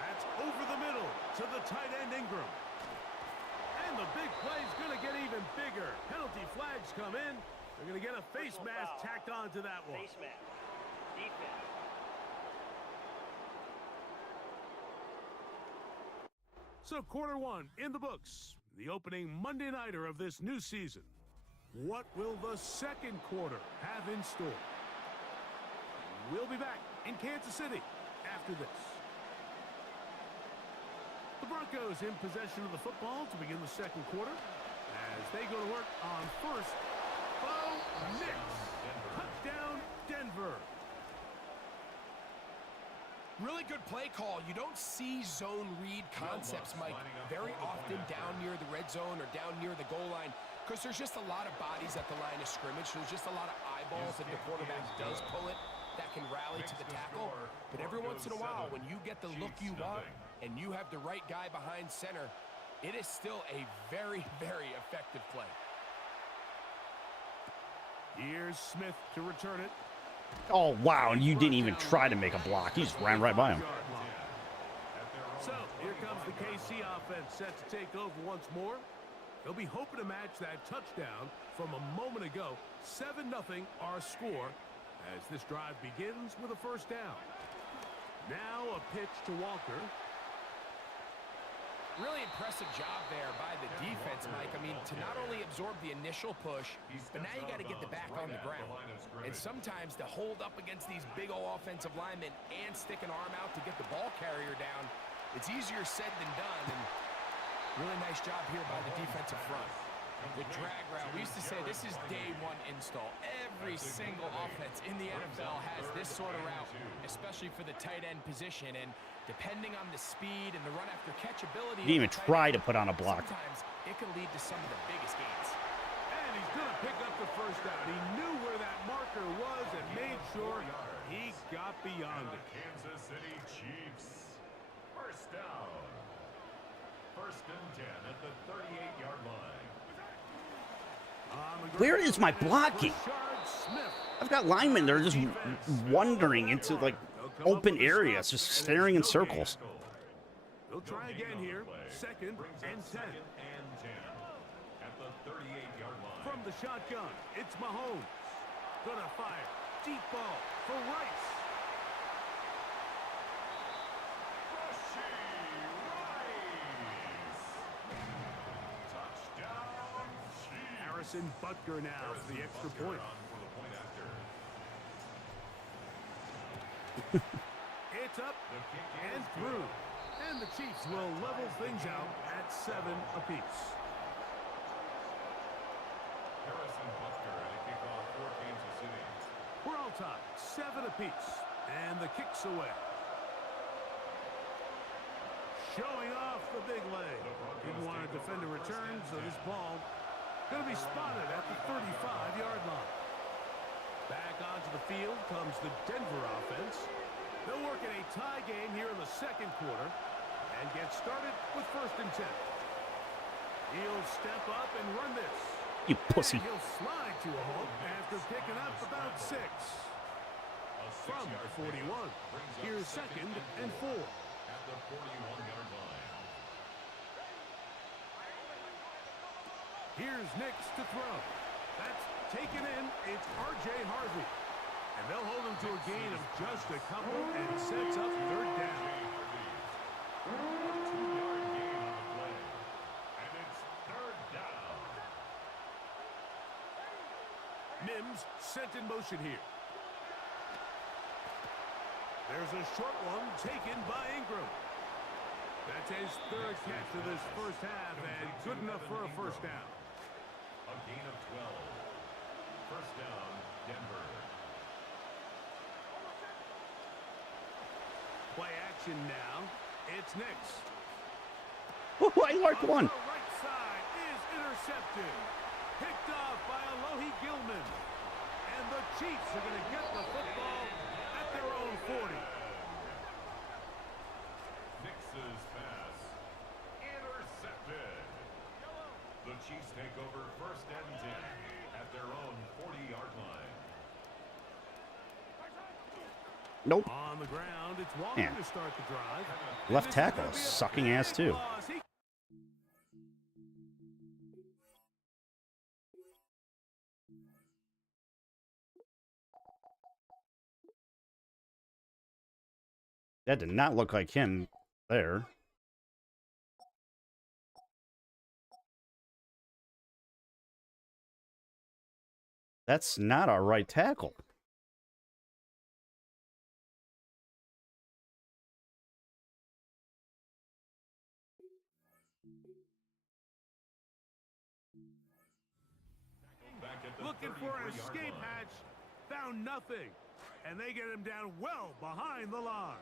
That's over the middle to the tight end Ingram. And the big play's going to get even bigger. Penalty flags come in. They're going to get a face mask tacked on to that one. Face mask. Defense. So quarter 1 in the books. The opening Monday nighter of this new season. What will the 2nd quarter have in store? We'll be back in Kansas City after this. The Broncos in possession of the football to begin the 2nd quarter as they go to work on 1st. Bo Nix. Touchdown, Denver. Really good play call. You don't see zone read concepts, Mike, very often down near the red zone or down near the goal line because there's just a lot of bodies at the line of scrimmage. There's just a lot of eyeballs that the quarterback does pull it that can rally to the tackle. But every once in a while, when you get the look you want and you have the right guy behind center, it is still a very, very effective play. Here's Smith to return it. Oh, wow, and you didn't even try to make a block. He just ran right by him. So, here comes the KC offense set to take over once more. They'll be hoping to match that touchdown from a moment ago. 7-0 our score as this drive begins with a first down. Now a pitch to Walker. Really impressive job there by the defense, Mike. I mean, to not only absorb the initial push, but now you got to get the back on the ground. And sometimes to hold up against these big old offensive linemen and stick an arm out to get the ball carrier down, it's easier said than done. And really nice job here by the defensive front. The drag route, we used to say this is day one install. Every single offense in the NFL has this sort of route, especially for the tight end position. And depending on the speed and the run after catch ability, He didn't even try to put on a block. Sometimes it can lead to some of the biggest gains. And he's going to pick up the first down. He knew where that marker was and made sure he got beyond it. Kansas City Chiefs. First down. First and 10 at the 38-yard line. Where is my blocking? I've got linemen that are just wandering into, like, open areas, just staring in circles. They'll try again here. Second and 10. At the 38-yard line. From the shotgun, it's Mahomes. Gonna fire. Deep ball for Rice. Harrison Butker now for the extra point. It's up and through. And the Chiefs will level things out at 7 apiece. Harrison Butker at a kickoff for Kansas City. We're all tied, 7 apiece. And the kick's away. Showing off the big leg. Didn't want to defend a return, so this ball going to be spotted at the 35-yard line. Back onto the field comes the Denver offense. They'll work in a tie game here in the second quarter and get started with first and 10. He'll step up and run this. You pussy. And he'll slide to a halt after picking up about 6. From the 41, here's second and 4. At the 41-yard line. Here's Nix to throw. That's taken in. It's R.J. Harvey. And they'll hold him to a gain of just a couple and sets up third down. A 2-yard gain on the play. And it's third down. Mims sent in motion here. There's a short one taken by Ingram. That's his third catch of this first half and good enough for a first down. A gain of 12. First down, Denver. Play action now. It's Nix. Ooh, I marked one. The right side is intercepted. Picked off by Alohi Gilman. And the Chiefs are going to get the football at their own 40. Nix's pass. Intercepted. The Chiefs take over first and 10 at their own 40-yard line. Nope. On the ground, it's Walker Man. to start the drive. Left tackle is sucking ass, too. That did not look like him there. That's not our right tackle. Looking for an escape hatch. Found nothing. And they get him down well behind the line.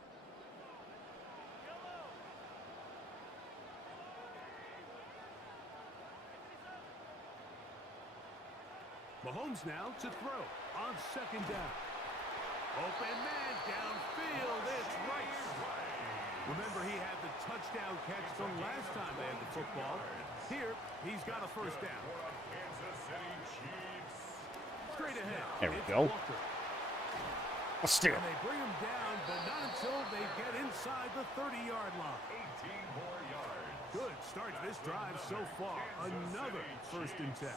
Mahomes now to throw on second down. Open man downfield. It's Rice. Remember, he had the touchdown catch the last time they had the football. Here, he's got a first down. Kansas City Chiefs. Straight ahead. There we it's go. Walker. A steal. And they bring him down, but not until they get inside the 30-yard line. 18 more yards. Good start to this drive so far. Another 1st and 10.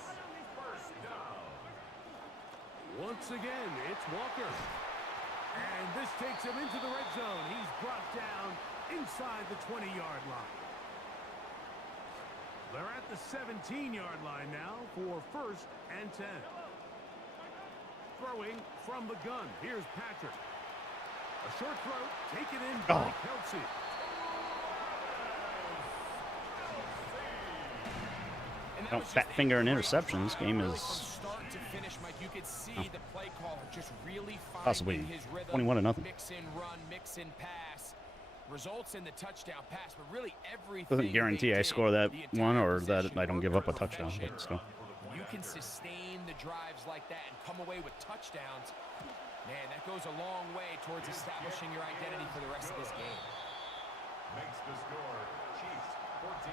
Once again, it's Walker. And this takes him into the red zone. He's brought down inside the 20-yard line. They're at the 17-yard line now for 1st and 10. Throwing from the gun. Here's Patrick. A short throw taken in by Kelsey. No, fat finger and interception. This game is possibly 21-0. Mix in run, mix in pass. Results in the touchdown pass, but really everything. Doesn't guarantee I score that one or that I don't give up a touchdown, but still. You can sustain the drives like that and come away with touchdowns. Man, that goes a long way towards establishing your identity for the rest of this game. Makes the score Chiefs 14,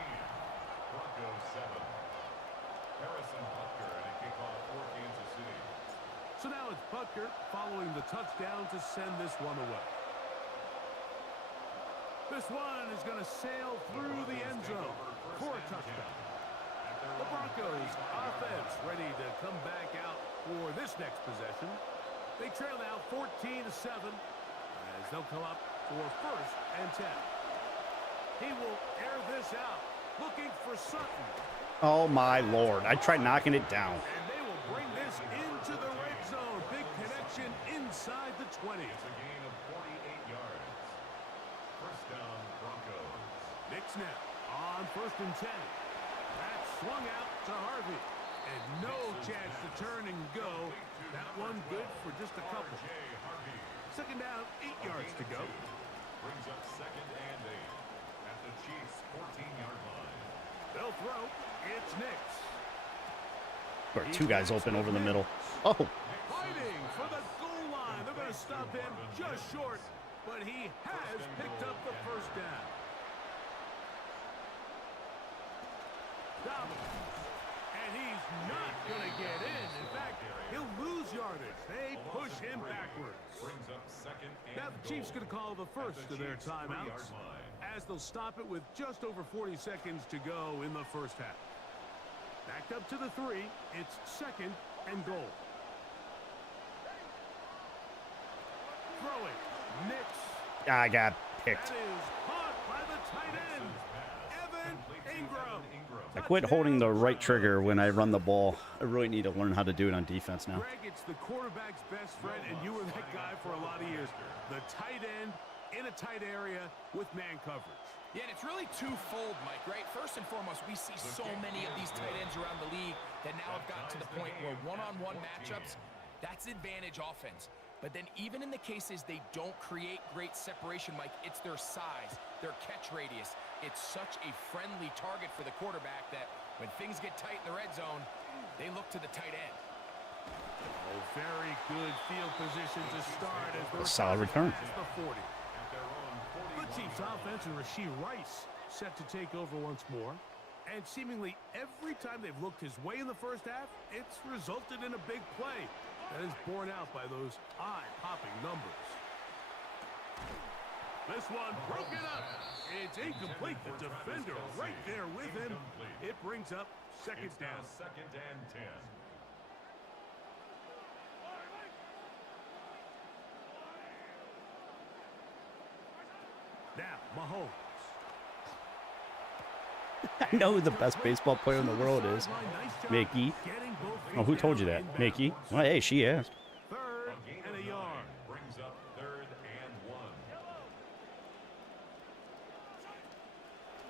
Broncos 7. Harrison Butker and a kickoff for Kansas City. So now it's Butker following the touchdown to send this one away. This one is going to sail through the end zone for a touchdown. The Broncos offense ready to come back out for this next possession. They trail now 14-7 as they'll come up for 1st and 10. He will air this out, looking for Sutton. Oh, my Lord. I tried knocking it down. And they will bring this into the red zone. Big connection inside the 20. It's a gain of 48 yards. 1st down, Broncos. Nick snap on 1st and 10. That's swung out to Harvey. And no chance to turn and go. That one good for just a couple. 2nd down, 8 yards to go. Brings up 2nd and 8 at the Chiefs' 14-yard line. They'll throw. It's Nix. There are 2 guys open over the middle. Oh. Fighting for the goal line. They're going to stop him just short, but he has picked up the 1st down. Stop. And he's not going to get in. In fact, he'll lose yardage. They push him backwards. Brings up 2nd and Now the Chiefs going to call the first of their timeouts as they'll stop it with just over 40 seconds to go in the 1st half. Backed up to the 3. It's 2nd and goal. Throwing. Nix. I got picked. That is caught by the tight end, Evan Ingram. I quit holding the right trigger when I run the ball. I really need to learn how to do it on defense now. Greg, it's the quarterback's best friend, and you were that guy for a lot of years. The tight end in a tight area with man coverage. Yeah, and it's really twofold, Mike, right? First and foremost, we see so many of these tight ends around the league that now have gotten to the point where one-on-one matchups, that's advantage offense. But then even in the cases they don't create great separation, Mike, it's their size, their catch radius. It's such a friendly target for the quarterback that when things get tight in the red zone, they look to the tight end. Oh, very good field position to start as the solid return. The 40. The Chiefs offense and Rashee Rice set to take over once more. And seemingly every time they've looked his way in the 1st half, it's resulted in a big play that is borne out by those eye-popping numbers. This one broken up. It's incomplete. The defender right there with him. It brings up 2nd down. 2nd and 10. Now, Mahomes. I know who the best baseball player in the world is. Mickey. Oh, who told you that? Mickey? Well, hey, she asked. 3rd and a yard. Brings up 3rd and 1.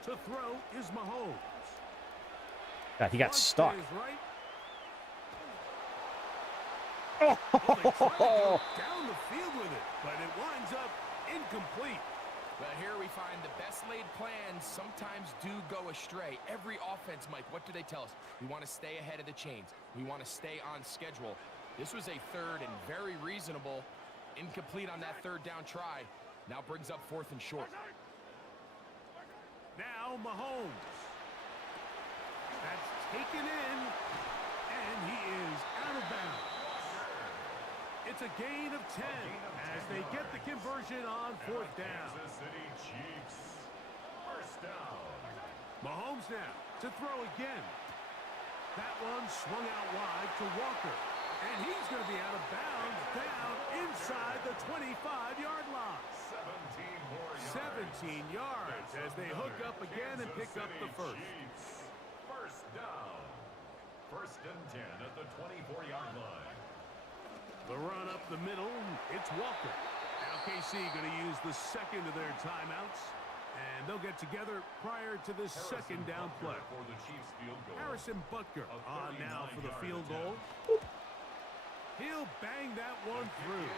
To throw is Mahomes. God, he got stuck. Well, they try to go down the field with it, but it winds up incomplete. Well, here we find the best laid plans sometimes do go astray. Every offense, Mike, what do they tell us? We want to stay ahead of the chains. We want to stay on schedule. This was a 3rd and very reasonable. Incomplete on that 3rd down try. Now brings up 4th and short. Now Mahomes. That's taken in, and he is out of bounds. It's a gain of 10 as they get the conversion on 4th down. Kansas City Chiefs. 1st down. Mahomes now to throw again. That one swung out wide to Walker. And he's going to be out of bounds down inside the 25-yard line. 17 yards as they hook up again and pick up the first. First down. First and 10 at the 24-yard line. The run up the middle, it's Walker. Now KC going to use the second of their timeouts. And they'll get together prior to this second down play. For the Chiefs field goal. Harrison Butker on now for the field goal. He'll bang that one through.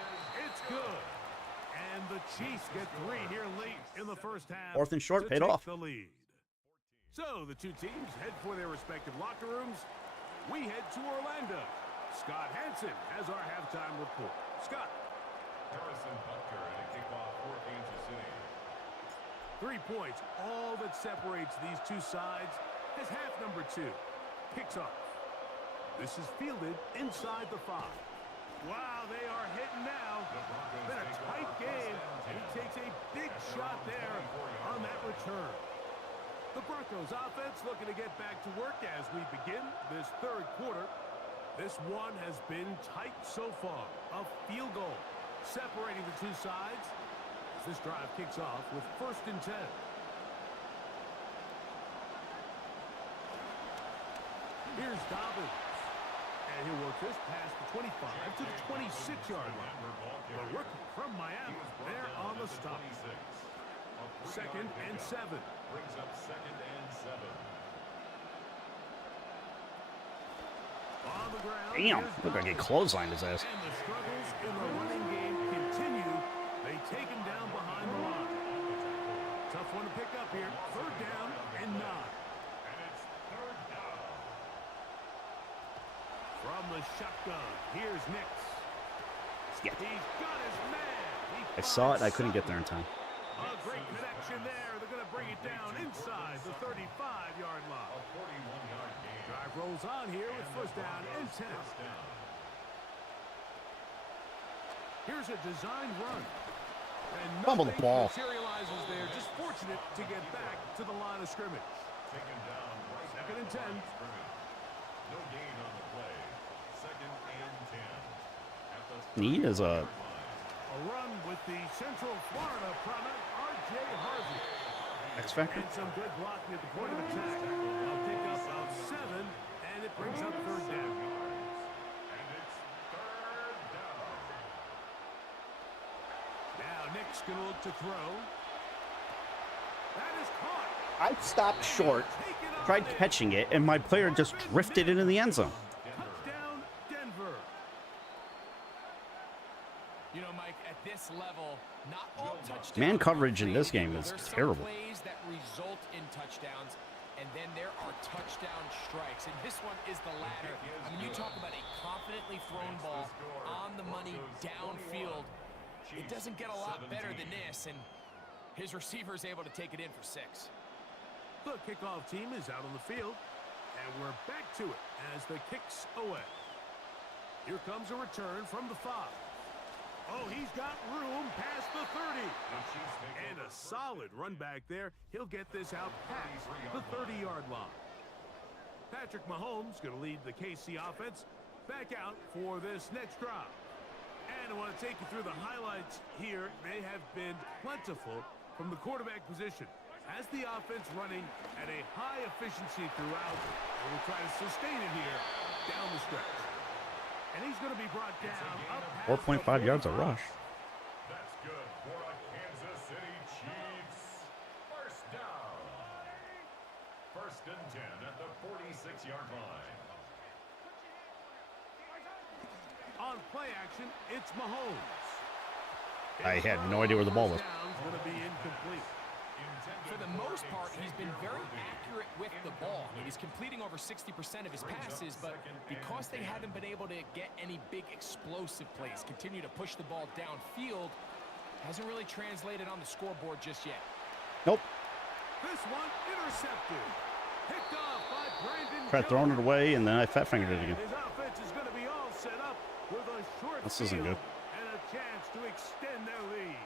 It's good. And the Chiefs get 3 here late in the first half. 4th and short, to paid take off. the lead. So the two teams head for their respective locker rooms. We head to Orlando. Scott Hansen has our halftime report. Scott. Harrison Butker and a kickoff for Kansas City. 3 points, all that separates these two sides, as half number 2 kicks off. This is fielded inside the 5. Wow, they are hitting now. Been a tight game, and he takes a big shot there on that return. The Broncos offense looking to get back to work as we begin this third quarter. This one has been tight so far. A field goal separating the two sides. This drive kicks off with 1st and 10. Here's Dobbins. And he'll work this past the 25 to the 26-yard line. The rookie from Miami, there on the stop. 2nd and 7. Brings up 2nd and 7. On the ground. Damn, look like he clotheslined his ass. And the struggles in the running game continue. They take him down behind the line. Tough one to pick up here. 3rd down and 9. And it's 3rd down. From the shotgun, here's Nix. Yeah. He's got his man. I saw it. I couldn't get there in time. A great connection there. They're going to bring it down inside the 35-yard line. A 41-yard gain. Drive rolls on here with 1st down and 10. First down. Here's a designed run. And Fumble the nothing ball. materializes there. Just fortunate to get back to the line of scrimmage. Taken down right 2nd and 10. No gain on the play. 2nd and 10. At the Need is a A run with the Central Florida product, R.J. Harvey. X Factor. And some good blocking at the point of attack. A pickup of 7, and it brings up 3rd down. And it's 3rd down. Now Nick's going to look to throw. That is caught. I stopped short, tried catching it, and my player just drifted into the end zone. Touchdown, Denver. You know, Mike, at this level, not all touchdowns. Man coverage in this are game created is equal. There's terrible. Some plays that result in touchdowns, and then there are touchdown strikes, and this one is the latter. I mean, you talk about a confidently thrown ball on the money downfield. It doesn't get a lot better than this, and his receiver is able to take it in for 6. The kickoff team is out on the field, and we're back to it as the kicks away. Here comes a return from the 5. Oh, he's got room past the 30. And a solid run back there. He'll get this out past the 30-yard line. Patrick Mahomes going to lead the KC offense back out for this next drive. And I want to take you through the highlights here. They have been plentiful from the quarterback position. Has the offense running at a high efficiency throughout, and we'll try to sustain it here down the stretch. And he's going to be brought down up 4.5 yards a rush. That's good for a Kansas City Chiefs. First down. 1st and 10 at the 46-yard line. On play action, it's Mahomes. I had no idea where the ball was. Going to be incomplete. For the most part, he's been very accurate with the ball. I mean, he's completing over 60% of his passes, but because they haven't been able to get any big explosive plays, continue to push the ball downfield, hasn't really translated on the scoreboard just yet. Nope. This one intercepted. Picked off by Brandon. Tried throwing it away, and then I fat fingered it again. His offense is going to be all set up with a short This isn't field good. and a chance to extend their lead.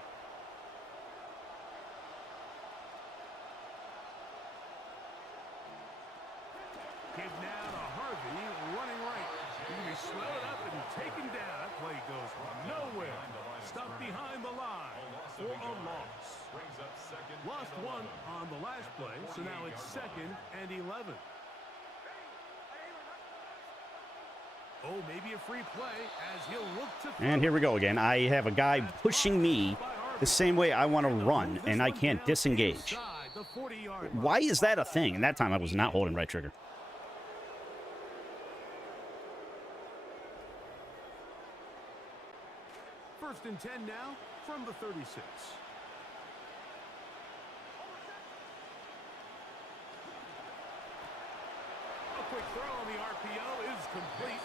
Give now to Harvey, running right. He can be slowed up and taken down. That play goes nowhere. Stuck behind the line for a loss. Lost one on the last play, so now it's 2nd and 11. Oh, maybe a free play as he'll look to... And here we go again. I have a guy pushing me the same way I want to run, and I can't disengage. Why is that a thing? And that time I was not holding right trigger. First and 10 now from the 36. A quick throw on the RPO is complete.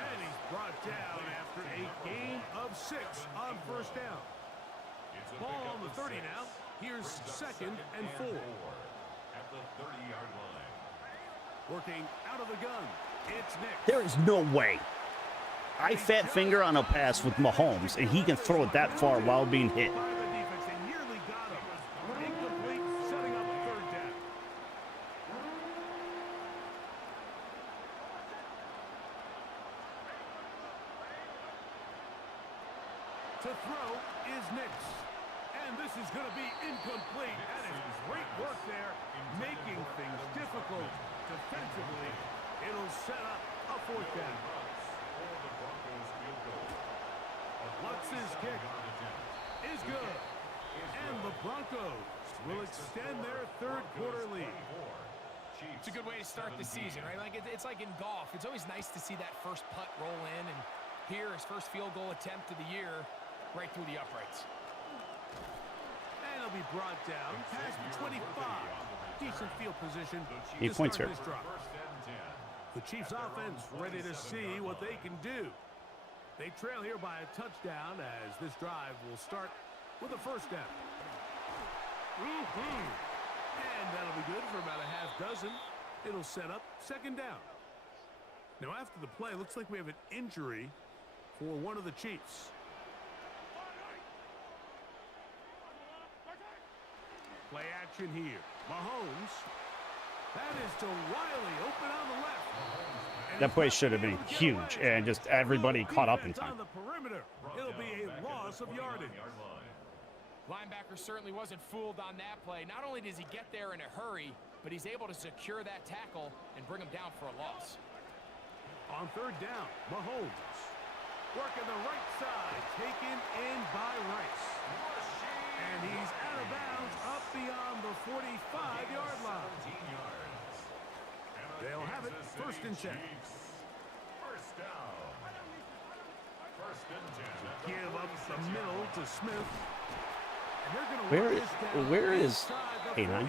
And he's brought down after a gain of 6 on first down. Ball on the 30 now. Here's 2nd and 4. At the 30-yard line. Working out of the gun. It's Nick. There is no way. I fat finger on a pass with Mahomes, and he can throw it that far while being hit. To throw is Nix. And this is going to be incomplete. That is great work there, making things difficult defensively. It'll set up a 4th down. Lutz's kick is good. And the Broncos will extend their 3rd quarter lead. It's a good way to start the season, right? Like it's like in golf. It's always nice to see that first putt roll in, and here his first field goal attempt of the year, right through the uprights. And he'll be brought down past the 25. Decent field position. 8 points here. The Chiefs offense ready to see what they can do. They trail here by a touchdown as this drive will start with a first down. And that'll be good for about a half dozen. It'll set up 2nd down. Now after the play, looks like we have an injury for one of the Chiefs. Play action here. Mahomes. That is to Wiley, open on the left. That play should have been huge, and just everybody caught up in time. On the perimeter. It'll be a loss of yardage. Linebacker certainly wasn't fooled on that play. Not only does he get there in a hurry, but he's able to secure that tackle and bring him down for a loss. On 3rd down, Mahomes. Working the right side, taken in by Rice. And he's out of bounds up beyond the 45-yard line. They'll have it 1st and 10. First down. 1st and 10. Give up the middle to Smith. And they're going to Where is A9?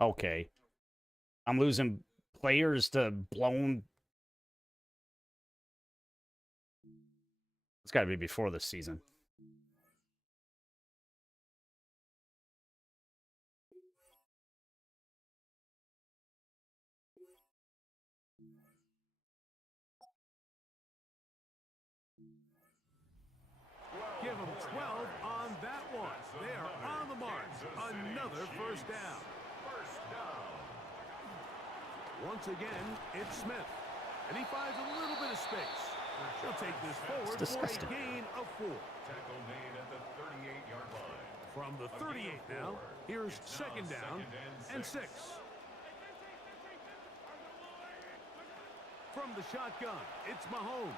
Okay. I'm losing players to blown. It's got to be before this season. Give them 12 on that one. They are on the mark. Another first down. Once again, it's Smith. And he finds a little bit of space. He'll take this forward for a gain of 4. Tackle made at the 38-yard line. From the 38 now, here's 2nd down and 6. From the shotgun, it's Mahomes.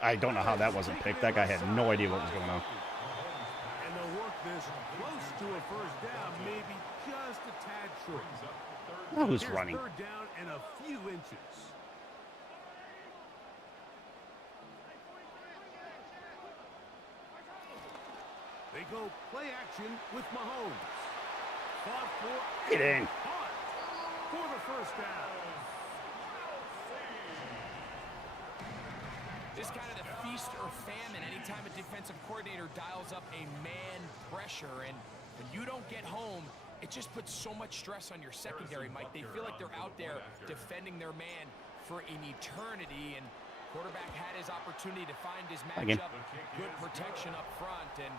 I don't know how that wasn't picked. That guy had no idea what was going on. And they'll work this close to a first down, maybe just a tad short. Oh, who's running? 3rd down and a few inches. They go play action with Mahomes. Fought for Get in. For the first down. This kind of the feast or famine anytime a defensive coordinator dials up a man pressure. And when you don't get home, it just puts so much stress on your secondary, Mike. They feel like they're out there defending their man for an eternity. And Quarterback had his opportunity to find his Again. matchup. Good protection up front, and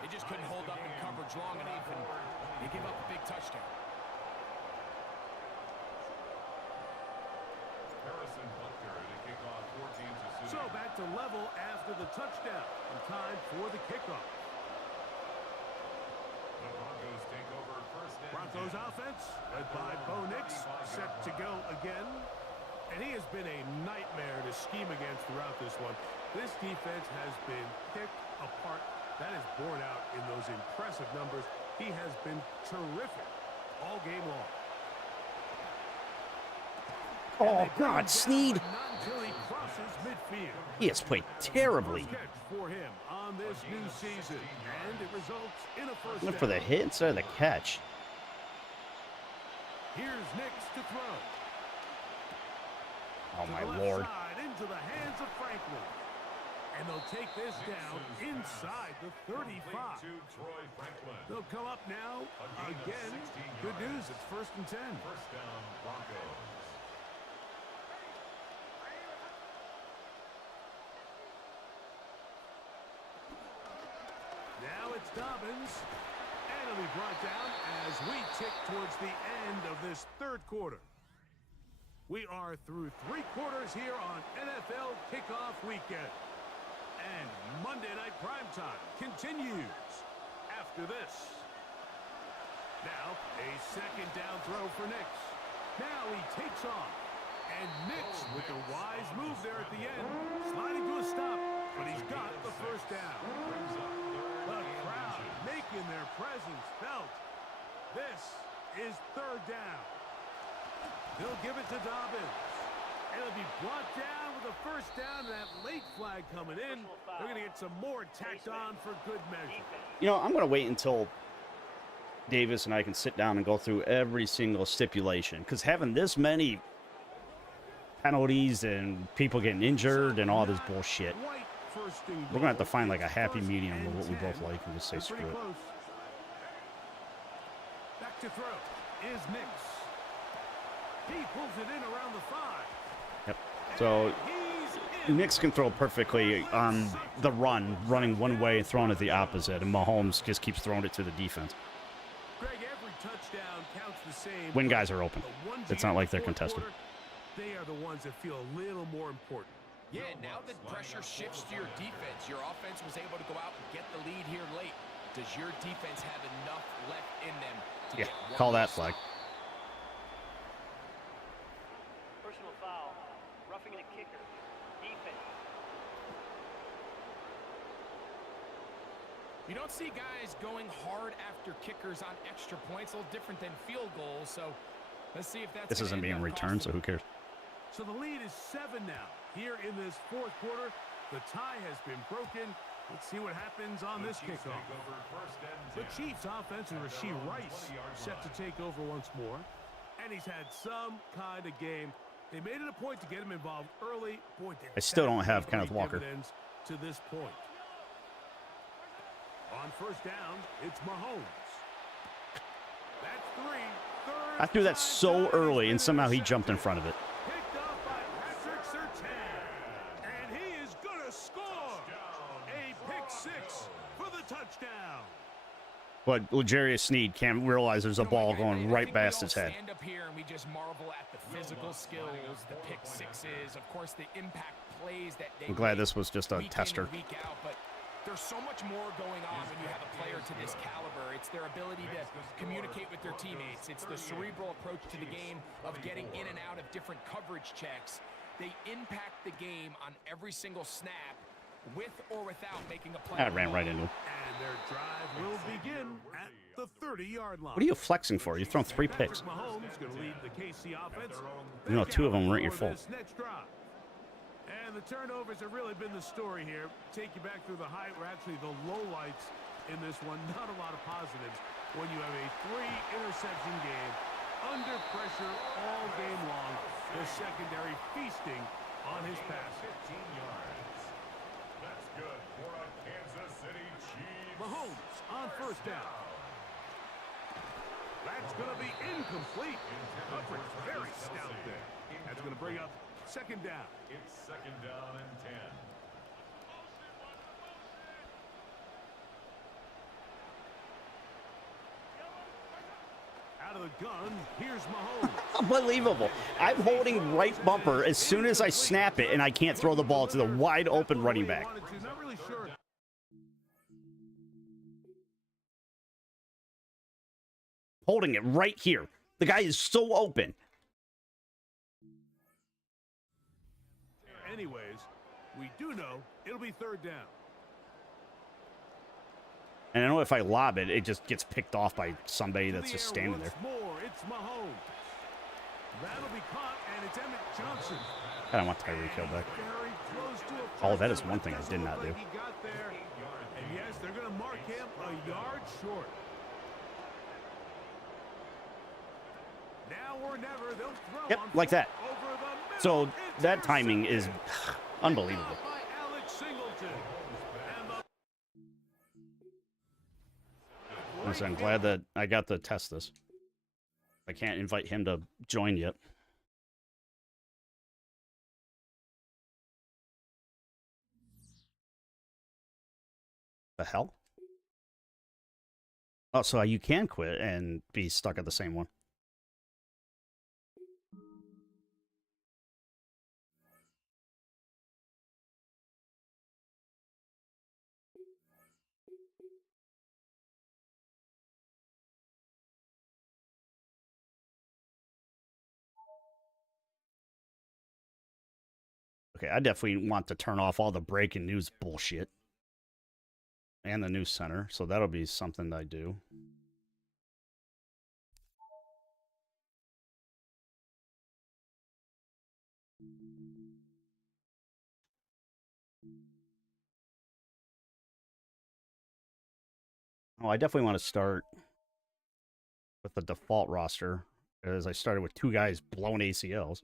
they just couldn't hold up in coverage long enough, and they give up a big touchdown. So back to level after the touchdown. And time for the kickoff. The Broncos take over first and Broncos offense, led by Bo Nix, set to go again. And he has been a nightmare to scheme against throughout this one. This defense has been picked apart. That is borne out in those impressive numbers. He has been terrific all game long. Oh, God, Snead. Not until he crosses midfield. He has played terribly. First catch for him on this new season, and it results in a first Went for the down. hit instead of the catch. Here's Nix to throw. Oh, To my the left Lord. side, into the hands of Franklin. And they'll take this down inside the 35. to Troy Franklin. They'll come up now again. Good news, it's 1st and 10. First down, Broncos. Now it's Dobbins. And it'll be brought down as we tick towards the end of this third quarter. We are through 3 quarters here on NFL Kickoff Weekend. And Monday Night Primetime continues after this. Now, a second down throw for Nix. Now he takes off. And Nix with the wise move there at the end. Sliding to a stop, but he's got the first down. The crowd making their presence felt. This is 3rd down. They'll give it to Dobbins. And it'll be brought down with a first down, and that late flag coming in. They're going to get some more tacked on for good measure. You know, I'm going to wait until Davis and I can sit down and go through every single stipulation. Because having this many penalties and people getting injured and all this bullshit, White first and we're going to have to goal. find like a It's happy 1st medium and of what we 10. both like and just say They're screw pretty it. close. Back to throw is Nix. He pulls it in around the 5. Yep. So He's in. Nix can throw perfectly on the run, running one way and throwing it the opposite, and Mahomes just keeps throwing it to the defense Greg, every touchdown counts the same. when guys are open. The ones It's here not in like the they're fourth contested. quarter, they are the ones that feel a little more important. Yeah, now that pressure shifts to your defense, your offense was able to go out and get the lead here late. Does your defense have enough left in them to Yeah, get one call more that flag. stop? Personal foul. Roughing the kicker. Defense. You don't see guys going hard after kickers on extra points. A little different than field goals. So let's see if that's. This gonna isn't end being up returned, so costing who cares? So the lead is 7 now. Here in this fourth quarter, the tie has been broken. Let's see what happens on this kickoff. The Chiefs offense and Rashee Rice set to take over once more. And he's had some kind of game. They made it a point to get him involved early. Boy, did I still don't that have pay Kenneth Walker. dividends to this point. On first down, it's Mahomes. That's 3. Third I threw that so time early, and he's somehow he been jumped in intercepted. front of it. Picked up by Patrick Surtain. And he is going to score. A pick 6 for the touchdown. But L'Jarius Sneed can't realize there's a ball going right I think past we his all head. stand up here and we just marvel at the physical skills, the pick sixes, of course the impact plays that they I'm glad make this was just a week in tester. and week out, but there's so much more going on when you have a player to this caliber. It's their ability to communicate with their teammates. It's the cerebral approach to the game of getting in and out of different coverage checks. They impact the game on every single snap, with or without making a play. I ran right into him. And their drive will begin at the 30-yard line. What are you flexing for? You've thrown 3 picks. Patrick Mahomes going to lead the KC offense. You know, 2 of them weren't your For fault. this next drive. And the turnovers have really been the story here. Take you back through the high, or actually the lowlights in this one. Not a lot of positives when you have a 3-interception game under pressure all game long. The secondary feasting on his pass. 15 yards. That's good for a Kansas City Chiefs. Mahomes on first down. That's going to be incomplete. Coverage very stout there. That's going to bring up Second down. It's second down and 10. Out of the gun, here's Mahomes. Unbelievable. I'm holding right bumper as soon as I snap it, and I can't throw the ball to the wide open running back. Not really sure. Holding it right here. The guy is so open. Anyways, we do know it'll be third down. And I know if I lob it, it just gets picked off by somebody that's just standing there. More, it's Mahomes. That'll be caught, and it's Emmett Johnson. I don't want Tyreek Hill back. Very close to a Oh, that is one thing I did not do. He got there, and yes, they're going to mark him a yard short. Now or never, they'll throw Yep, like that. over the middle. So that timing is unbelievable. By Alex Singleton. And Listen, I'm glad that I got to test this. I can't invite him to join yet. The hell? Oh, so you can quit and be stuck at the same one. Okay, I definitely want to turn off all the breaking news bullshit. And the news center, so that'll be something that I do. Oh, I definitely want to start with the default roster, as I started with 2 guys blowing ACLs.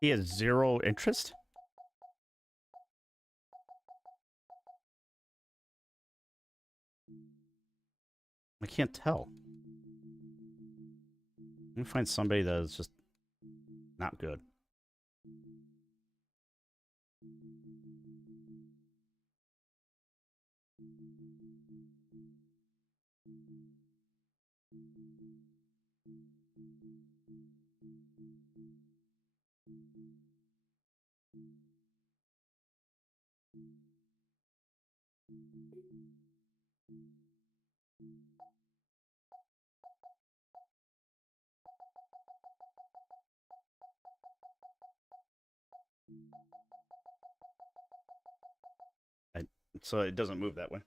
He has 0 interest? I can't tell. Let me find somebody that is just not good. So it doesn't move that way.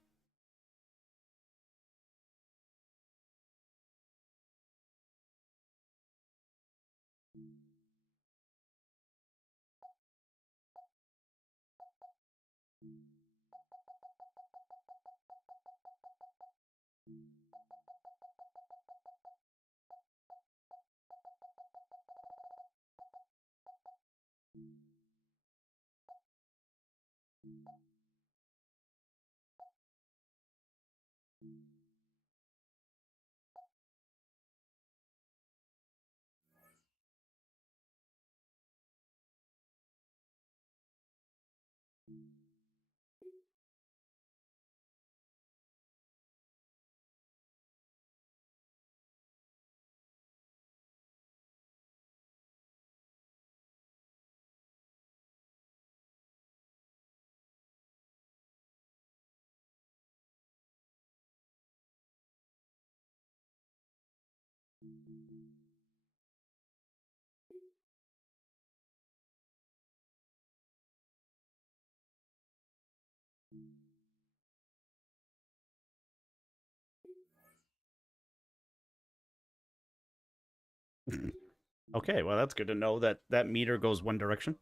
Okay, well, that's good to know that that meter goes one direction.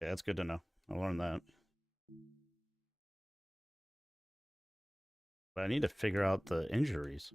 Yeah, that's good to know. I learned that. But I need to figure out the injuries.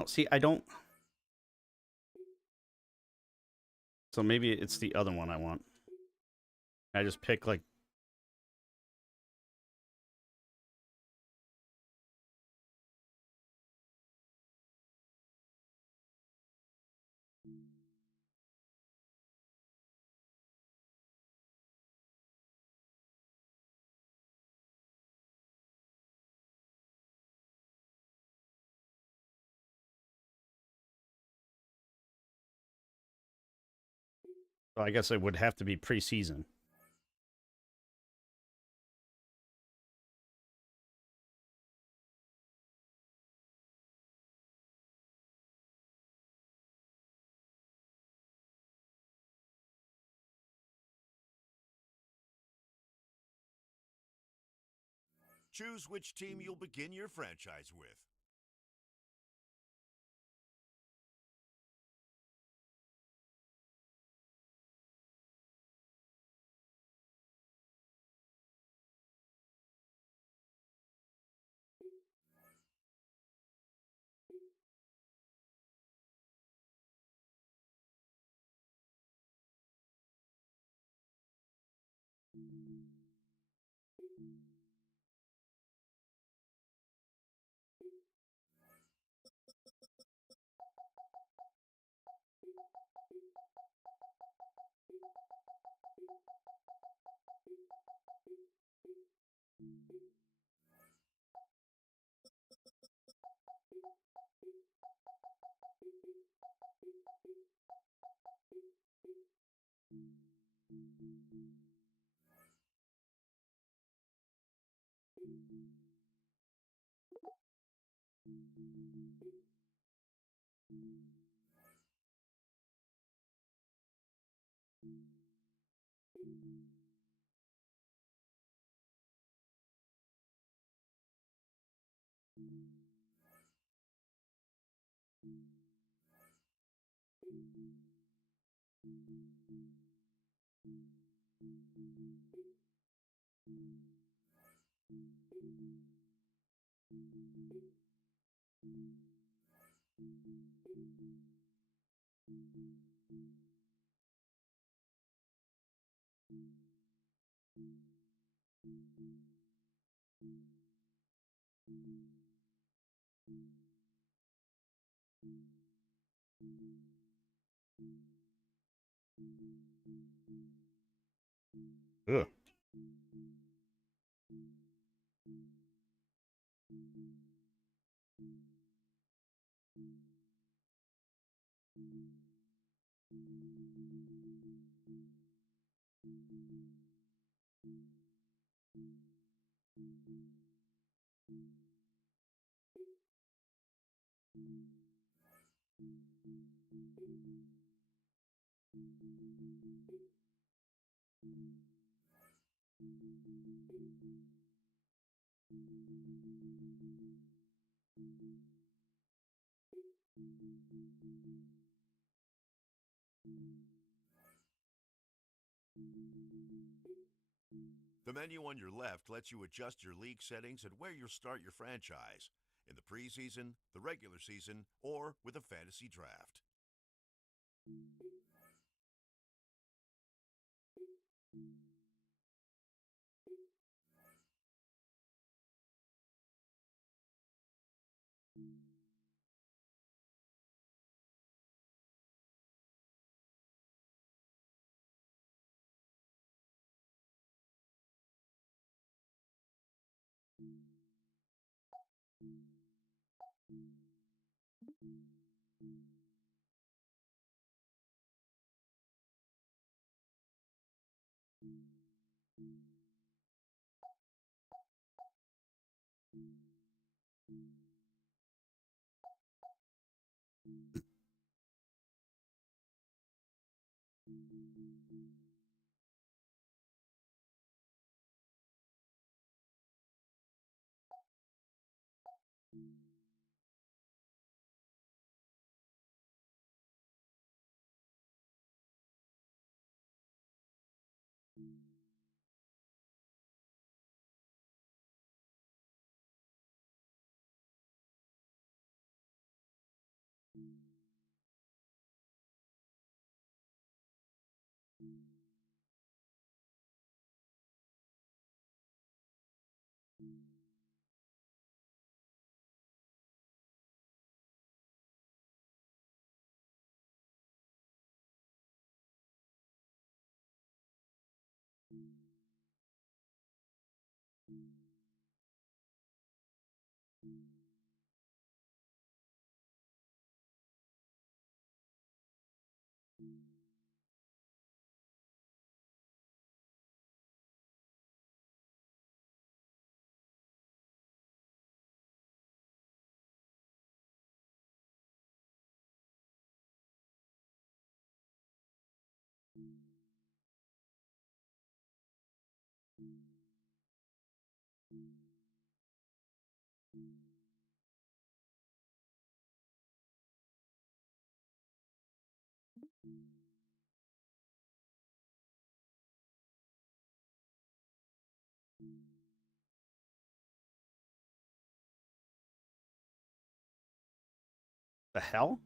No, see, I don't. So maybe it's the other one I want. I just pick like. So I guess it would have to be preseason. Choose which team you'll begin your franchise with. Ugh. The menu on your left lets you adjust your league settings and where you'll start your franchise in the preseason, the regular season, or with a fantasy draft. The hell?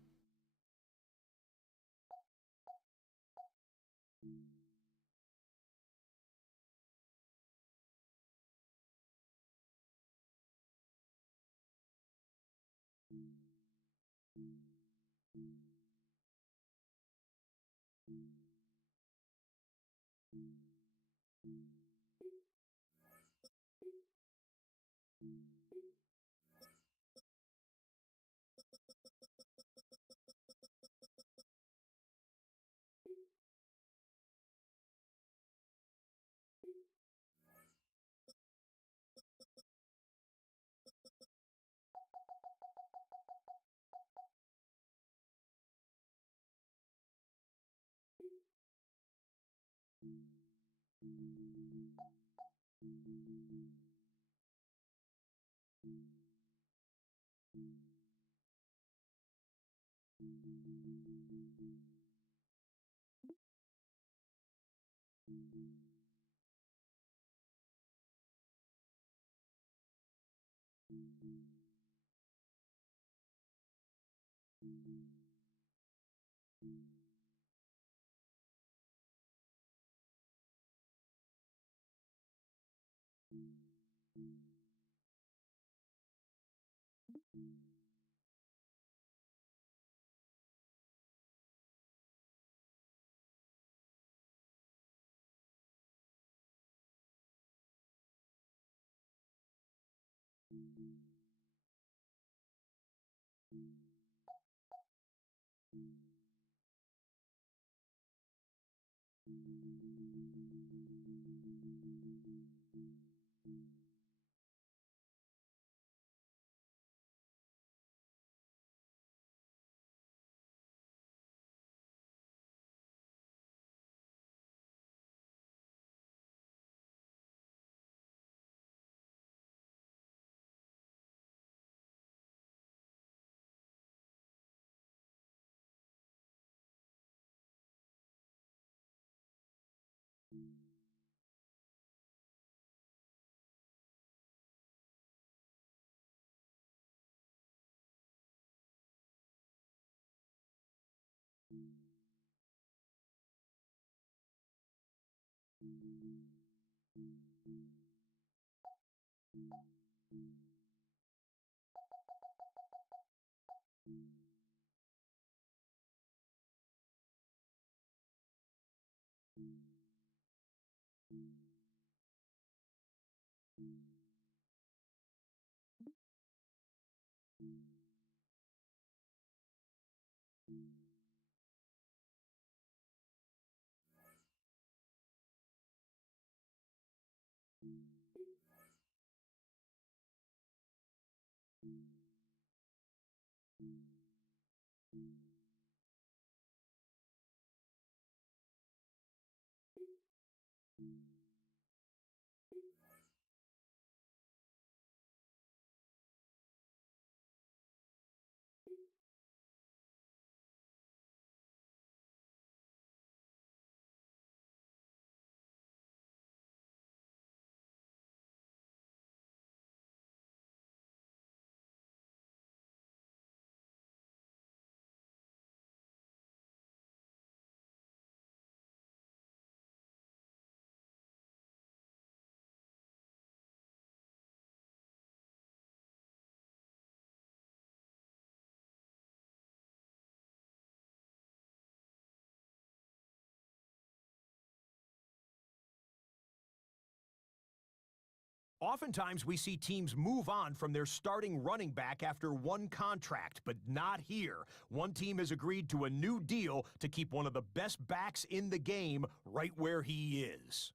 Oftentimes, we see teams move on from their starting running back after one contract, but not here. One team has agreed to a new deal to keep one of the best backs in the game right where he is.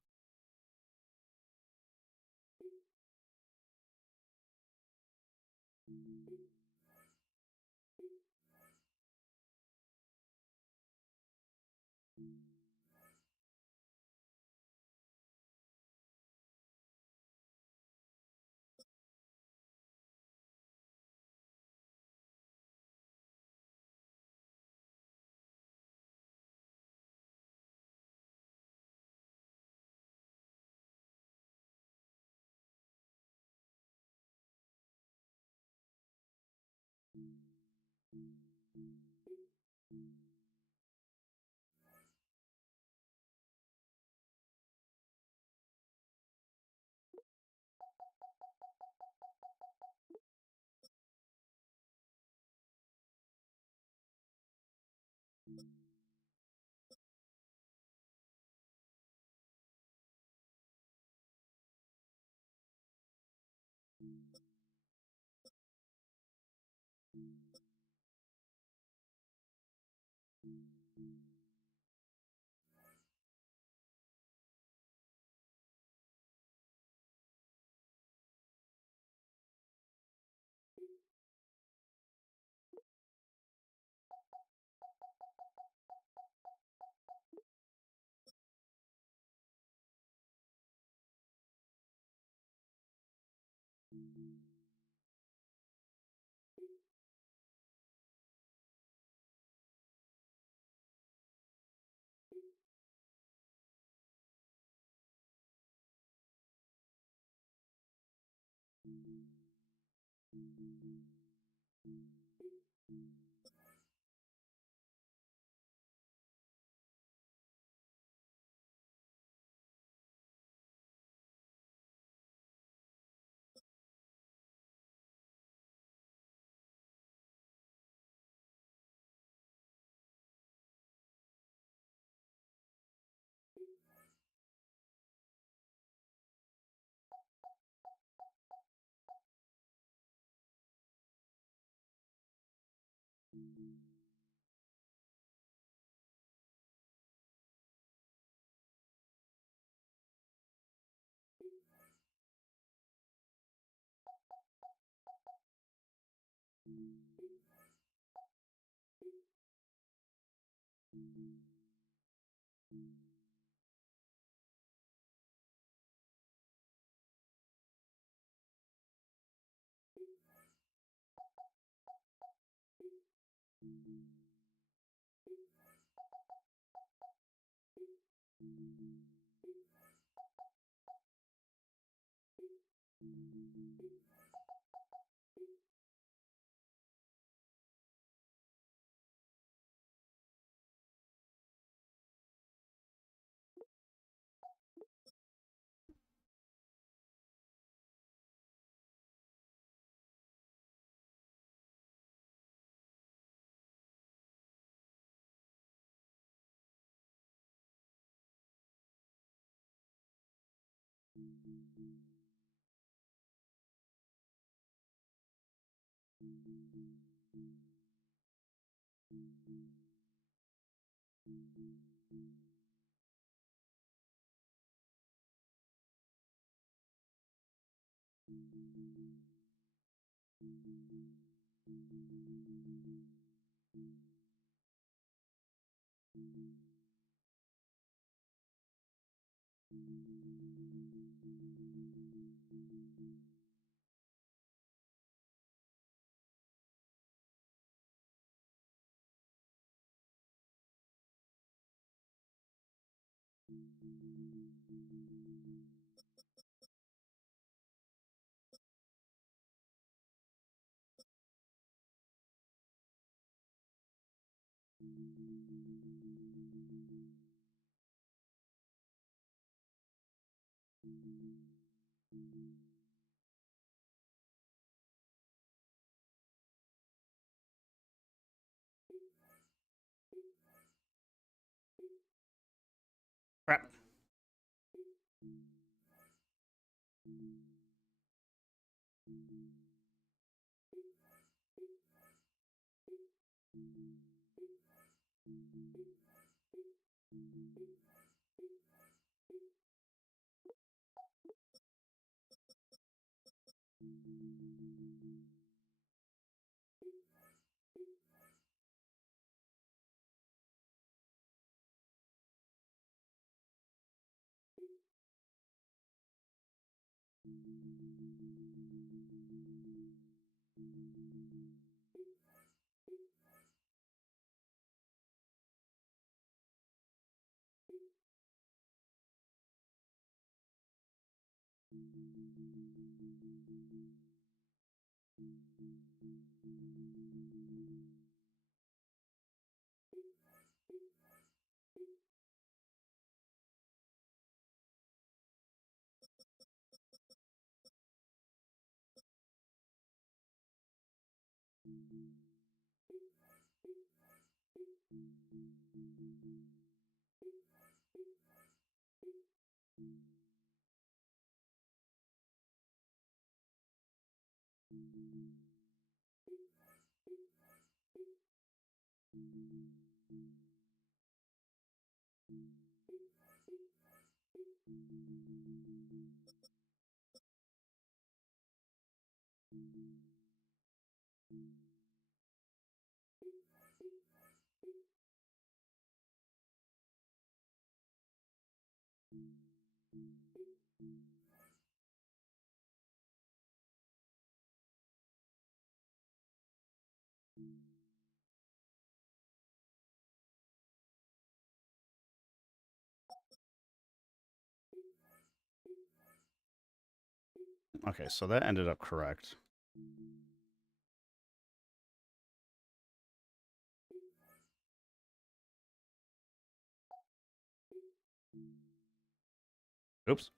Crap. Okay, so that ended up correct. Oops.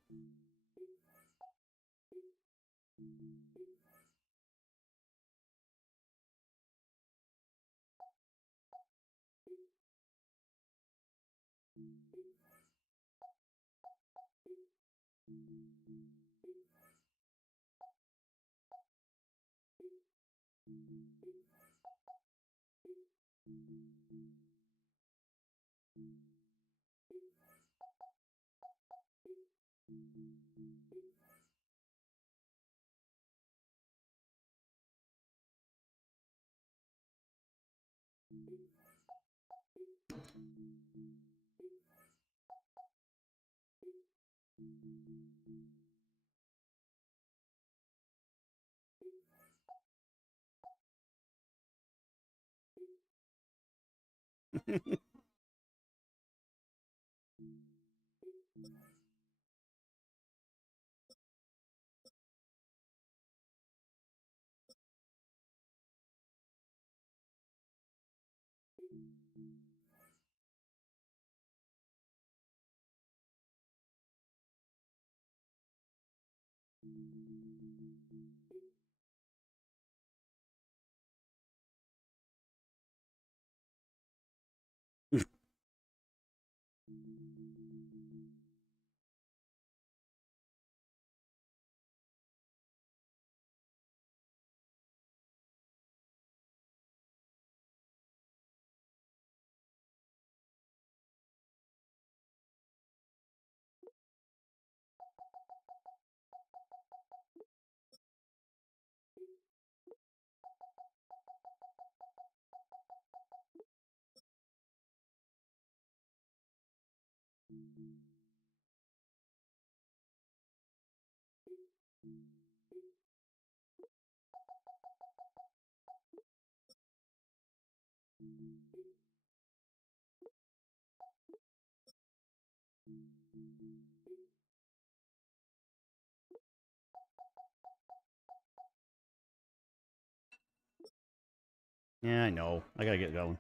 Yeah, I know. I gotta get going.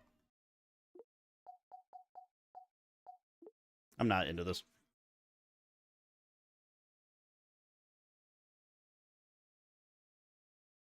I'm not into this.